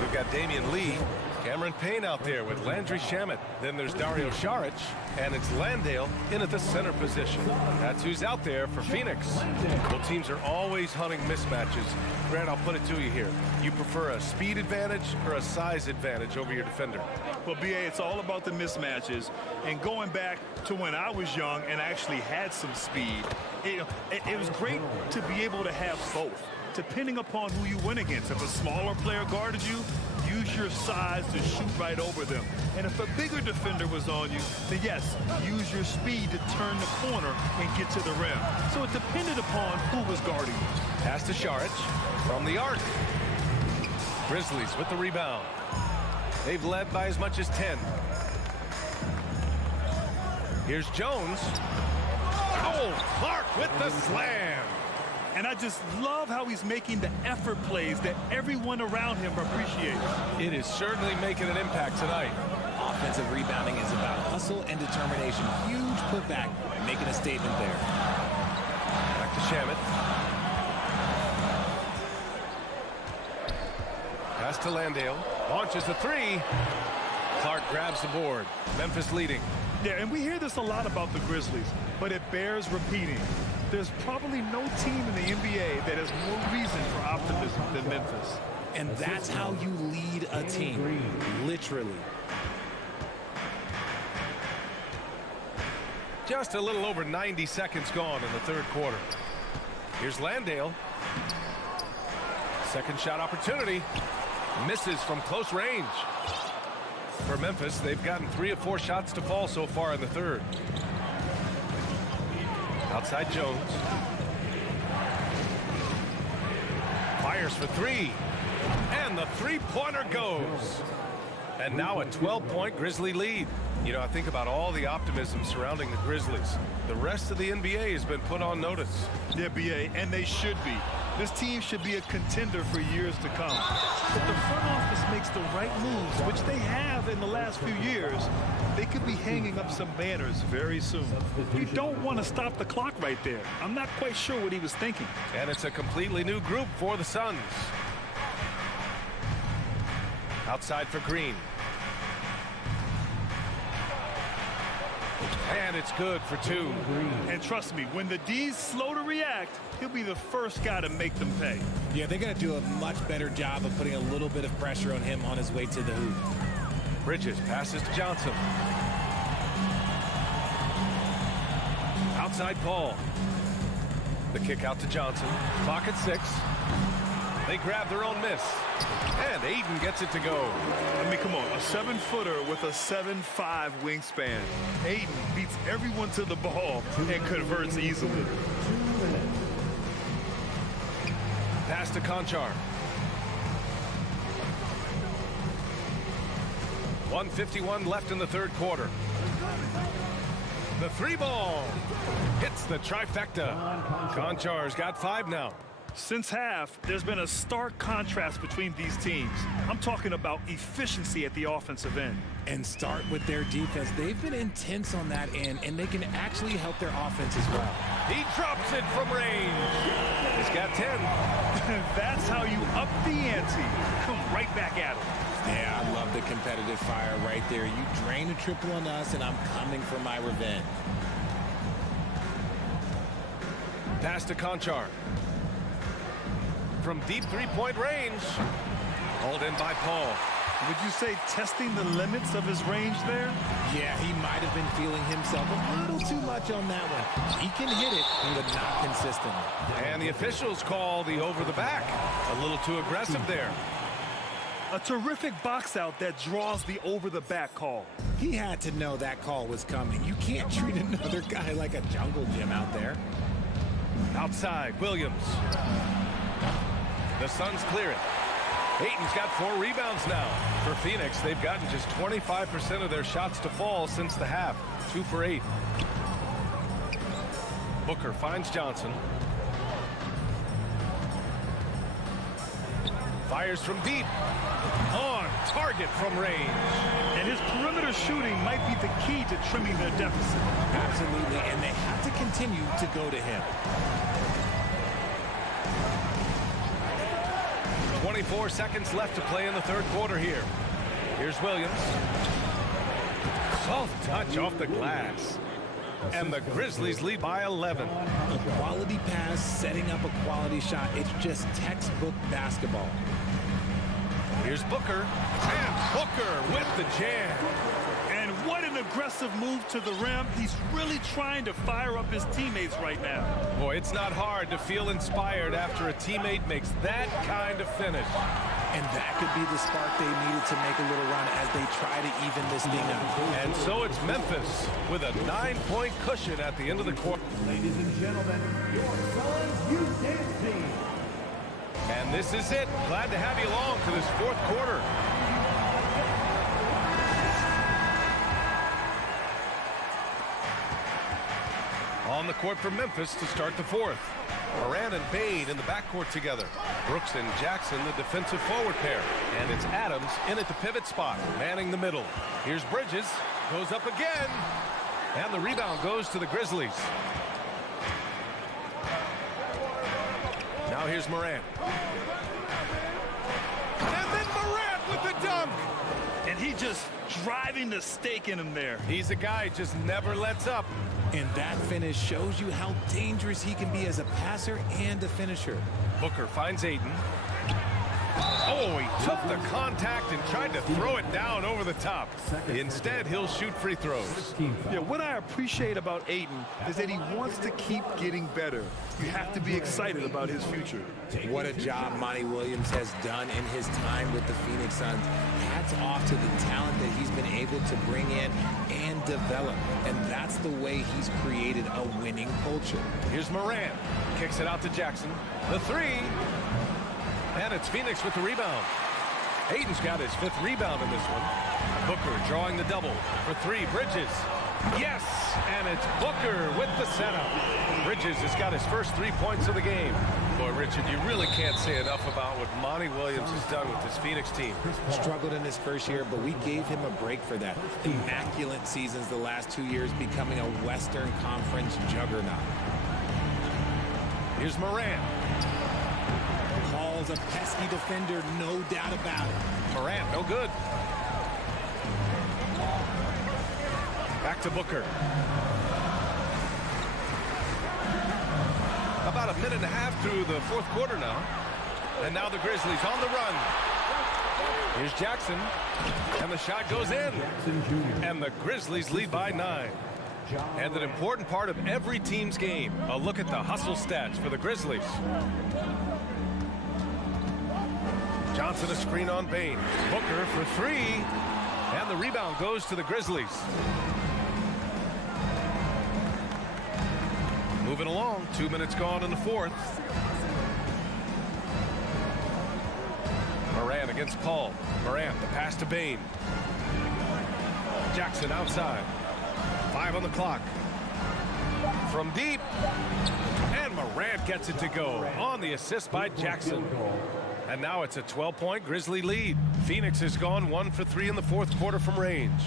We've got Damian Lee, Cameron Payne out there with Landry Shamet. Then there's Dario Saric, and it's Landale in at the center position. That's who's out there for Phoenix. Both teams are always hunting mismatches. Grant, I'll put it to you here. You prefer a speed advantage or a size advantage over your defender? Well, B.A., it's all about the mismatches. And going back to when I was young and actually had some speed, it was great to be able to have both, depending upon who you went against. If a smaller player guarded you, use your size to shoot right over them. And if a bigger defender was on you, then yes, use your speed to turn the corner and get to the rim. So it depended upon who was guarding you. Pass to Saric from the arc. Grizzlies with the rebound. They've led by as much as 10. Here's Jones. Oh, Clark with the slam. And I just love how he's making the effort plays that everyone around him appreciates. It is certainly making an impact tonight. Offensive rebounding is about hustle and determination. Huge putback, making a statement there. Back to Shamet. Pass to Landale. Launches the three. Clark grabs the board. Memphis leading. Yeah, and we hear this a lot about the Grizzlies, but it bears repeating. There's probably no team in the NBA that has more reason for optimism than Memphis. And that's how you lead a team, literally. Just a little over 90 seconds gone in the third quarter. Here's Landale. Second shot opportunity. Misses from close range. For Memphis, they've gotten 3 of 4 shots to fall so far in the third. Outside Jones. Fires for 3. And the three-pointer goes. And now a 12-point Grizzly lead. You know, I think about all the optimism surrounding the Grizzlies. The rest of the NBA has been put on notice. Yeah, B.A., and they should be. This team should be a contender for years to come. If the front office makes the right moves, which they have in the last few years, they could be hanging up some banners very soon. You don't want to stop the clock right there. I'm not quite sure what he was thinking. And it's a completely new group for the Suns. Outside for Green. And it's good for 2. And trust me, when the D's slow to react, he'll be the first guy to make them pay. Yeah, they're going to do a much better job of putting a little bit of pressure on him on his way to the hoop. Bridges passes to Johnson. Outside Paul. The kick out to Johnson. Clock at 6. They grab their own miss. And Aiden gets it to go. I mean, come on, a 7-footer with a 7'5" wingspan. Aiden beats everyone to the ball and converts easily. Pass to Conchar. 1:51 left in the third quarter. The 3-ball hits the trifecta. Conchar's got 5 now. Since half, there's been a stark contrast between these teams. I'm talking about efficiency at the offensive end. And start with their defense. They've been intense on that end, and they can actually help their offense as well. He drops it from range. He's got 10. That's how you up the ante. Come right back at him. Yeah, I love the competitive fire right there. You drain a triple on us, and I'm coming for my revenge. Pass to Conchar. From deep three-point range. Hauled in by Paul. Would you say testing the limits of his range there? Yeah, he might have been feeling himself a little too much on that one. He can hit it, but not consistently. And the officials call the over the back. A little too aggressive there. A terrific box out that draws the over the back call. He had to know that call was coming. You can't treat another guy like a jungle gym out there. Outside, Williams. The Suns clear it. Ayton's got 4 rebounds now. For Phoenix, they've gotten just 25% of their shots to fall since the half. 2 for 8. Booker finds Johnson. Fires from deep. On target from range. And his perimeter shooting might be the key to trimming their deficit. Absolutely, and they have to continue to go to him. 24 seconds left to play in the third quarter here. Here's Williams. Soft touch off the glass. And the Grizzlies lead by 11. A quality pass, setting up a quality shot. It's just textbook basketball. Here's Booker. And Booker with the jam. And what an aggressive move to the rim. He's really trying to fire up his teammates right now. Boy, it's not hard to feel inspired after a teammate makes that kind of finish. And that could be the spark they needed to make a little run as they try to even this thing up. And so it's Memphis with a 9-point cushion at the end of the quarter. Ladies and gentlemen, your Suns youth dance team. And this is it. Glad to have you along for this fourth quarter. On the court for Memphis to start the fourth. Moran and Bade in the backcourt together. Brooks and Jackson, the defensive forward pair. And it's Adams in at the pivot spot, manning the middle. Here's Bridges, goes up again. And the rebound goes to the Grizzlies. Now here's Moran. And then Moran with the dunk. And he just driving the stake in him there. He's a guy who just never lets up. And that finish shows you how dangerous he can be as a passer and a finisher. Booker finds Ayton. Oh, he took the contact and tried to throw it down over the top. Instead, he'll shoot free throws. Yeah, what I appreciate about Ayton is that he wants to keep getting better. You have to be excited about his future. What a job Monty Williams has done in his time with the Phoenix Suns. Hats off to the talent that he's been able to bring in and develop. And that's the way he's created a winning culture. Here's Moran. Kicks it out to Jackson. The three. And it's Phoenix with the rebound. Ayton's got his 5th rebound in this one. Booker drawing the double for 3. Bridges. Yes, and it's Booker with the setup. Bridges has got his first 3 points of the game. Boy, Richard, you really can't say enough about what Monty Williams has done with this Phoenix team. Struggled in his first year, but we gave him a break for that. Immaculate seasons the last 2 years, becoming a Western Conference juggernaut. Here's Moran. Calls a pesky defender, no doubt about it. Morant, no good. Back to Booker. About a minute and a half through the fourth quarter now. And now the Grizzlies on the run. Here's Jackson. And the shot goes in. And the Grizzlies lead by 9. And an important part of every team's game. A look at the hustle stats for the Grizzlies. Johnson a screen on Bain. Booker for 3. And the rebound goes to the Grizzlies. Moving along. 2 minutes gone in the fourth. Morant against Paul. Morant, the pass to Bain. Jackson outside. 5 on the clock. From deep. And Morant gets it to go on the assist by Jackson. And now it's a 12-point Grizzly lead. Phoenix has gone 1 for 3 in the fourth quarter from range.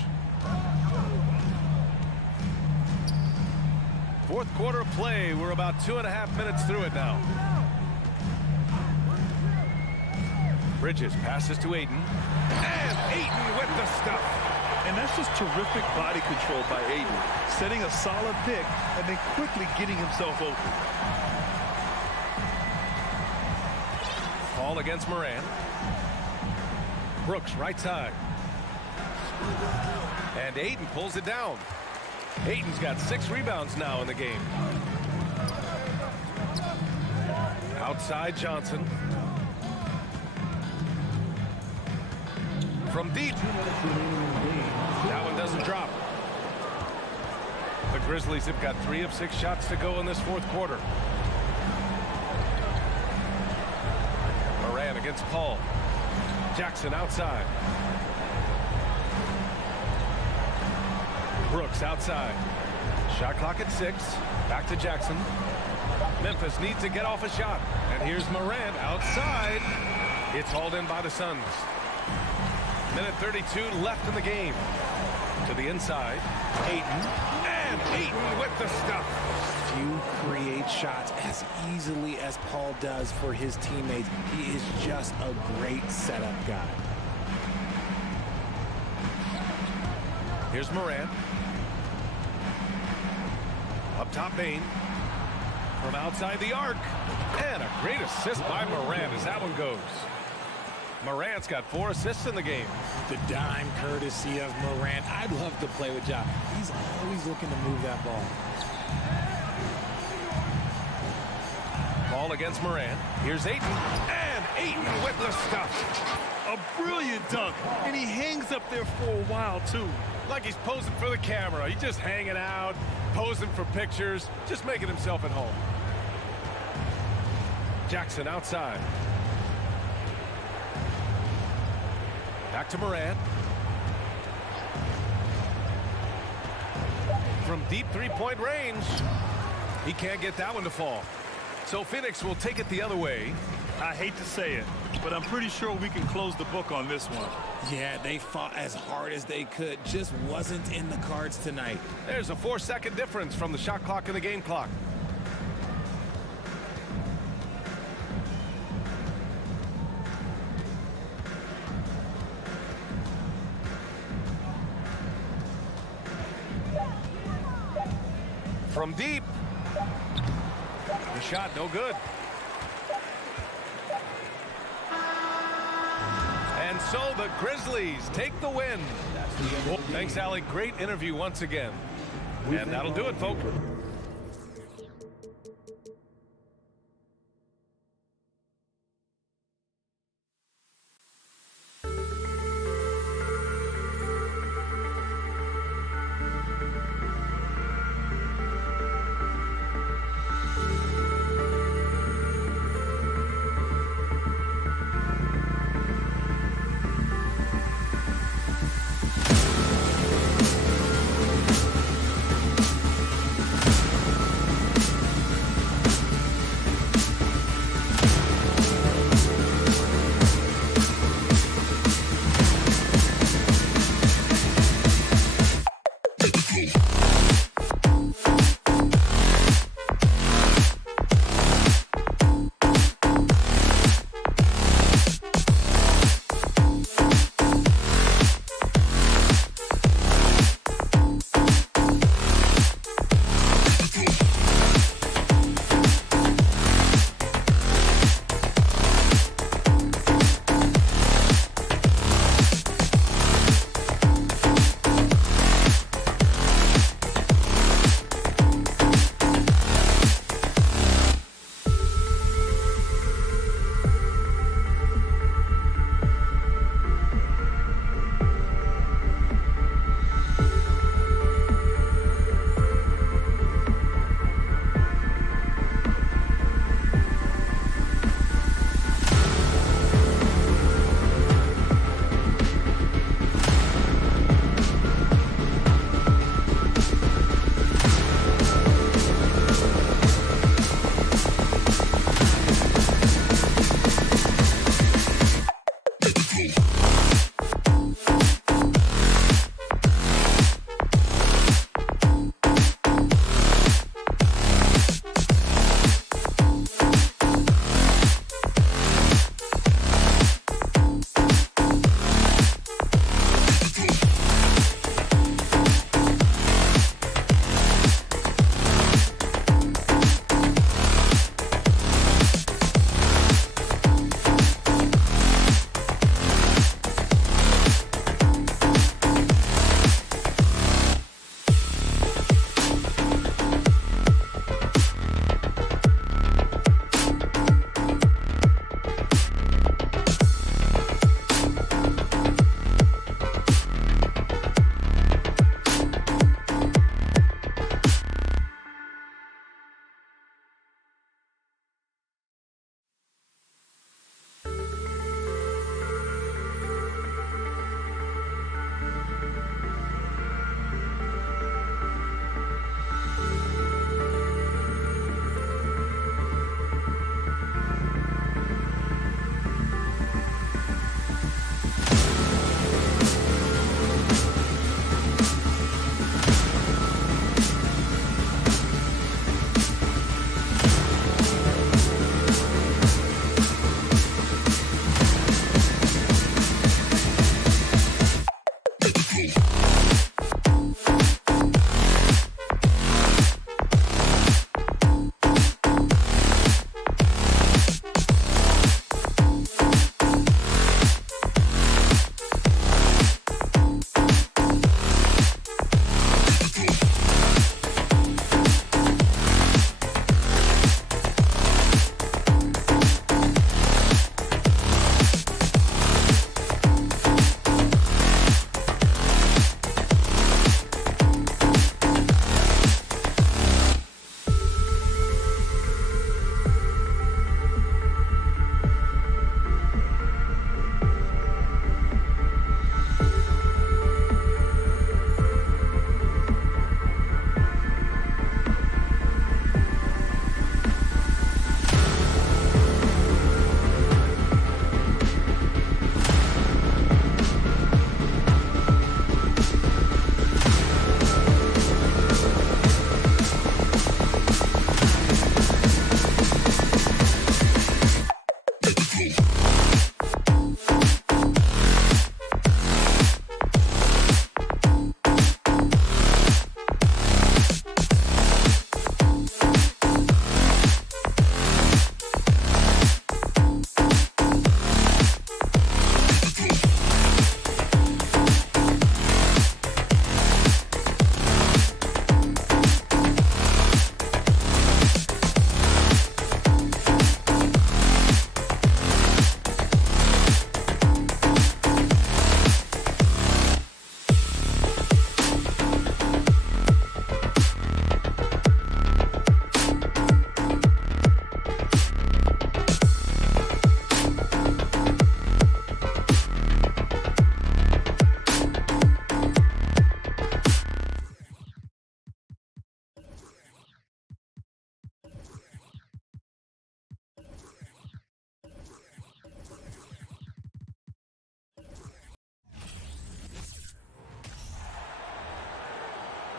Fourth quarter of play. We're about 2.5 minutes through it now. Bridges passes to Ayton. And Ayton with the stuff. And that's just terrific body control by Ayton. Setting a solid pick and then quickly getting himself open. Fall against Morant. Brooks right side. And Ayton pulls it down. Ayton's got 6 rebounds now in the game. Outside Johnson. From deep. That one doesn't drop. The Grizzlies have got 3 of 6 shots to go in this fourth quarter. Morant against Paul. Jackson outside. Brooks outside. Shot clock at 6. Back to Jackson. Memphis needs to get off a shot. And here's Morant outside. It's hauled in by the Suns. Minute 32 left in the game. To the inside. Ayton. And Ayton with the stuff. Few create shots as easily as Paul does for his teammates. He is just a great setup guy. Here's Morant. Up top, Bain. From outside the arc. And a great assist by Morant as that one goes. Morant's got 4 assists in the game. The dime courtesy of Morant. I'd love to play with Ja. He's always looking to move that ball. Ball against Morant. Here's Ayton. And Ayton with the stuff. A brilliant dunk. And he hangs up there for a while, too. Like he's posing for the camera. He's just hanging out, posing for pictures, just making himself at home. Jackson outside. Back to Morant. From deep 3-point range. He can't get that one to fall. So Phoenix will take it the other way. I hate to say it, but I'm pretty sure we can close the book on this one. Yeah, they fought as hard as they could. Just wasn't in the cards tonight. There's a 4-second difference from the shot clock and the game clock. From deep. The shot no good. And so the Grizzlies take the win. Thanks, Allie. Great interview once again. And that'll do it, folks.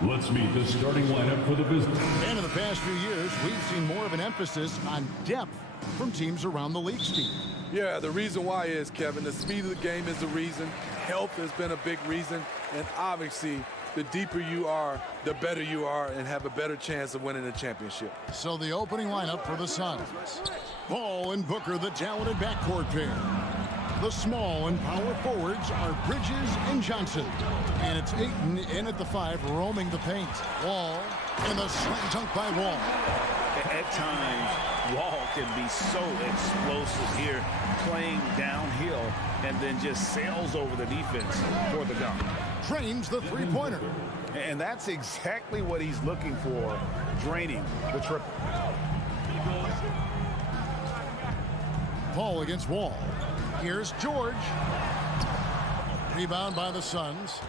Let's meet the starting lineup for the business. And in the past few years, we've seen more of an emphasis on depth from teams around the league, Steve. Yeah, the reason why is, Kevin, the speed of the game is the reason. Health has been a big reason. And obviously, the deeper you are, the better you are and have a better chance of winning the championship. So the opening lineup for the Suns. Ball and Booker, the talented backcourt pair. The small and power forwards are Bridges and Johnson. And it's Ayton in at the 5, roaming the paint. Wall and the slam dunk by Wall. At times, Wall can be so explosive here, playing downhill, and then just sails over the defense for the dunk. Drains the three-pointer. And that's exactly what he's looking for, draining the triple. Paul against Wall. Here's George. Rebound by the Suns.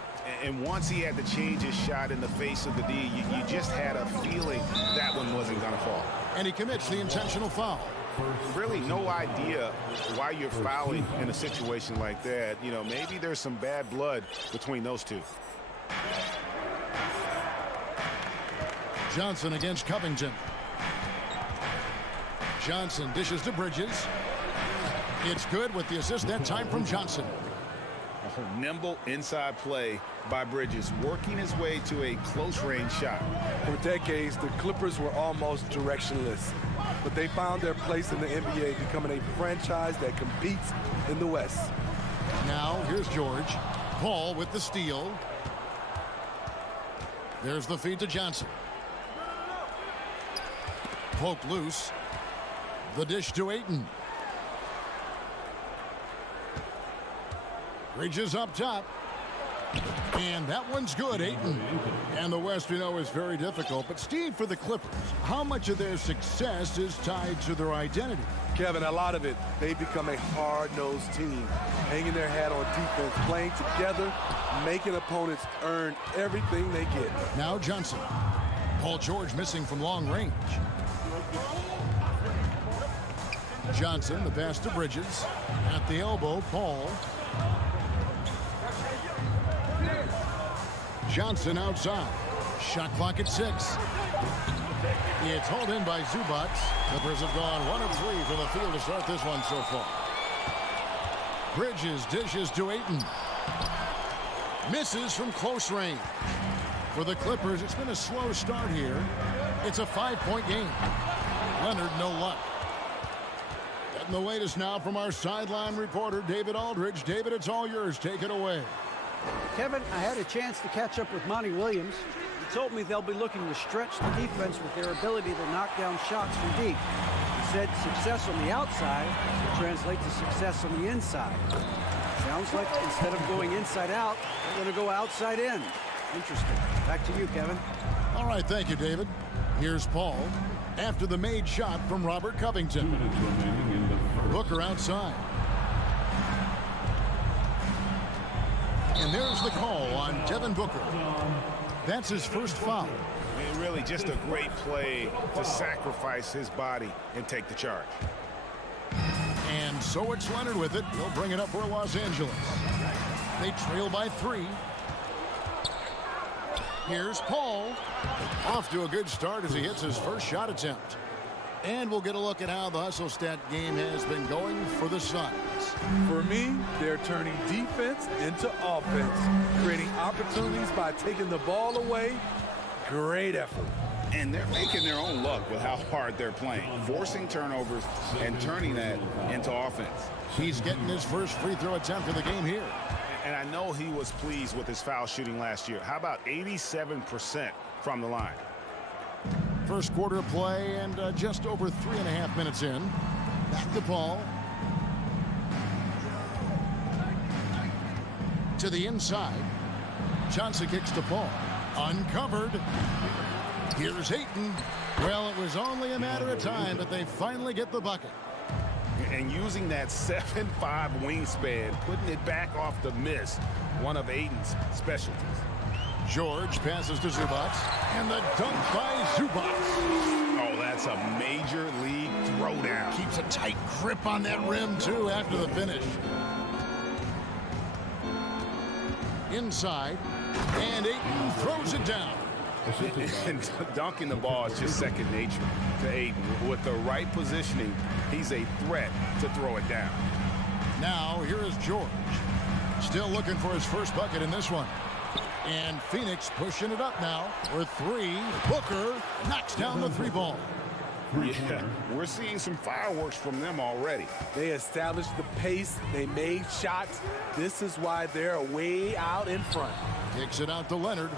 And once he had to change his shot in the face of the D, you just had a feeling that one wasn't going to fall. And he commits the intentional foul. Really no idea why you're fouling in a situation like that. You know, maybe there's some bad blood between those two. Johnson against Covington. Johnson dishes to Bridges. It's good with the assist that time from Johnson. A nimble inside play by Bridges, working his way to a close-range shot. For decades, the Clippers were almost directionless, but they found their place in the NBA, becoming a franchise that competes in the West. Now, here's George. Paul with the steal. There's the feed to Johnson. Poke loose. The dish to Ayton. Bridges up top. And that one's good, Ayton. And the West, we know, is very difficult. But, Steve, for the Clippers, how much of their success is tied to their identity? Kevin, a lot of it. They become a hard-nosed team, hanging their hat on defense, playing together, making opponents earn everything they get. Now Johnson. Paul George missing from long range. Johnson, the pass to Bridges. At the elbow, Paul. Johnson outside. Shot clock at 6. It's hauled in by Zubac. Clippers have gone 1 of 3 from the field to start this one so far. Bridges dishes to Ayton. Misses from close range. For the Clippers, it's been a slow start here. It's a 5-point game. Leonard, no luck. Getting the latest now from our sideline reporter, David Aldridge. David, it's all yours. Take it away. Kevin, I had a chance to catch up with Monty Williams. He told me they'll be looking to stretch the defense with their ability to knock down shots from deep. He said success on the outside will translate to success on the inside. Sounds like instead of going inside out, they're going to go outside in. Interesting. Back to you, Kevin. All right, thank you, David. Here's Paul after the made shot from Robert Covington. Booker outside. And there's the call on Devin Booker. That's his first foul. And really just a great play to sacrifice his body and take the charge. And so it's Leonard with it. He'll bring it up for Los Angeles. They trail by 3. Here's Paul. Off to a good start as he hits his first shot attempt. And we'll get a look at how the hustle stat game has been going for the Suns. For me, they're turning defense into offense, creating opportunities by taking the ball away. Great effort. And they're making their own luck with how hard they're playing, forcing turnovers and turning that into offense. He's getting his first free throw attempt of the game here. And I know he was pleased with his foul shooting last year. How about 87% from the line? First quarter of play and just over 3.5 minutes in. Back to Paul. To the inside. Johnson kicks to Paul. Uncovered. Here's Ayton. Well, it was only a matter of time, but they finally get the bucket. And using that 7'5" wingspan, putting it back off the miss, one of Ayton's specialties. George passes to Zubac, and the dunk by Zubac. Oh, that's a major league throwdown. Keeps a tight grip on that rim, too, after the finish. Inside, and Ayton throws it down. And dunking the ball is just second nature to Aiden. With the right positioning, he's a threat to throw it down. Now, here is George. Still looking for his first bucket in this one. And Phoenix pushing it up now for three. Booker knocks down the three ball. Yeah, we're seeing some fireworks from them already. They established the pace. They made shots. This is why they're way out in front. Kicks it out to Leonard.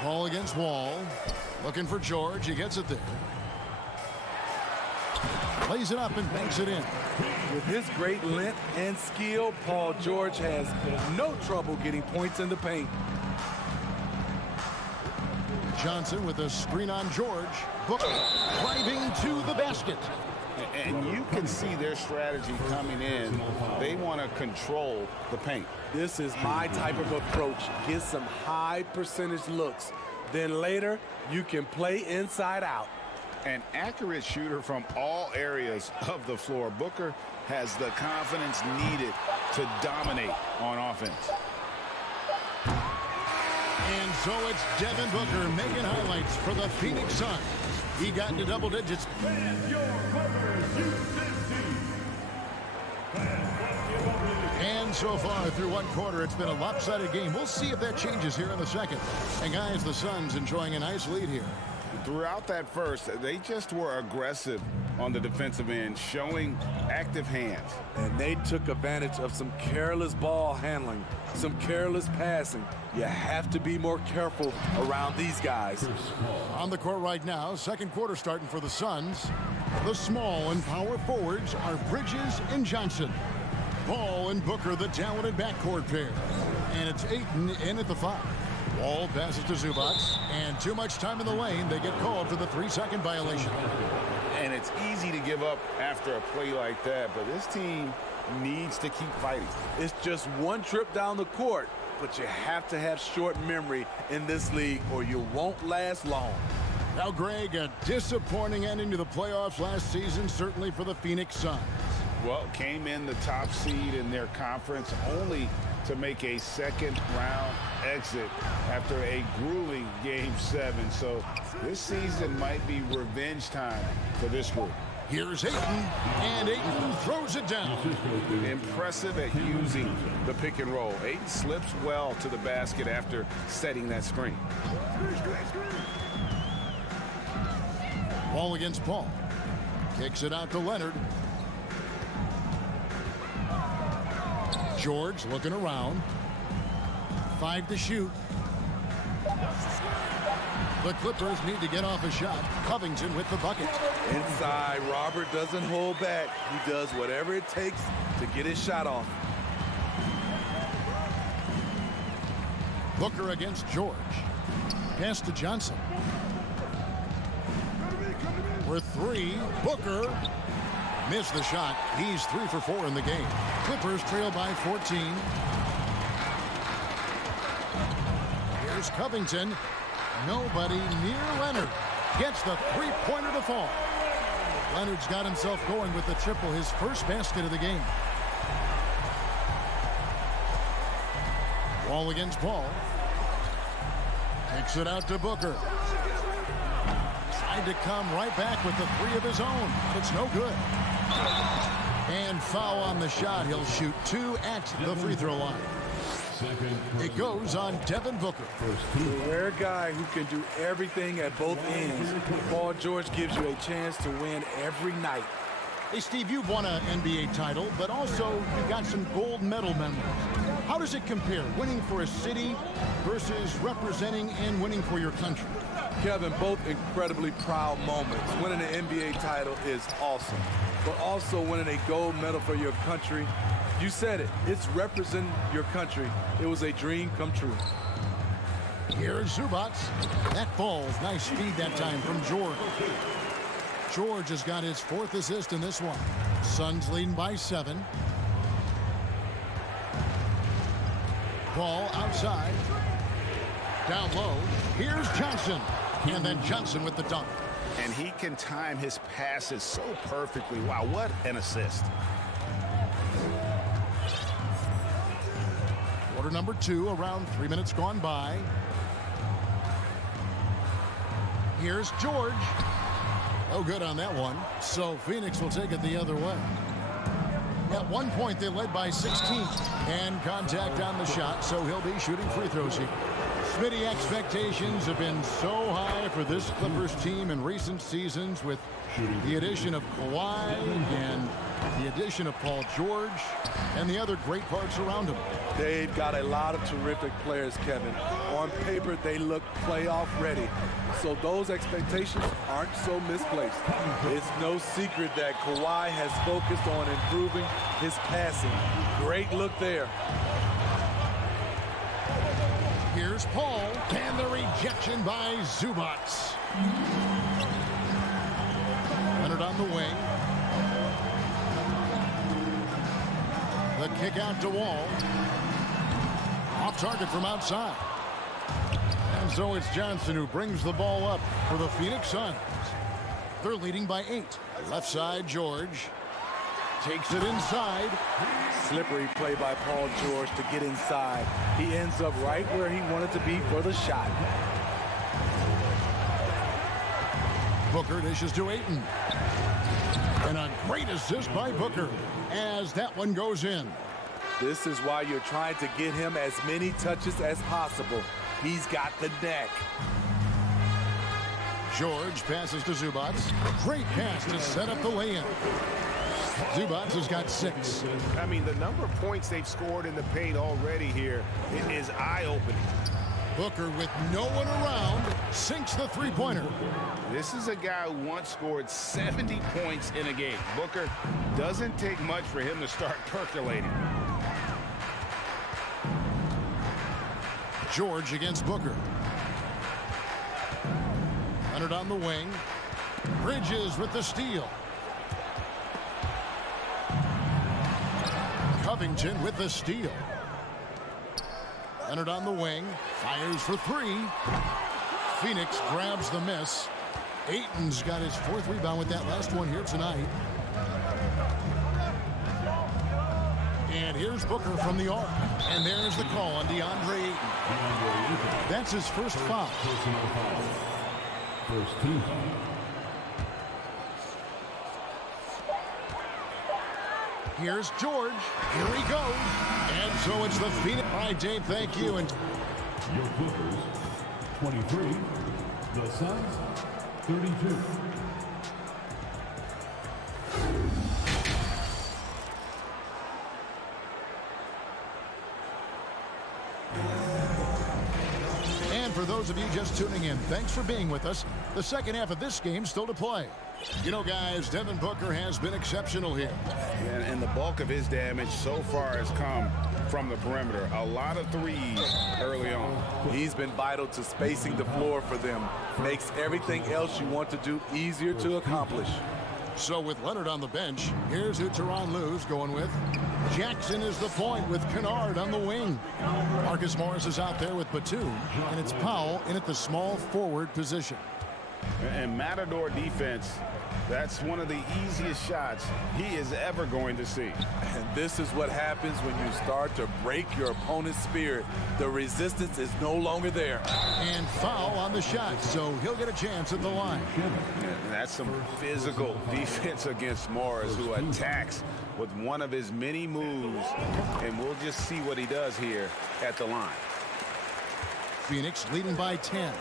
Ball against Wall. Looking for George. He gets it there. Plays it up and banks it in. With his great length and skill, Paul George has no trouble getting points in the paint. Johnson with a screen on George. Booker driving to the basket. And you can see their strategy coming in. They want to control the paint. This is my type of approach. Get some high percentage looks. Then later, you can play inside out. An accurate shooter from all areas of the floor. Booker has the confidence needed to dominate on offense. And so it's Devin Booker making highlights for the Phoenix Suns. He got into double digits. And so far through one quarter, it's been a lopsided game. We'll see if that changes here in the second. And guys, the Suns enjoying a nice lead here. Throughout that first, they just were aggressive on the defensive end, showing active hands. And they took advantage of some careless ball handling, some careless passing. You have to be more careful around these guys. On the court right now, second quarter starting for the Suns. The small and power forwards are Bridges and Johnson. Ball and Booker, the talented backcourt pair. And it's Ayton in at the 5. Wall passes to Zubac, and too much time in the lane. They get called for the 3-second violation. And it's easy to give up after a play like that, but this team needs to keep fighting. It's just one trip down the court, but you have to have short memory in this league or you won't last long. Now, Greg, a disappointing ending to the playoffs last season, certainly for the Phoenix Suns. Well, came in the top seed in their conference only to make a second-round exit after a grueling Game 7. So this season might be revenge time for this group. Here's Ayton, and Ayton throws it down. Impressive at using the pick and roll. Ayton slips well to the basket after setting that screen. Ball against Paul. Kicks it out to Leonard. George looking around. 5 to shoot. The Clippers need to get off a shot. Covington with the bucket. Inside, Robert doesn't hold back. He does whatever it takes to get his shot off. Booker against George. Pass to Johnson. For 3, Booker missed the shot. He's 3 for 4 in the game. Clippers trail by 14. Here's Covington. Nobody near Leonard. Gets the three-pointer to fall. Leonard's got himself going with the triple, his first basket of the game. Wall against Paul. Takes it out to Booker. Tried to come right back with the 3 of his own. It's no good. And foul on the shot. He'll shoot 2 at the free throw line. It goes on Devin Booker. A rare guy who can do everything at both ends. Paul George gives you a chance to win every night. Hey, Steve, you've won an NBA title, but also you've got some gold medal memories. How does it compare, winning for a city versus representing and winning for your country? Kevin, both incredibly proud moments. Winning an NBA title is awesome, but also winning a gold medal for your country, you said it, it's representing your country. It was a dream come true. Here's Zubac. That falls. Nice feed that time from George. George has got his 4th assist in this one. Suns leading by 7. Ball outside. Down low. Here's Johnson. And then Johnson with the dunk. And he can time his passes so perfectly. Wow, what an assist. Quarter number 2, around 3 minutes gone by. Here's George. No good on that one. So Phoenix will take it the other way. At one point, they led by 16. And contact on the shot, so he'll be shooting free throws here. Smitty, expectations have been so high for this Clippers team in recent seasons with the addition of Kawhi and the addition of Paul George and the other great parts around him. They've got a lot of terrific players, Kevin. On paper, they look playoff ready. So those expectations aren't so misplaced. It's no secret that Kawhi has focused on improving his passing. Great look there. Here's Paul, and the rejection by Zubac. Leonard on the wing. The kick out to Wall. Off target from outside. And so it's Johnson who brings the ball up for the Phoenix Suns. They're leading by 8. Left side, George. Takes it inside. Slippery play by Paul George to get inside. He ends up right where he wanted to be for the shot. Booker dishes to Ayton. And a great assist by Booker as that one goes in. This is why you're trying to get him as many touches as possible. He's got the neck. George passes to Zubac. Great pass to set up the lay-in. Zubac has got 6. I mean, the number of points they've scored in the paint already here is eye-opening. Booker, with no one around, sinks the three-pointer. This is a guy who once scored 70 points in a game. Booker, doesn't take much for him to start percolating. George against Booker. Leonard on the wing. Bridges with the steal. Covington with the steal. Leonard on the wing. Fires for 3. Phoenix grabs the miss. Ayton's got his 4th rebound with that last one here tonight. And here's Booker from the arc. And there's the call on DeAndre Ayton. That's his first foul. First team. Here's George. Here he goes. And so it's the Phoenix. All right, Dave, thank you. And your Clippers, 23. The Suns, 32. And for those of you just tuning in, thanks for being with us. The second half of this game still to play. You know, guys, Devin Booker has been exceptional here. And the bulk of his damage so far has come from the perimeter. A lot of threes early on. He's been vital to spacing the floor for them. Makes everything else you want to do easier to accomplish. So with Leonard on the bench, here's who Tyronn Lue's going with. Jackson is the point with Kennard on the wing. Marcus Morris is out there with Batum, and it's Powell in at the small forward position. And Matador defense, that's one of the easiest shots he is ever going to see. And this is what happens when you start to break your opponent's spirit. The resistance is no longer there. And foul on the shot, so he'll get a chance at the line. And that's some physical defense against Morris, who attacks with one of his many moves. And we'll just see what he does here at the line. Phoenix leading by 10.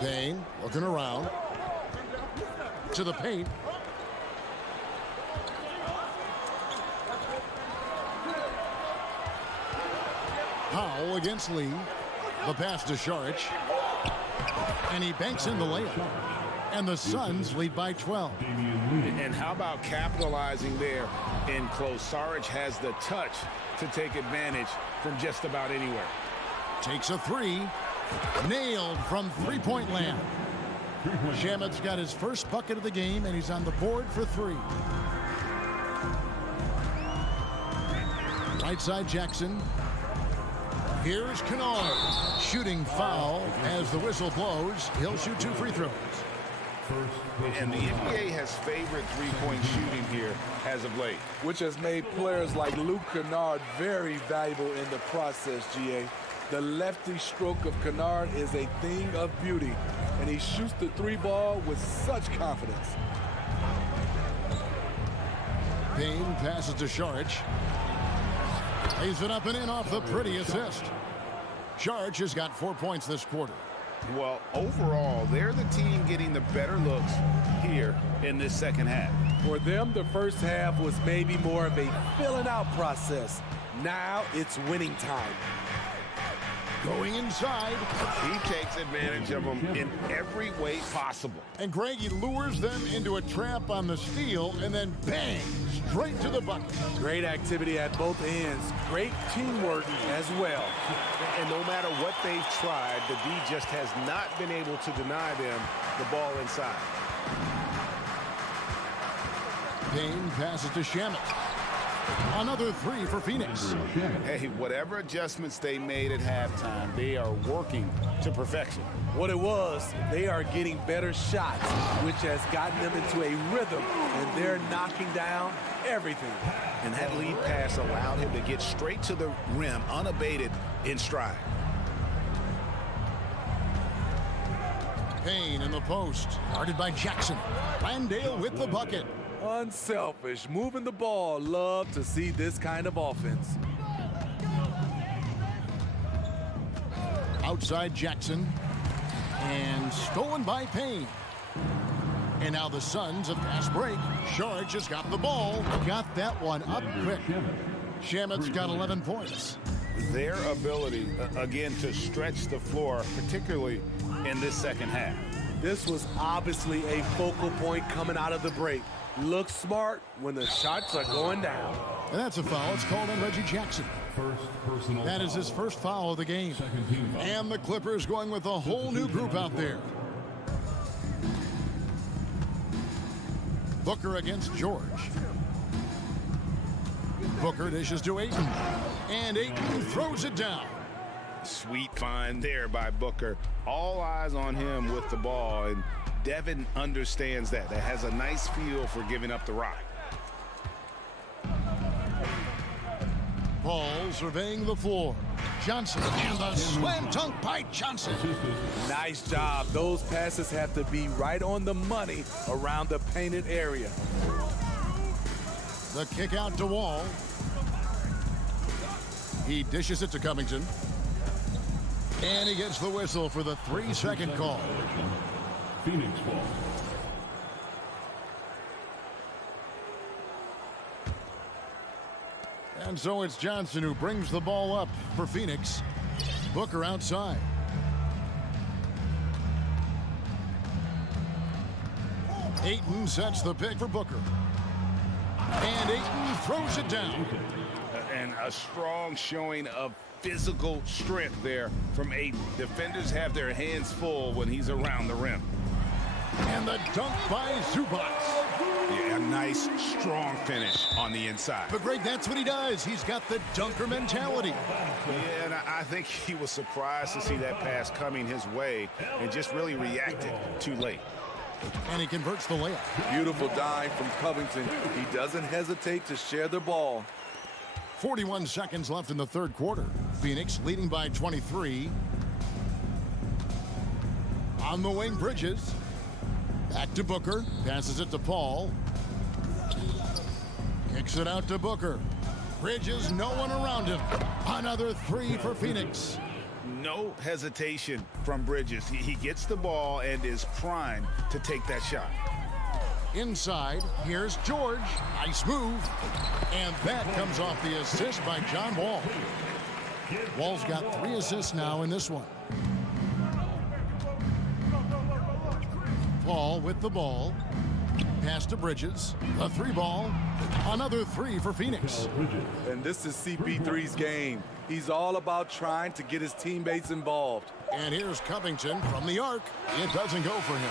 Payne looking around to the paint. Powell against Lee. The pass to Šarić. And he banks in the layup. And the Suns lead by 12. And how about capitalizing there in close? Šarić has the touch to take advantage from just about anywhere. Takes a 3. Nailed from three-point land. Shamet's got his first bucket of the game, and he's on the board for 3. Right side Jackson. Here's Kennard. Shooting foul as the whistle blows. He'll shoot 2 free throws. And the NBA has favored three-point shooting here as of late. Which has made players like Luke Kennard very valuable in the process, GA. The lefty stroke of Kennard is a thing of beauty, and he shoots the three ball with such confidence. Payne passes to Saric. Lays it up and in off the pretty assist. Saric has got 4 points this quarter. Well, overall, they're the team getting the better looks here in this second half. For them, the first half was maybe more of a filling out process. Now it's winning time. Going inside. He takes advantage of them in every way possible. And Greg, he lures them into a trap on the steal and then bang, straight to the bucket. Great activity at both ends. Great teamwork as well. And no matter what they've tried, the D just has not been able to deny them the ball inside. Payne passes to Shamet. Another three for Phoenix. Hey, whatever adjustments they made at halftime, they are working to perfection. What it was, they are getting better shots, which has gotten them into a rhythm, and they're knocking down everything. And that lead pass allowed him to get straight to the rim, unabated in stride. Payne in the post, guarded by Jackson. Landale with the bucket. Unselfish, moving the ball. Love to see this kind of offense. Outside Jackson. And stolen by Payne. And now the Suns have fast break. Saric just got the ball. Got that one up quick. Shamet's got 11 points. Their ability, again, to stretch the floor, particularly in this second half. This was obviously a focal point coming out of the break. Look smart when the shots are going down. And that's a foul. It's called on Reggie Jackson. That is his first foul of the game. And the Clippers going with a whole new group out there. Booker against George. Booker dishes to Ayton. And Ayton throws it down. Sweet find there by Booker. All eyes on him with the ball, and Devin understands that. That has a nice feel for giving up the rock. Paul surveying the floor. Johnson and the slam dunk by Johnson. Nice job. Those passes have to be right on the money around the painted area. The kick out to Wall. He dishes it to Covington. And he gets the whistle for the 3-second call. Phoenix ball. And so it's Johnson who brings the ball up for Phoenix. Booker outside. Ayton sets the pick for Booker. And Ayton throws it down. And a strong showing of physical strength there from Ayton. Defenders have their hands full when he's around the rim. And the dunk by Zubac. Yeah, a nice, strong finish on the inside. But Greg, that's what he does. He's got the dunker mentality. Yeah, and I think he was surprised to see that pass coming his way and just really reacted too late. And he converts the layup. Beautiful dime from Covington. He doesn't hesitate to share the ball. 41 seconds left in the third quarter. Phoenix leading by 23. On the wing, Bridges. Back to Booker. Passes it to Paul. Kicks it out to Booker. Bridges, no one around him. Another three for Phoenix. No hesitation from Bridges. He gets the ball and is primed to take that shot. Inside, here's George. Nice move. And that comes off the assist by John Wall. Wall's got 3 assists now in this one. Paul with the ball. Pass to Bridges. A 3 ball. Another 3 for Phoenix. And this is CP3's game. He's all about trying to get his teammates involved. And here's Covington from the arc. It doesn't go for him.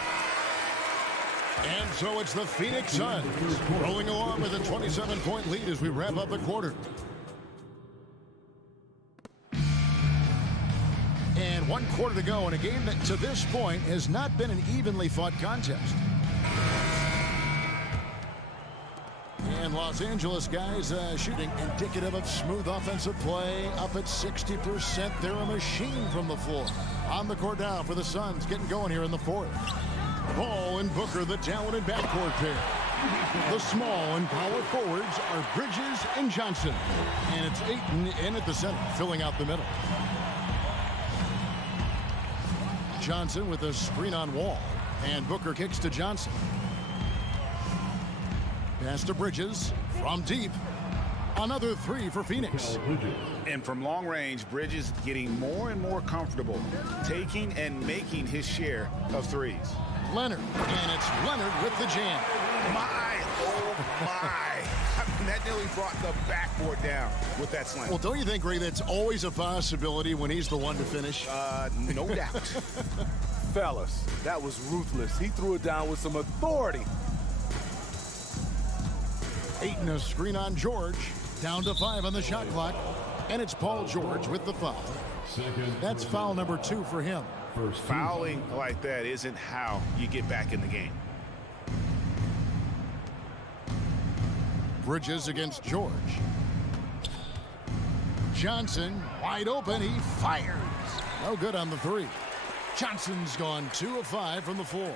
And so it's the Phoenix Suns rolling along with a 27-point lead as we wrap up the quarter. And one quarter to go in a game that to this point has not been an evenly fought contest. And Los Angeles guys shooting indicative of smooth offensive play, up at 60%. They're a machine from the floor. On the court now for the Suns, getting going here in the fourth. Ball and Booker, the talented backcourt pair. The small and power forwards are Bridges and Johnson. And it's Ayton in at the center, filling out the middle. Johnson with a screen on Wall. And Booker kicks to Johnson. Pass to Bridges from deep. Another three for Phoenix. And from long range, Bridges getting more and more comfortable taking and making his share of threes. Leonard, and it's Leonard with the jam. Oh my. I mean, that nearly brought the backboard down with that slam. Well, don't you think, Ray, that's always a possibility when he's the one to finish? No doubt. Fellas, that was ruthless. He threw it down with some authority. Ayton a screen on George. Down to 5 on the shot clock. And it's Paul George with the foul. That's foul number 2 for him. Fouling like that isn't how you get back in the game. Bridges against George. Johnson wide open. He fires. No good on the 3. Johnson's gone 2 of 5 from the floor.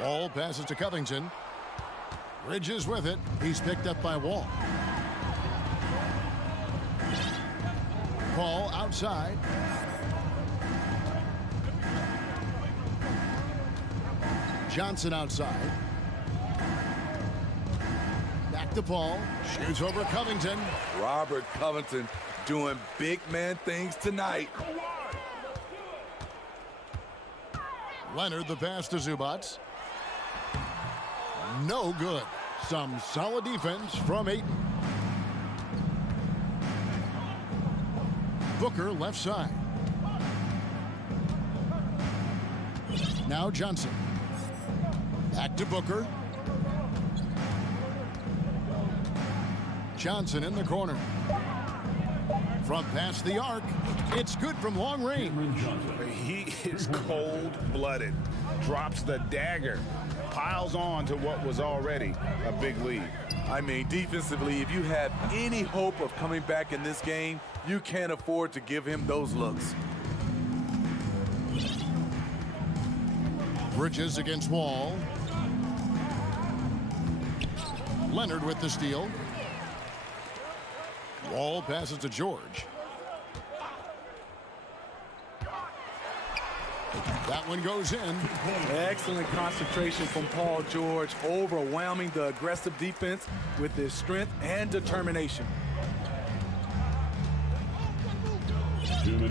Wall passes to Covington. Bridges with it. He's picked up by Wall. Ball outside. Johnson outside. Back to Paul. Shoots over Covington. Robert Covington doing big man things tonight. Leonard the pass to Zubac. No good. Some solid defense from Ayton. Booker left side. Now Johnson. Back to Booker. Johnson in the corner. From past the arc. It's good from long range. He is cold-blooded. Drops the dagger. Piles on to what was already a big lead. I mean, defensively, if you have any hope of coming back in this game, you can't afford to give him those looks. Bridges against Wall. Leonard with the steal. Wall passes to George. That one goes in. Excellent concentration from Paul George, overwhelming the aggressive defense with his strength and determination.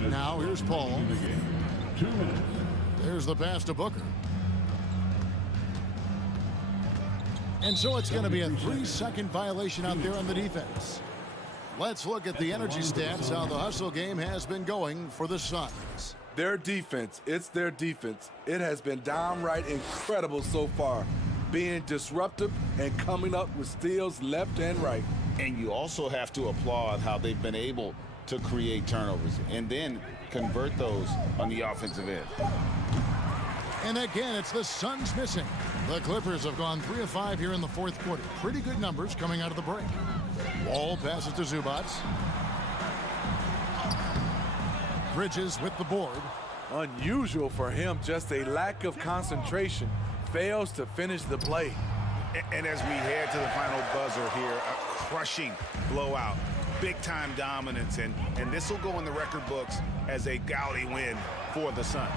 Now here's Paul. 2 minutes. There's the pass to Booker. And so it's going to be a 3-second violation out there on the defense. Let's look at the energy stats, how the hustle game has been going for the Suns. Their defense, it's their defense. It has been downright incredible so far, being disruptive and coming up with steals left and right. And you also have to applaud how they've been able to create turnovers and then convert those on the offensive end. And again, it's the Suns missing. The Clippers have gone 3 of 5 here in the fourth quarter. Pretty good numbers coming out of the break. Wall passes to Zubac. Bridges with the board. Unusual for him, just a lack of concentration. Fails to finish the play. And as we head to the final buzzer here, a crushing blowout, big-time dominance, and this will go in the record books as a gaudy win for the Suns.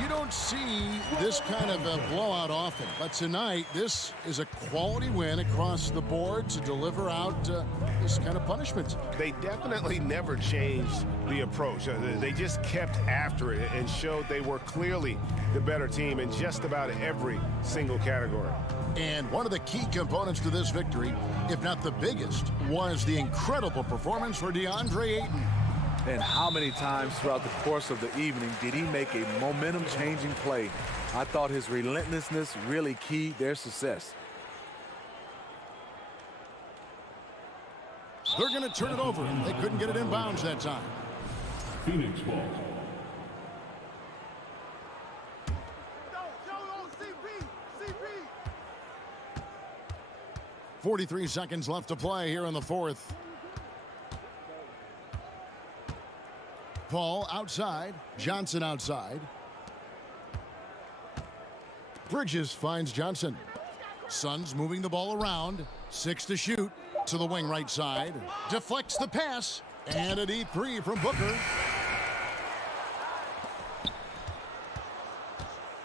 You don't see this kind of a blowout often, but tonight this is a quality win across the board to deliver out this kind of punishment. They definitely never changed the approach. They just kept after it and showed they were clearly the better team in just about every single category. And one of the key components to this victory, if not the biggest, was the incredible performance for DeAndre Ayton. And how many times throughout the course of the evening did he make a momentum-changing play? I thought his relentlessness really keyed their success. They're going to turn it over. They couldn't get it in bounds that time. Phoenix ball. 43 seconds left to play here in the fourth. Paul outside. Johnson outside. Bridges finds Johnson. Suns moving the ball around. 6 to shoot. To the wing right side. Deflects the pass. And a deep three from Booker.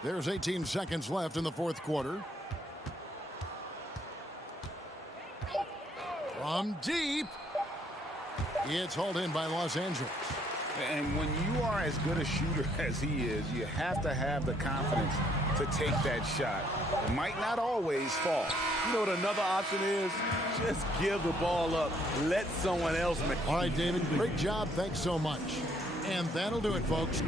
There's 18 seconds left in the fourth quarter. From deep. It's hauled in by Los Angeles. And when you are as good a shooter as he is, you have to have the confidence to take that shot. It might not always fall. You know what another option is? Just give the ball up. Let someone else make it. All right, David, great job. Thanks so much. And that'll do it, folks.